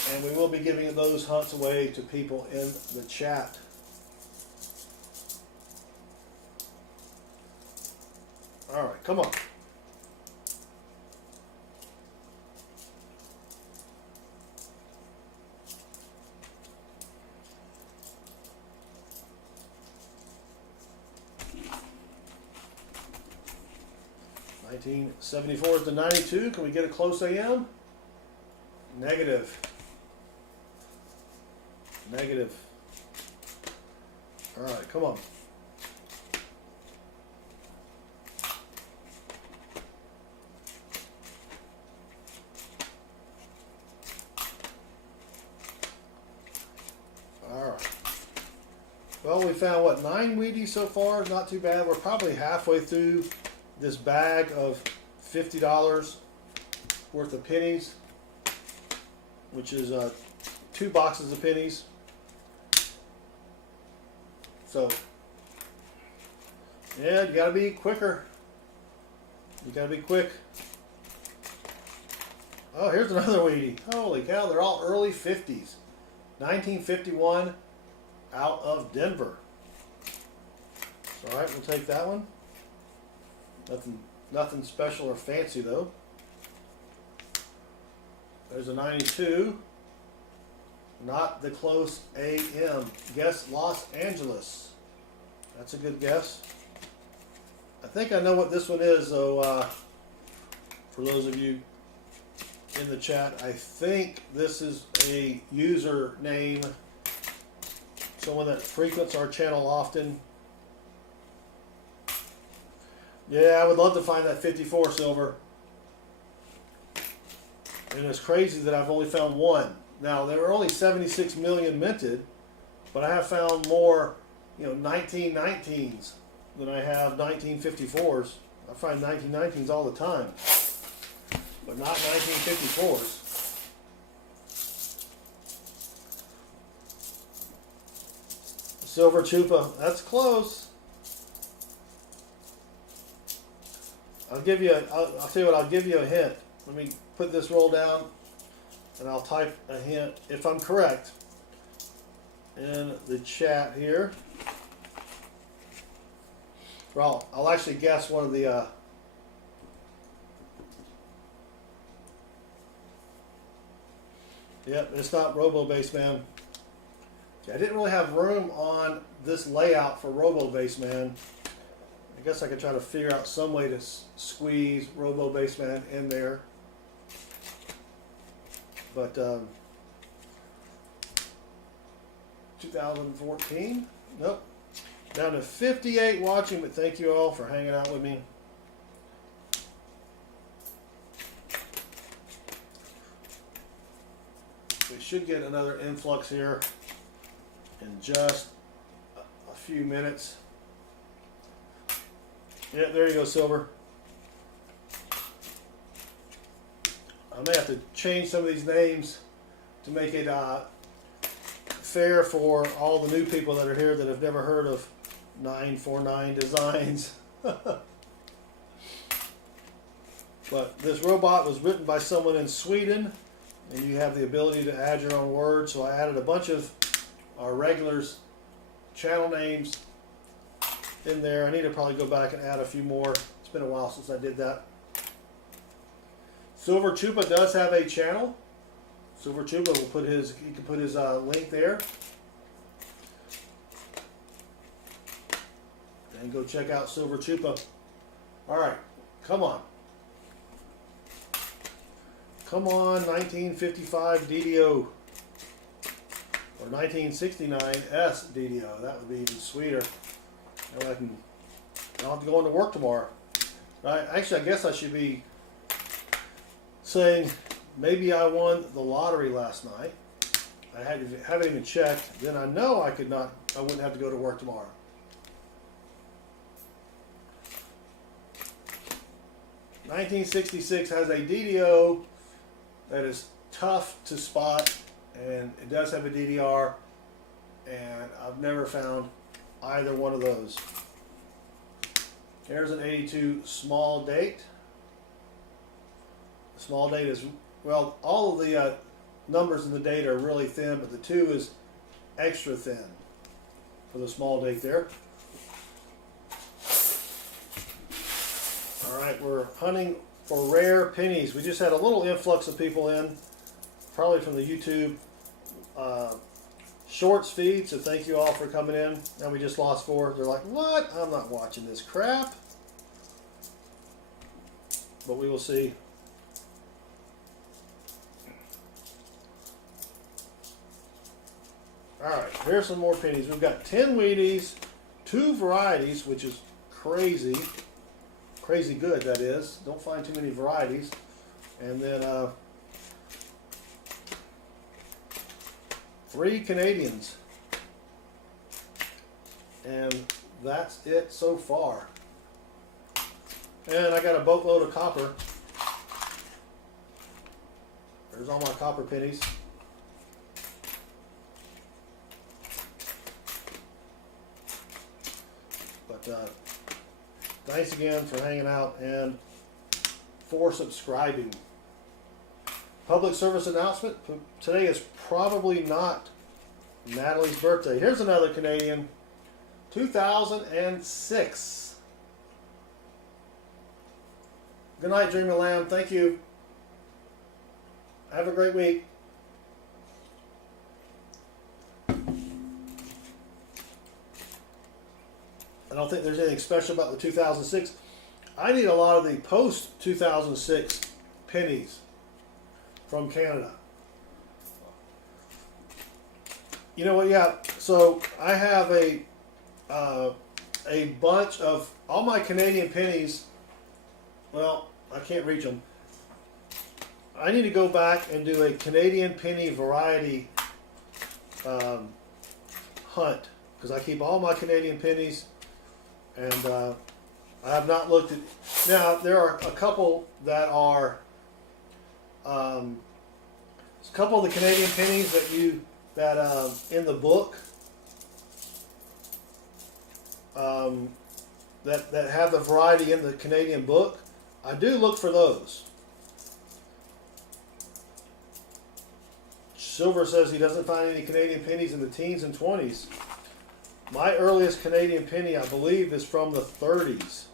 And we will be giving those hunts away to people in the chat. All right, come on. $19.74 to 92. Can we get a close AM? Negative. Negative. All right, come on. All right. Well, we found what, 9 Wheaties so far. Not too bad. We're probably halfway through this bag of $50 worth of pennies, which is 2 boxes of pennies. So, yeah, you gotta be quicker. You gotta be quick. Oh, here's another Wheatie. Holy cow, they're all early 50s. 1951 out of Denver. All right, we'll take that one. Nothing special or fancy though. There's a 92. Not the close AM. Guess Los Angeles. That's a good guess. I think I know what this one is, though. For those of you in the chat, I think this is a user name. Someone that frequents our channel often. Yeah, I would love to find that 54 silver. And it's crazy that I've only found 1. Now, there are only 76 million minted, but I have found more, 1919s than I have 1954s. I find 1919s all the time, but not 1954s. Silver chupa, that's close. I'll tell you what, I'll give you a hint. Let me put this roll down. And I'll type a hint, if I'm correct, in the chat here. Well, I'll actually guess one of the... Yep, it's not Robo-Base Man. I didn't really have room on this layout for Robo-Base Man. I guess I could try to figure out some way to squeeze Robo Baseman in there. But 2014, nope. Down to 58 watching, but thank you all for hanging out with me. We should get another influx here in just a few minutes. Yeah, there you go, Silver. I may have to change some of these names to make it fair for all the new people that are here that have never heard of 949 Designs. But this robot was written by someone in Sweden, and you have the ability to add your own words. So I added a bunch of our regulars channel names in there. I need to probably go back and add a few more. It's been a while since I did that. Silver Chupa does have a channel. Silver Chupa will put his, he can put his link there. And go check out Silver Chupa. Alright, come on. Come on, 1955 DDO. Or 1969 S DDO. That would be even sweeter. And I don't have to go into work tomorrow. Right? Actually, I guess I should be saying maybe I won the lottery last night. I haven't even checked. Then I know I wouldn't have to go to work tomorrow. (1966) has a DDO that is tough to spot, and it does have a DDR, and I've never found either one of those. Here's an 82 small date. The small date is, well, all of the numbers in the date are really thin, but the 2 is extra thin for the small date there. Alright, we're hunting for rare pennies. We just had a little influx of people in, probably from the YouTube Shorts feed, so thank you all for coming in. And we just lost 4. They're like, what? I'm not watching this crap. But we will see. Alright, here's some more pennies. We've got 10 Wheaties, 2 varieties, which is crazy. Crazy good, that is. Don't find too many varieties. And then 3 Canadians. And that's it so far. And I got a boatload of copper. There's all my copper pennies. But thanks again for hanging out and for subscribing. Public service announcement. Today is probably not Natalie's birthday. Here's another Canadian. 2006. Good night, Dream of Lamb. Thank you. Have a great week. I don't think there's anything special about the 2006. I need a lot of the post-2006 pennies from Canada. You know what? Yeah. So I have a bunch of all my Canadian pennies. Well, I can't reach them. I need to go back and do a Canadian penny variety hunt, because I keep all my Canadian pennies, and I have not looked at. Now there are a couple that are. A couple of the Canadian pennies that in the book that have the variety in the Canadian book. I do look for those. Silver says he doesn't find any Canadian pennies in the teens and 20s. My earliest Canadian penny, I believe, is from the 30s.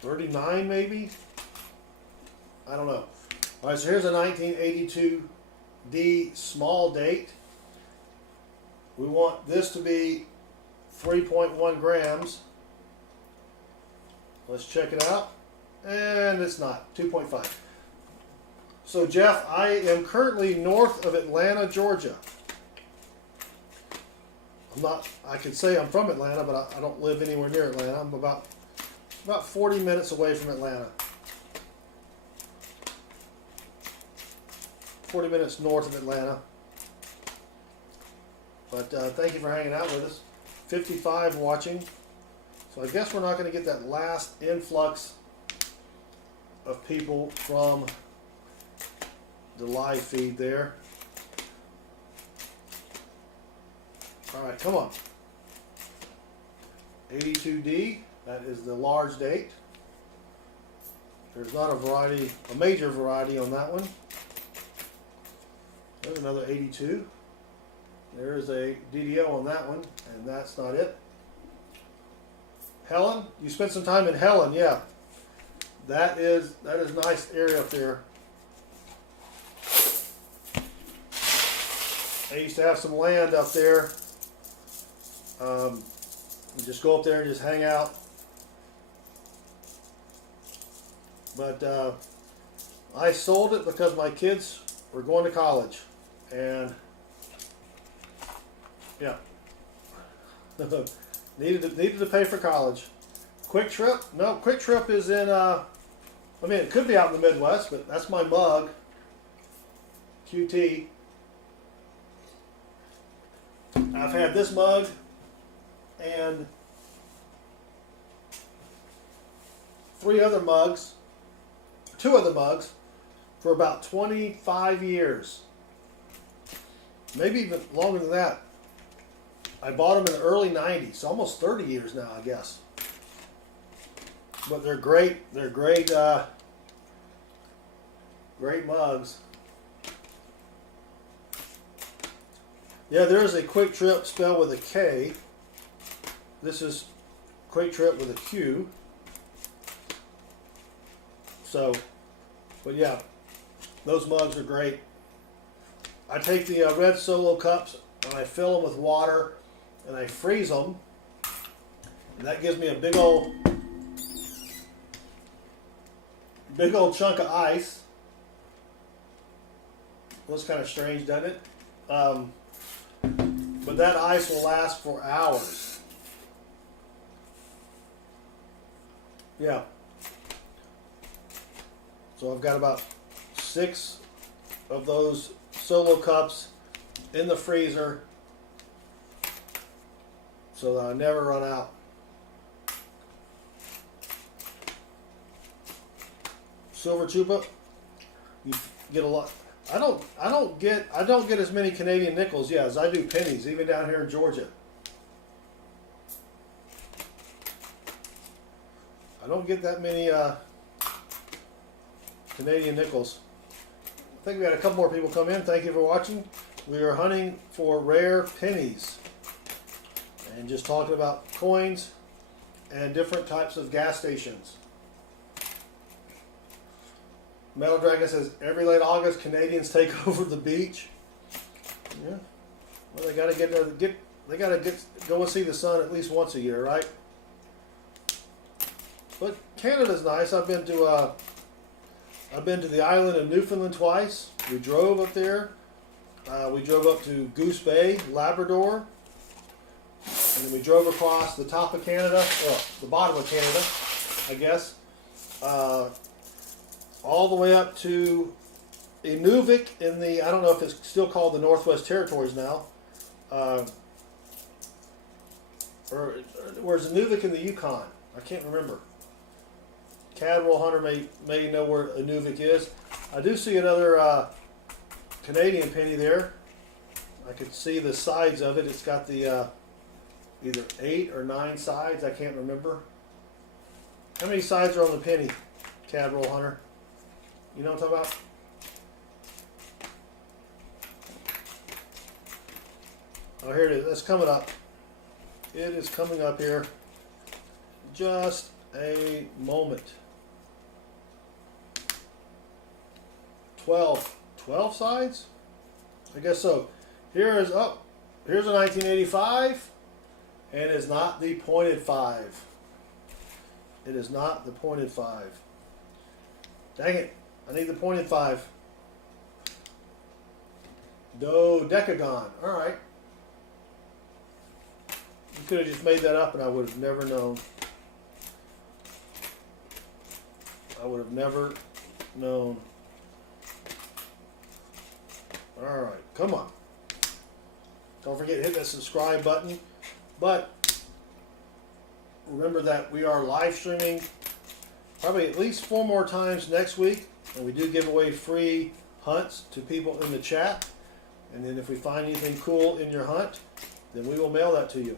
39 maybe? I don't know. All right, so here's a 1982 D small date. We want this to be 3.1 grams. Let's check it out. And it's not, 2.5. So Jeff, I am currently north of Atlanta, Georgia. I could say I'm from Atlanta, but I don't live anywhere near Atlanta. I'm about 40 minutes away from Atlanta. 40 minutes north of Atlanta. But thank you for hanging out with us. 55 watching. So I guess we're not going to get that last influx of people from the live feed there. All right, come on. 82D, that is the large date. There's not a major variety on that one. There's another 82. There's a DDO on that one, and that's not it. Helen, you spent some time in Helen, yeah. That is a nice area up there. I used to have some land up there. Just go up there and just hang out. But I sold it because my kids were going to college, and yeah, needed to pay for college. Quick Trip? No, Quick Trip is in. I mean, it could be out in the Midwest, but that's my mug. QT. I've had this mug and 2 other mugs for about 25 years. Maybe even longer than that. I bought them in the early 90s, so almost 30 years now, I guess. But they're great. They're great, great mugs. Yeah, there's a Quick Trip spelled with a K. This is Quick Trip with a Q. So, but yeah, those mugs are great. I take the red Solo cups and I fill them with water and I freeze them. And that gives me a big old chunk of ice. Looks kind of strange, doesn't it? But that ice will last for hours. Yeah. So I've got about 6 of those Solo cups in the freezer so that I never run out. Silver Chupa, you get a lot. I don't get as many Canadian nickels, yeah, as I do pennies, even down here in Georgia. I don't get that many Canadian nickels. I think we had a couple more people come in. Thank you for watching. We are hunting for rare pennies and just talking about coins and different types of gas stations. Metal Dragon says every late August Canadians take over the beach. Yeah, well they gotta go and see the sun at least once a year, right? But Canada's nice. I've been to the island of Newfoundland twice. We drove up there. We drove up to Goose Bay, Labrador, and then we drove across the top of Canada, well, the bottom of Canada, I guess. All the way up to Inuvik in the, I don't know if it's still called the Northwest Territories now, or where's Inuvik in the Yukon? I can't remember. Cadwell Hunter may know where Inuvik is. I do see another Canadian penny there. I could see the sides of it. It's got the either 8 or 9 sides. I can't remember. How many sides are on the penny, Cadwell Hunter? You know what I'm talking about? Oh, here it is. That's coming up. It is coming up here. Just a moment. 12 sides? I guess so. Here's a 1985. And it is not the pointed 5. It is not the pointed 5. Dang it. I need the pointed 5. Dodecagon. Alright. You could have just made that up and I would have never known. I would have never known. Alright, come on. Don't forget to hit that subscribe button. But remember that we are live streaming probably at least 4 more times next week. And we do give away free hunts to people in the chat. And then if we find anything cool in your hunt, then we will mail that to you.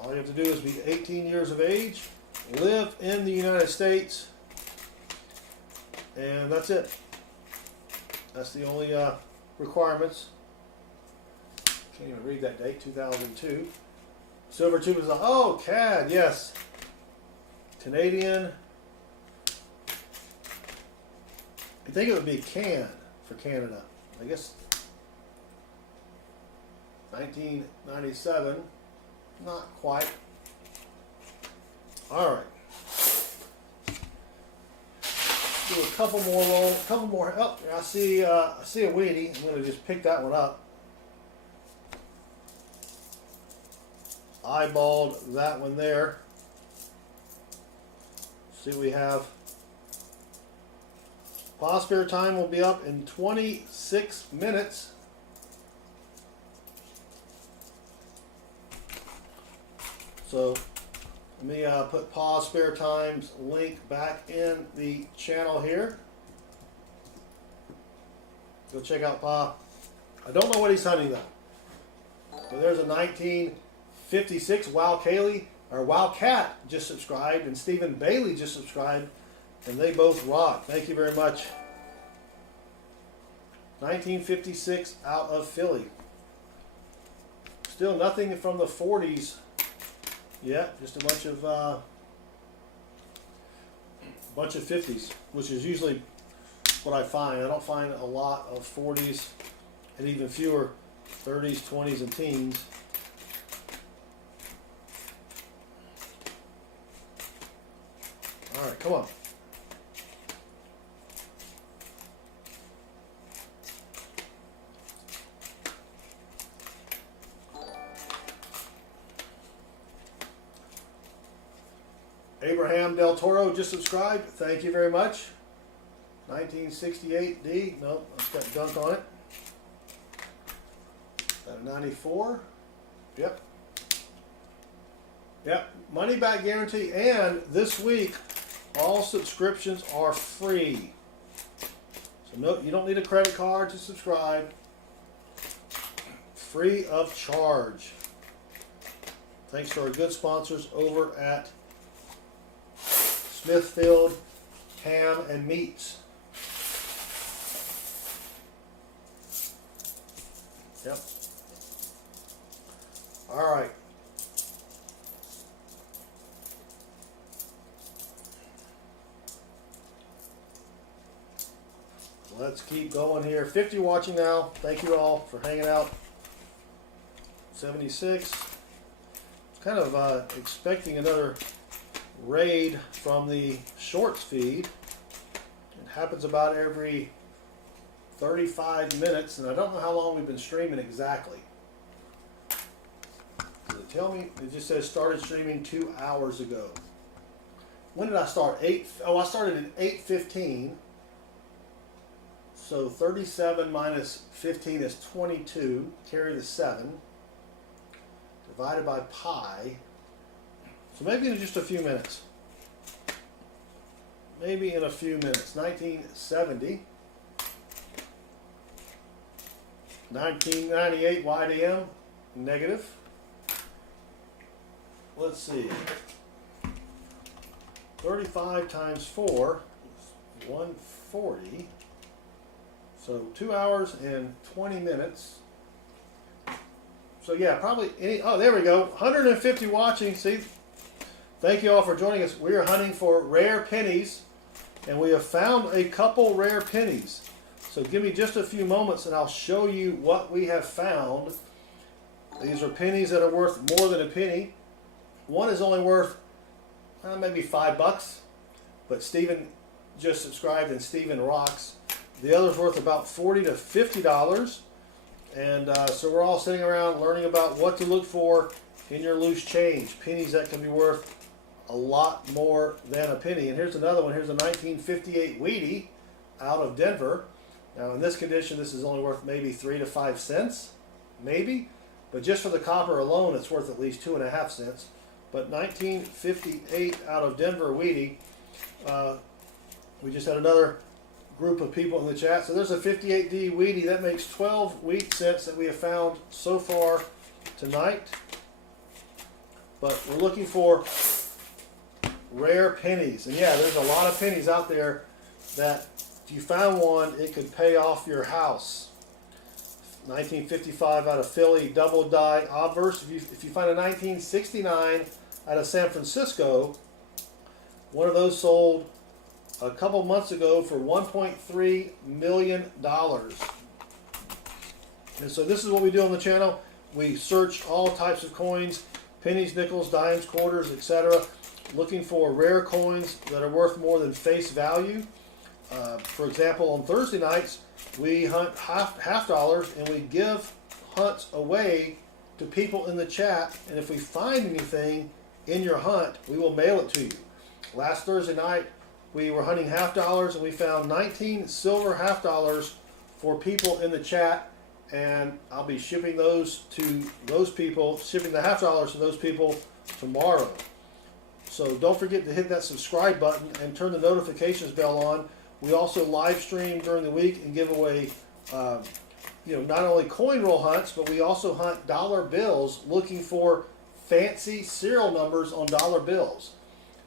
All you have to do is be 18 years of age, live in the United States, and that's it. That's the only requirements. Can't even read that date, 2002. Silver tube is, oh, CAD, yes. Canadian. I think it would be CAN for Canada. I guess 1997. Not quite. All right. Do a couple more roll, couple more. Oh, I see a weenie. I'm going to just pick that one up. Eyeballed that one there. See what we have. Pause spare time will be up in 26 minutes. So let me put pause spare times link back in the channel here. Go check out Pa. I don't know what he's hunting though. But there's a 1956 Wildcat just subscribed, and Stephen Bailey just subscribed, and they both rock. Thank you very much. 1956 out of Philly. Still nothing from the 40s. Yeah, just a bunch of 50s, which is usually what I find. I don't find a lot of 40s, and even fewer 30s, 20s, and teens. All right, come on. Abraham Del Toro just subscribed. Thank you very much. 1968D. Nope, it's got gunk on it. That a 94. Yep. Yep. Money back guarantee. And this week, all subscriptions are free. So no, you don't need a credit card to subscribe. Free of charge. Thanks to our good sponsors over at Smithfield Ham and Meats. Yep. All right. Let's keep going here. 50 watching now. Thank you all for hanging out. 76. Kind of expecting another raid from the shorts feed. It happens about every 35 minutes, and I don't know how long we've been streaming exactly. Does it tell me? It just says started streaming 2 hours ago. When did I start? I started at 8:15. So 37 minus 15 is 22. Carry the 7. Divided by pi. So maybe in just a few minutes. Maybe in a few minutes. 1970. 1998 YDM. Negative. Let's see. 35 times 4 is 140. So 2 hours and 20 minutes. So yeah, probably any, oh, there we go. 150 watching. See, thank you all for joining us. We are hunting for rare pennies, and we have found a couple rare pennies. So give me just a few moments and I'll show you what we have found. These are pennies that are worth more than a penny. One is only worth maybe $5, but Stephen just subscribed and Stephen rocks. The other's worth about $40 to $50. And so we're all sitting around learning about what to look for in your loose change. Pennies that can be worth a lot more than a penny. And here's another one. Here's a 1958 Wheatie out of Denver. Now in this condition, this is only worth maybe 3 to 5 cents, maybe. But just for the copper alone, it's worth at least 2.5 cents. But 1958 out of Denver Wheatie. We just had another group of people in the chat. So there's a 58D Wheatie. That makes 12 wheat cents that we have found so far tonight. But we're looking for rare pennies. And yeah, there's a lot of pennies out there that if you found one, it could pay off your house. 1955 out of Philly, double die obverse. If you find a 1969 out of San Francisco, one of those sold a couple months ago for $1.3 million. And so this is what we do on the channel. We search all types of coins, pennies, nickels, dimes, quarters, etc., looking for rare coins that are worth more than face value. For example, on Thursday nights, we hunt half dollars and we give hunts away to people in the chat. And if we find anything in your hunt, we will mail it to you. Last Thursday night, we were hunting half dollars and we found 19 silver half dollars for people in the chat. And I'll be shipping those to those people, shipping the half dollars to those people tomorrow. So don't forget to hit that subscribe button and turn the notifications bell on. We also live stream during the week and give away, not only coin roll hunts, but we also hunt dollar bills, looking for fancy serial numbers on dollar bills.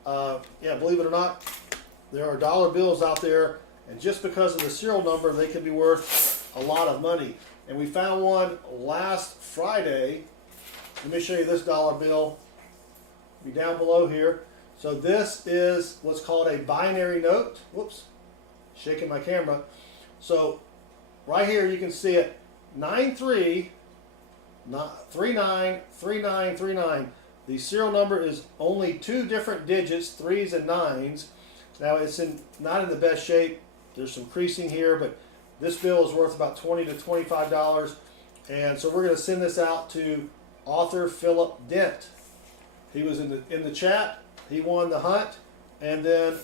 Believe it or not, there are dollar bills out there, and just because of the serial number, they can be worth a lot of money. And we found one last Friday. Let me show you this dollar bill. Be down below here. So this is what's called a binary note. Whoops, shaking my camera. So right here you can see it, 93393939. The serial number is only 2 different digits, 3s and 9s. Now it's not in the best shape. There's some creasing here, but this bill is worth about $20 to $25. And so we're going to send this out to author Philip Dent. He was in the chat. He won the hunt, and then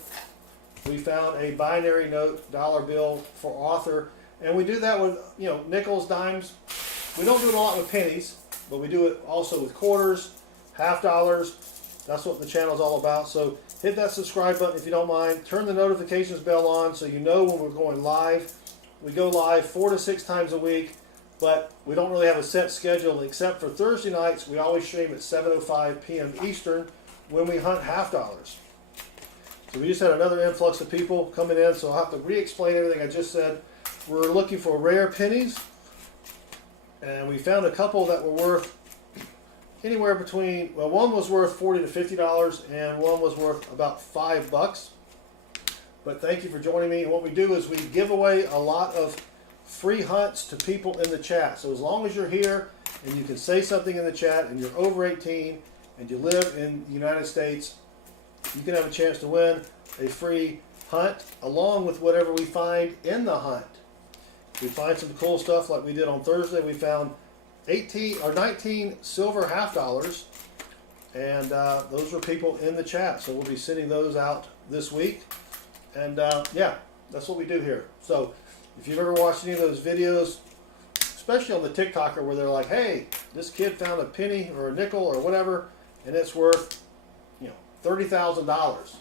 we found a binary note dollar bill for author. And we do that with nickels, dimes. We don't do it a lot with pennies, but we do it also with quarters, half dollars. That's what the channel is all about. So hit that subscribe button if you don't mind. Turn the notifications bell on so you know when we're going live. We go live 4 to 6 times a week, but we don't really have a set schedule except for Thursday nights. We always stream at 7:05 p.m. Eastern when we hunt half dollars. So we just had another influx of people coming in, so I'll have to re-explain everything I just said. We're looking for rare pennies, and we found a couple that were worth anywhere between, well, one was worth $40 to $50 and one was worth about $5. But thank you for joining me. And what we do is we give away a lot of free hunts to people in the chat. So as long as you're here and you can say something in the chat and you're over 18 and you live in the United States, you can have a chance to win a free hunt along with whatever we find in the hunt. We find some cool stuff like we did on Thursday. We found 19 silver half dollars, and those were people in the chat. So we'll be sending those out this week. And that's what we do here. So if you've ever watched any of those videos, especially on the TikToker where they're like, hey, this kid found a penny or a nickel or whatever, and it's worth $30,000.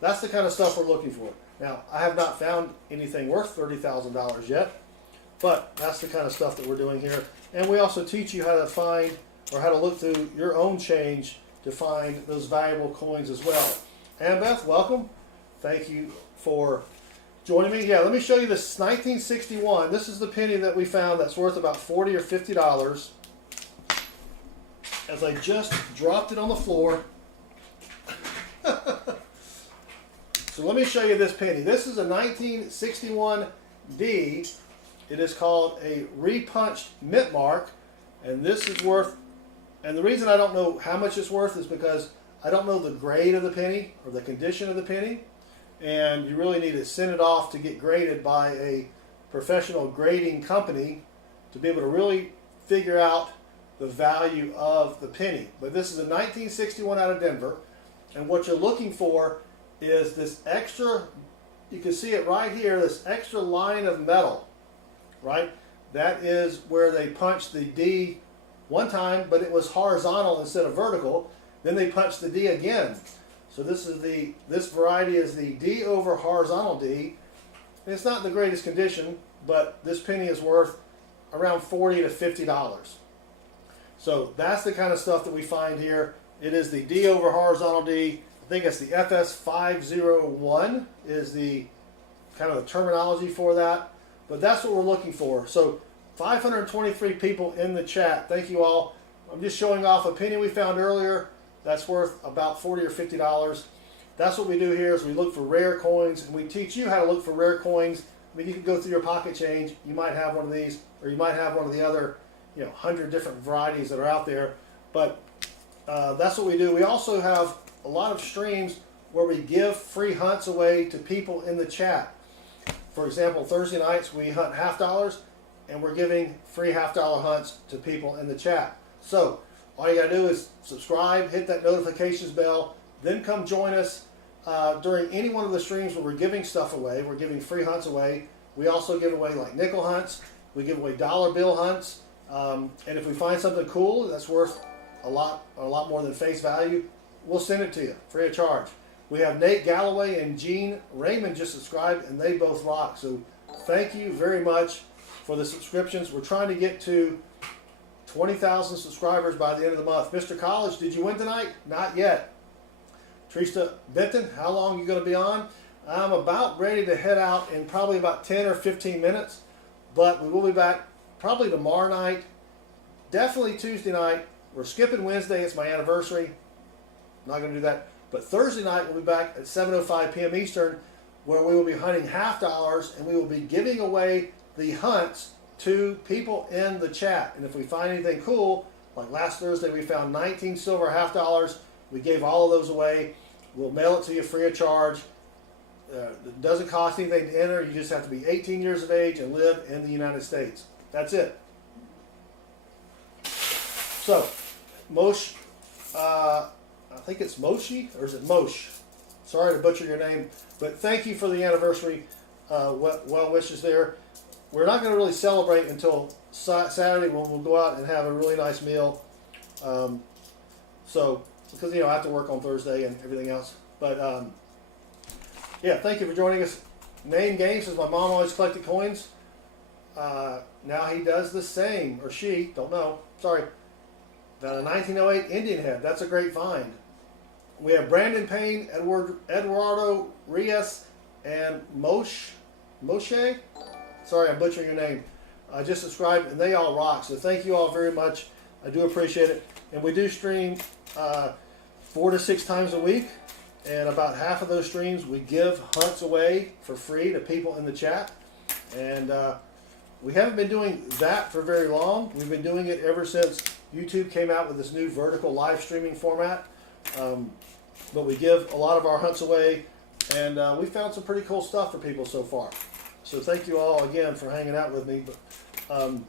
That's the kind of stuff we're looking for. Now, I have not found anything worth $30,000 yet, but that's the kind of stuff that we're doing here. And we also teach you how to find or how to look through your own change to find those valuable coins as well. Annabeth, welcome. Thank you for joining me. Yeah, let me show you this 1961. This is the penny that we found that's worth about $40 or $50. As I just dropped it on the floor. So let me show you this penny. This is a 1961D. It is called a repunched mint mark, and this is worth And the reason I don't know how much it's worth is because I don't know the grade of the penny or the condition of the penny. And you really need to send it off to get graded by a professional grading company to be able to really figure out the value of the penny. But this is a 1961 out of Denver, and what you're looking for is this extra, you can see it right here, this extra line of metal, right? That is where they punched the D one time, but it was horizontal instead of vertical. Then they punched the D again. So this variety is the D over horizontal D. And it's not in the greatest condition, but this penny is worth around $40 to $50. So that's the kind of stuff that we find here. It is the D over horizontal D. I think it's the FS501 is the kind of the terminology for that. But that's what we're looking for. So 523 people in the chat. Thank you all. I'm just showing off a penny we found earlier. That's worth about $40 or $50. That's what we do here is we look for rare coins, and we teach you how to look for rare coins. I mean, you can go through your pocket change. You might have one of these, or you might have one of the other, 100 different varieties that are out there. But that's what we do. We also have a lot of streams where we give free hunts away to people in the chat. For example, Thursday nights we hunt $half, and we're giving free $half hunts to people in the chat. So all you gotta do is subscribe, hit that notifications bell, then come join us during any one of the streams where we're giving stuff away. We're giving free hunts away. We also give away like nickel hunts. We give away dollar bill hunts. And if we find something cool that's worth a lot more than face value, we'll send it to you free of charge. We have Nate Galloway and Gene Raymond just subscribed, and they both rock. So thank you very much for the subscriptions. We're trying to get to 20,000 subscribers by the end of the month. Mr. College, did you win tonight? Not yet. Trista Benton, how long are you going to be on? I'm about ready to head out in probably about 10 or 15 minutes, but we will be back probably tomorrow night, definitely Tuesday night. We're skipping Wednesday. It's my anniversary. I'm not going to do that. But Thursday night we'll be back at 7:05 p.m. Eastern, where we will be hunting $half, and we will be giving away the hunts to people in the chat. And if we find anything cool, like last Thursday we found 19 silver $half. We gave all of those away. We'll mail it to you free of charge. It doesn't cost anything to enter. You just have to be 18 years of age and live in the United States. That's it. So, Mosh, I think it's Moshi, or is it Mosh? Sorry to butcher your name, but thank you for the anniversary well wishes there. We're not going to really celebrate until Saturday when we'll go out and have a really nice meal. Because I have to work on Thursday and everything else. But yeah, thank you for joining us. Name Games says my mom always collected coins. Now he does the same, or she, don't know. Sorry. Got a 1908 Indian head. That's a great find. We have Brandon Payne, Eduardo Rios, and Moshe. Sorry, I'm butchering your name. I just subscribed, and they all rock. So thank you all very much. I do appreciate it. And we do stream 4 to 6 times a week. And about half of those streams, we give hunts away for free to people in the chat. And we haven't been doing that for very long. We've been doing it ever since YouTube came out with this new vertical live streaming format. But we give a lot of our hunts away, and we found some pretty cool stuff for people so far. So thank you all again for hanging out with me. And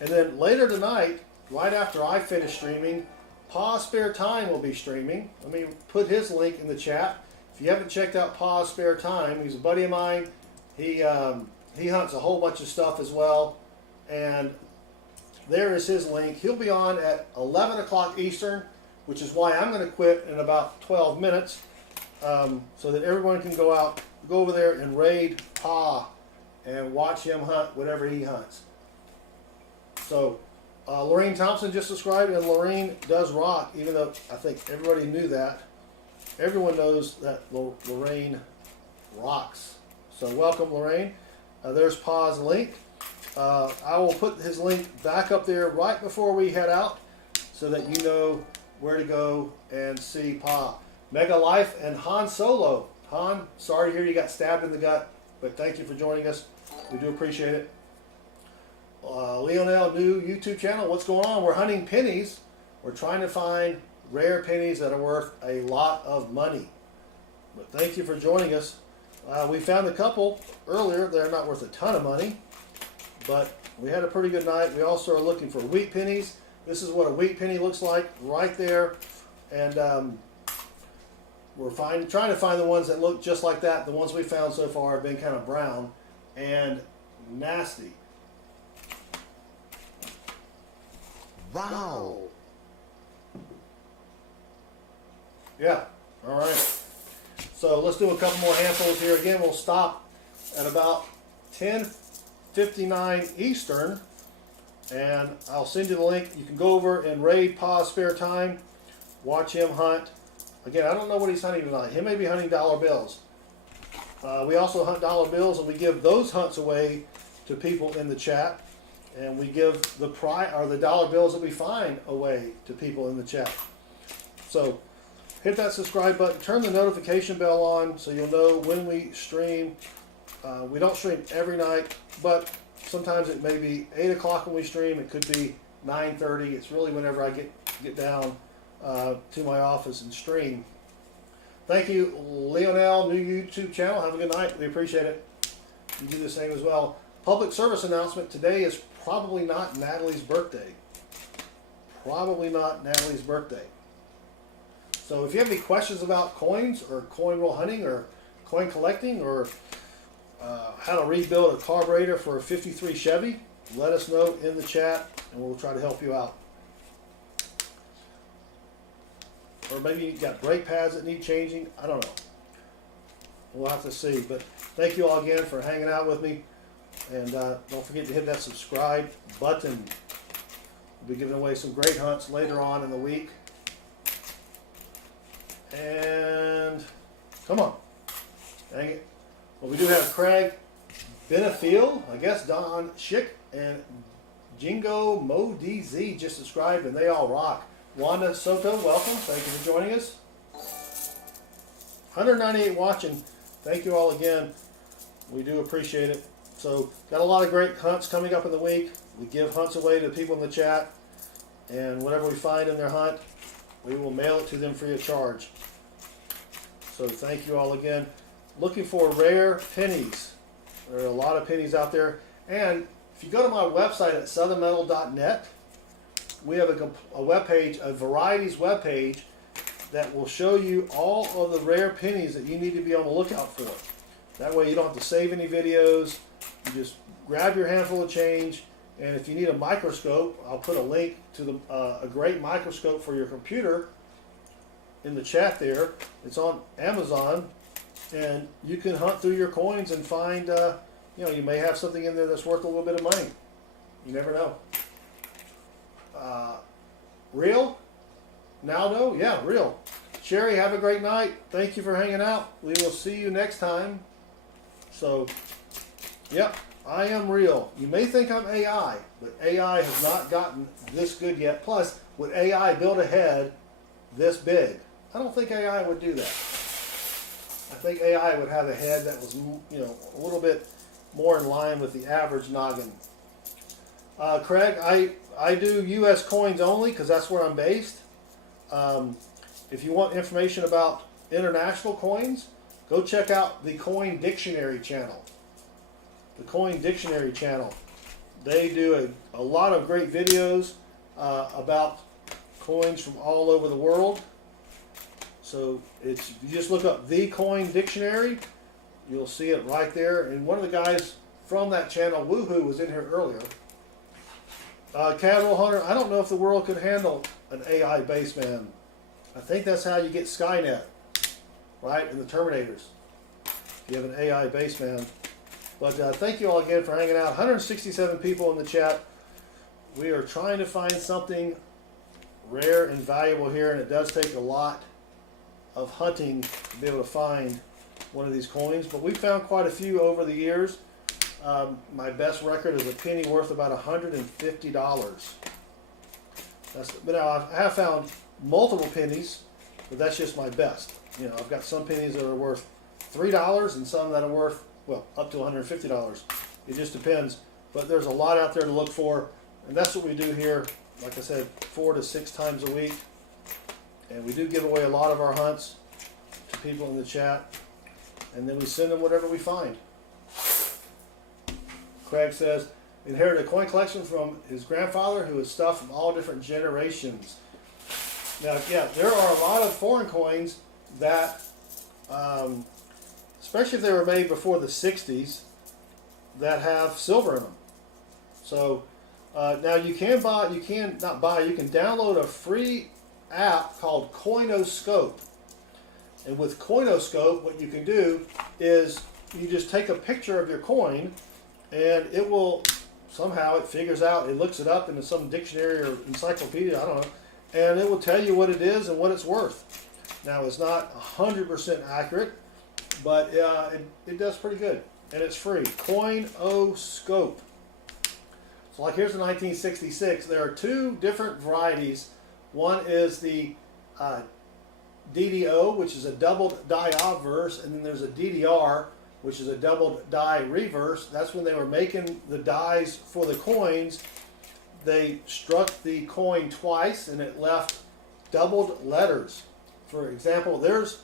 then later tonight, right after I finish streaming, Pa's Spare Time will be streaming. Let me put his link in the chat. If you haven't checked out Pa's Spare Time, he's a buddy of mine. He hunts a whole bunch of stuff as well. And there is his link. He'll be on at 11 o'clock Eastern, which is why I'm going to quit in about 12 minutes, so that everyone can go over there and raid Pa and watch him hunt whatever he hunts. So Lorraine Thompson just subscribed, and Lorraine does rock, even though I think everybody knew that. Everyone knows that Lorraine rocks. So welcome, Lorraine. There's Pa's link. I will put his link back up there right before we head out, so that you know where to go and see Pa. Mega Life and Han Solo. Han, sorry to hear you got stabbed in the gut, but thank you for joining us. We do appreciate it. Lionel, new YouTube channel. What's going on? We're hunting pennies. We're trying to find rare pennies that are worth a lot of money. But thank you for joining us. We found a couple earlier. They're not worth a ton of money, but we had a pretty good night. We also are looking for wheat pennies. This is what a wheat penny looks like right there. And we're trying to find the ones that look just like that. The ones we found so far have been kind of brown and nasty. Wow. Yeah, all right. So let's do a couple more handfuls here. Again, we'll stop at about 10:59 Eastern, and I'll send you the link. You can go over and raid Pa's spare time, watch him hunt. Again, I don't know what he's hunting tonight. He may be hunting dollar bills. We also hunt dollar bills, and we give those hunts away to people in the chat, and we give the dollar bills that we find away to people in the chat. So hit that subscribe button, turn the notification bell on so you'll know when we stream. We don't stream every night, but sometimes it may be 8 o'clock when we stream. It could be 9:30. It's really whenever I get down to my office and stream. Thank you, Lionel, new YouTube channel. Have a good night. We appreciate it. You do the same as well. Public service announcement. Today is probably not Natalie's birthday. Probably not Natalie's birthday. So if you have any questions about coins or coin roll hunting or coin collecting or how to rebuild a carburetor for a 53 Chevy, let us know in the chat and we'll try to help you out. Or maybe you got brake pads that need changing. I don't know. We'll have to see. But thank you all again for hanging out with me. And don't forget to hit that subscribe button. We'll be giving away some great hunts later on in the week. And come on. Dang it. Well, we do have Craig Benefield, I guess Don Schick, and Jingo Mo DZ just subscribed, and they all rock. Wanda Soto, welcome. Thank you for joining us. 198 watching. Thank you all again. We do appreciate it. So, got a lot of great hunts coming up in the week. We give hunts away to people in the chat, and whatever we find in their hunt, we will mail it to them free of charge. So, thank you all again. Looking for rare pennies. There are a lot of pennies out there. And if you go to my website at southernmetal.net, we have a webpage, a varieties webpage, that will show you all of the rare pennies that you need to be on the lookout for. That way you don't have to save any videos. You just grab your handful of change, and if you need a microscope, I'll put a link to a great microscope for your computer in the chat there. It's on Amazon, and you can hunt through your coins and find, you may have something in there that's worth a little bit of money. You never know. Real? Naldo? Yeah, real. Sherry, have a great night. Thank you for hanging out. We will see you next time. So, yep, I am real. You may think I'm AI, but AI has not gotten this good yet. Plus, would AI build a head this big? I don't think AI would do that. I think AI would have a head that was, a little bit more in line with the average noggin. Craig, I do U.S. coins only because that's where I'm based. If you want information about international coins, go check out the Coin Dictionary channel. The Coin Dictionary channel. They do a lot of great videos about coins from all over the world. So you just look up the Coin Dictionary, you'll see it right there. And one of the guys from that channel, Woohoo, was in here earlier. Casual Hunter, I don't know if the world could handle an AI base man. I think that's how you get Skynet, right? And the Terminators. You have an AI base man. But thank you all again for hanging out. 167 people in the chat. We are trying to find something rare and valuable here, and it does take a lot of hunting to be able to find one of these coins. But we found quite a few over the years. My best record is a penny worth about $150. But now I have found multiple pennies, but that's just my best. I've got some pennies that are worth $3 and some that are worth, up to $150. It just depends. But there's a lot out there to look for, and that's what we do here like I said, 4 to 6 times a week. And we do give away a lot of our hunts to people in the chat. And then we send them whatever we find. Craig says, inherited a coin collection from his grandfather who has stuff from all different generations. Now, yeah, there are a lot of foreign coins that, especially if they were made before the 60s, that have silver in them. So now you can download a free app called Coinoscope. And with Coinoscope, what you can do is you just take a picture of your coin, and it will somehow, it figures out, it looks it up in some dictionary or encyclopedia, I don't know, and it will tell you what it is and what it's worth. Now, it's not 100% accurate, but it does pretty good, and it's free. Coinoscope. So like here's the 1966. There are 2 different varieties. One is the DDO, which is a doubled die obverse, and then there's a DDR, which is a doubled die reverse. That's when they were making the dies for the coins. They struck the coin twice, and it left doubled letters. For example, there's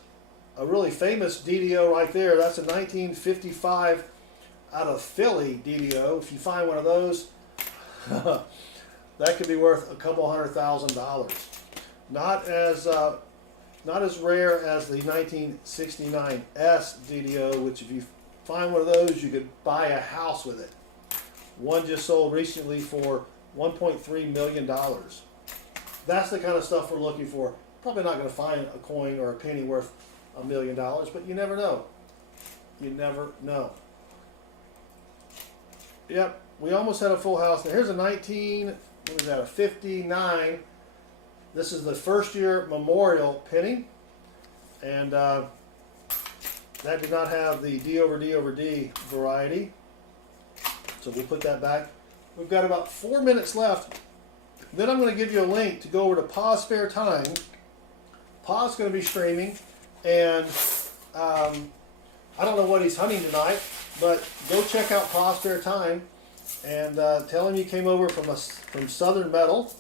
a really famous DDO right there. That's a 1955 out of Philly DDO. If you find one of those, that could be worth a couple $100,000. Not as rare as the 1969 S DDO, which if you find one of those, you could buy a house with it. One just sold recently for $1.3 million. That's the kind of stuff we're looking for. Probably not going to find a coin or a penny worth $1 million, but you never know. You never know. Yep, we almost had a full house. Now here's a 59. This is the first year memorial penny, and that did not have the D over D over D variety. So we'll put that back. We've got about 4 minutes left. Then I'm going to give you a link to go over to Pa's Spare Time. Pa's going to be streaming, and I don't know what he's hunting tonight, but go check out Pa's Spare Time and tell him you came over from Southern Metal,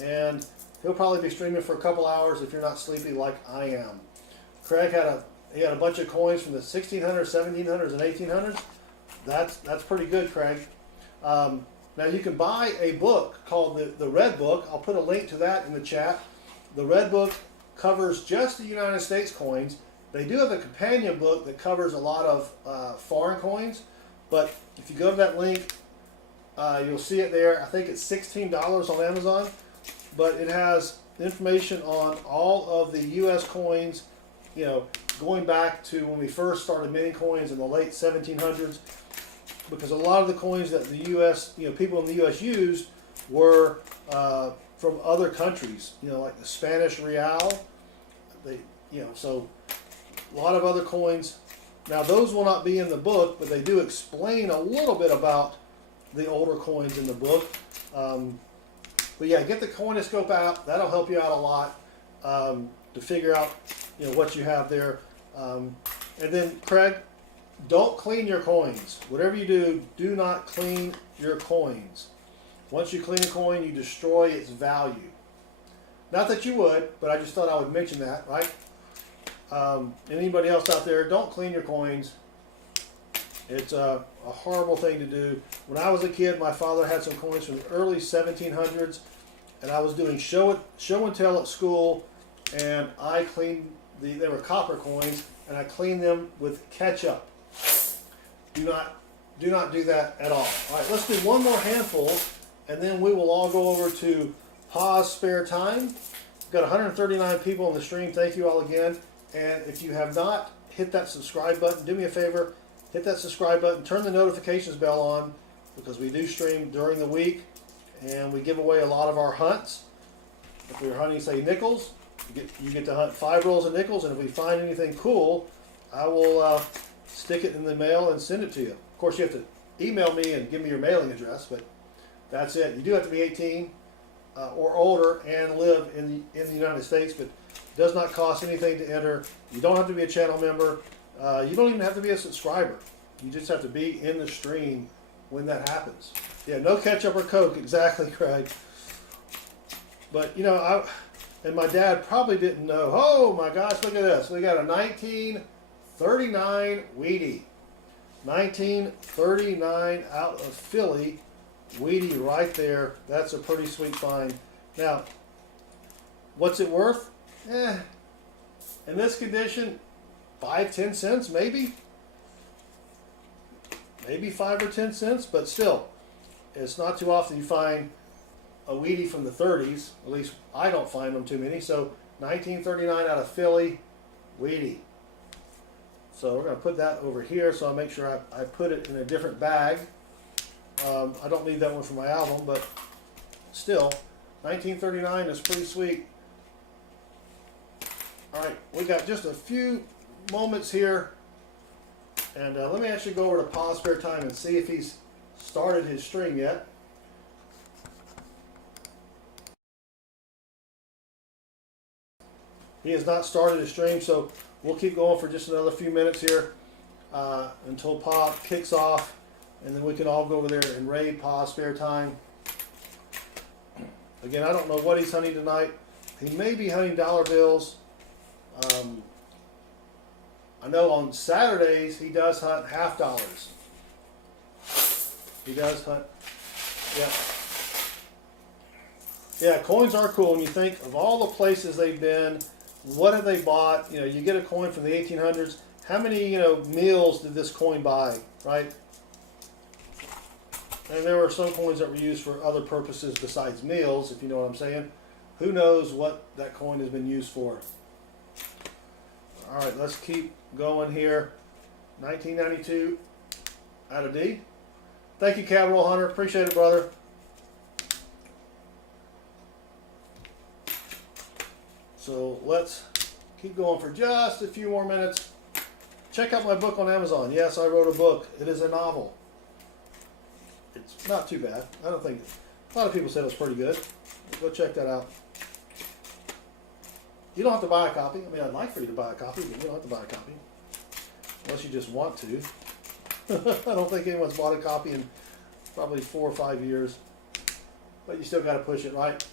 and he'll probably be streaming for a couple hours if you're not sleepy like I am. Craig had a bunch of coins from the 1600s, 1700s, and 1800s. That's pretty good, Craig. Now you can buy a book called the Red Book. I'll put a link to that in the chat. The Red Book covers just the United States coins. They do have a companion book that covers a lot of foreign coins, but if you go to that link, you'll see it there. I think it's $16 on Amazon, but it has information on all of the U.S. coins, you know, going back to when we first started minting coins in the late 1700s, because a lot of the coins that the U.S., people in the U.S. used were from other countries, like the Spanish real. So a lot of other coins. Now those will not be in the book, but they do explain a little bit about the older coins in the book. But yeah, get the Coinoscope app. That'll help you out a lot to figure out what you have there. And then Craig, don't clean your coins. Whatever you do, do not clean your coins. Once you clean a coin, you destroy its value. Not that you would, but I just thought I would mention that, right? Anybody else out there, don't clean your coins. It's a horrible thing to do. When I was a kid, my father had some coins from the early 1700s, and I was doing show and tell at school, and I cleaned they were copper coins, and I cleaned them with ketchup. Do not do that at all. All right, let's do one more handful, and then we will all go over to Pa's Spare Time. We've got 139 people on the stream. Thank you all again. And if you have not hit that subscribe button, do me a favor, hit that subscribe button, turn the notifications bell on, because we do stream during the week, and we give away a lot of our hunts. If we're hunting, say, nickels, you get to hunt 5 rolls of nickels, and if we find anything cool, I will stick it in the mail and send it to you. Of course, you have to email me and give me your mailing address, but that's it. You do have to be 18 or older and live in the United States, but it does not cost anything to enter. You don't have to be a channel member. You don't even have to be a subscriber. You just have to be in the stream when that happens. Yeah, no ketchup or Coke, exactly, Craig. But you know, and my dad probably didn't know. Oh my gosh, look at this. We got a 1939 Wheatie. 1939 out of Philly. Wheatie right there. That's a pretty sweet find. Now, what's it worth? In this condition, 5-10 cents maybe. Maybe 5 or 10 cents, but still, it's not too often you find a Wheatie from the 30s. At least I don't find them too many. So 1939 out of Philly, Wheatie. So we're going to put that over here, so I'll make sure I put it in a different bag. I don't need that one for my album, but still, 1939 is pretty sweet. All right, we got just a few moments here, and let me actually go over to Pa's Spare Time and see if he's started his stream yet. He has not started his stream, so we'll keep going for just another few minutes here until Pa kicks off, and then we can all go over there and raid Pa's Spare Time. Again, I don't know what he's hunting tonight. He may be hunting dollar bills. I know on Saturdays he does hunt half dollars. He does hunt, yeah, coins are cool when you think of all the places they've been. What have they bought? You know, you get a coin from the 1800s. How many, you know, meals did this coin buy, right? And there were some coins that were used for other purposes besides meals, if you know what I'm saying. Who knows what that coin has been used for? All right, let's keep going here. 1992 out of D. Thank you, Capital Hunter. Appreciate it, brother. So let's keep going for just a few more minutes. Check out my book on Amazon. Yes, I wrote a book. It is a novel. It's not too bad. I don't think a lot of people said it was pretty good. Go check that out. You don't have to buy a copy. I mean, I'd like for you to buy a copy, but you don't have to buy a copy unless you just want to. I don't think anyone's bought a copy in probably 4 or 5 years, but you still got to push it, right?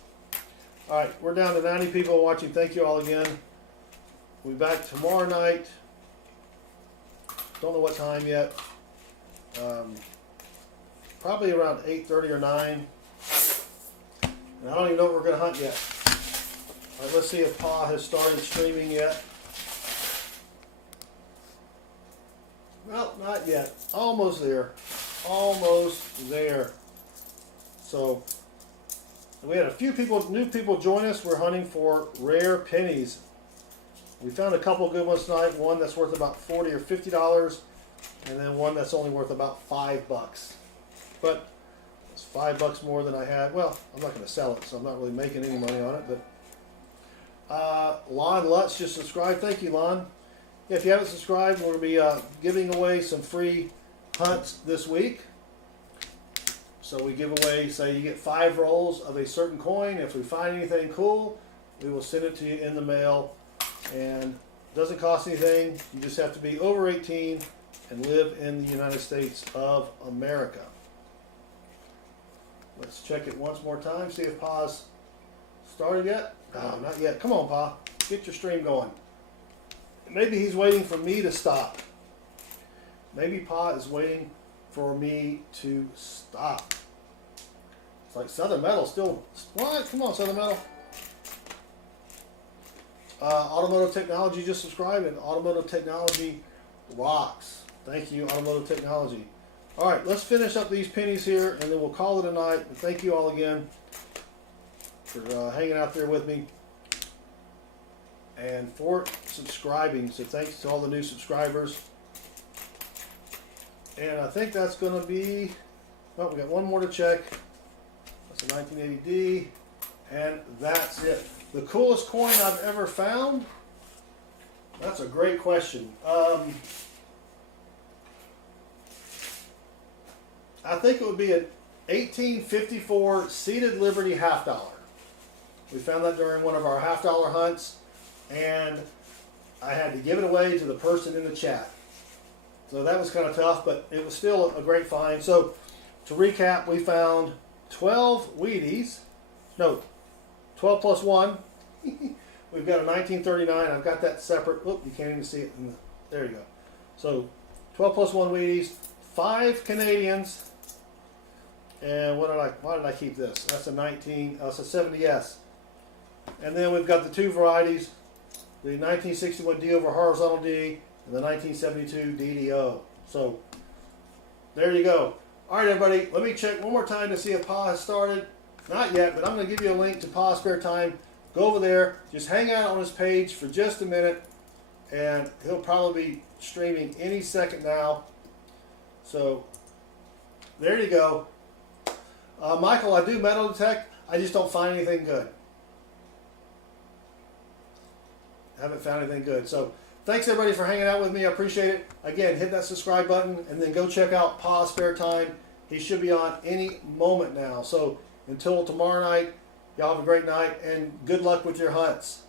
All right, we're down to 90 people watching. Thank you all again. We'll be back tomorrow night. Don't know what time yet. Probably around 8:30 or 9. And I don't even know what we're going to hunt yet. All right, let's see if Pa has started streaming yet. Well, not yet. Almost there. Almost there. So, we had a few new people join us. We're hunting for rare pennies. We found a couple good ones tonight. One that's worth about $40 or $50, and then one that's only worth about $5. But it's $5 more than I had. Well, I'm not going to sell it, so I'm not really making any money on it. But Lon Lutz just subscribed. Thank you, Lon. If you haven't subscribed, we're going to be giving away some free hunts this week. So we give away, say you get 5 rolls of a certain coin. If we find anything cool, we will send it to you in the mail. And it doesn't cost anything. You just have to be over 18 and live in the United States of America. Let's check it once more time, see if Pa's started yet. No, not yet. Come on, Pa. Get your stream going. Maybe he's waiting for me to stop. Maybe Pa is waiting for me to stop. It's like Southern Metal still. What? Come on, Southern Metal. Automotive Technology just subscribed, and Automotive Technology rocks. Thank you, Automotive Technology. All right, let's finish up these pennies here, and then we'll call it a night. And thank you all again for hanging out there with me and for subscribing. So thanks to all the new subscribers. And I think that's going to be, well, we got one more to check. That's a 1980D, and that's it. The coolest coin I've ever found? That's a great question. I think it would be an 1854 seated Liberty $50. We found that during one of our $50 hunts, and I had to give it away to the person in the chat. So that was kind of tough, but it was still a great find. So to recap, we found 12 Wheaties. No, 12 plus 1. We've got a 1939. I've got that separate. Oop, you can't even see it. There you go. So 12 plus 1 Wheaties, 5 Canadians, and why did I keep this? That's a 19. That's a 70S. And then we've got the 2 varieties, the 1961 D over horizontal D and the 1972 DDO. So there you go. All right, everybody, let me check one more time to see if Pa has started. Not yet, but I'm going to give you a link to Pa's Spare Time. Go over there, just hang out on his page for just a minute, and he'll probably be streaming any second now. So there you go. Michael, I do metal detect. I just don't find anything good. Haven't found anything good. So thanks everybody for hanging out with me. I appreciate it. Again, hit that subscribe button and then go check out Pa's Spare Time. He should be on any moment now. So until tomorrow night, y'all have a great night and good luck with your hunts.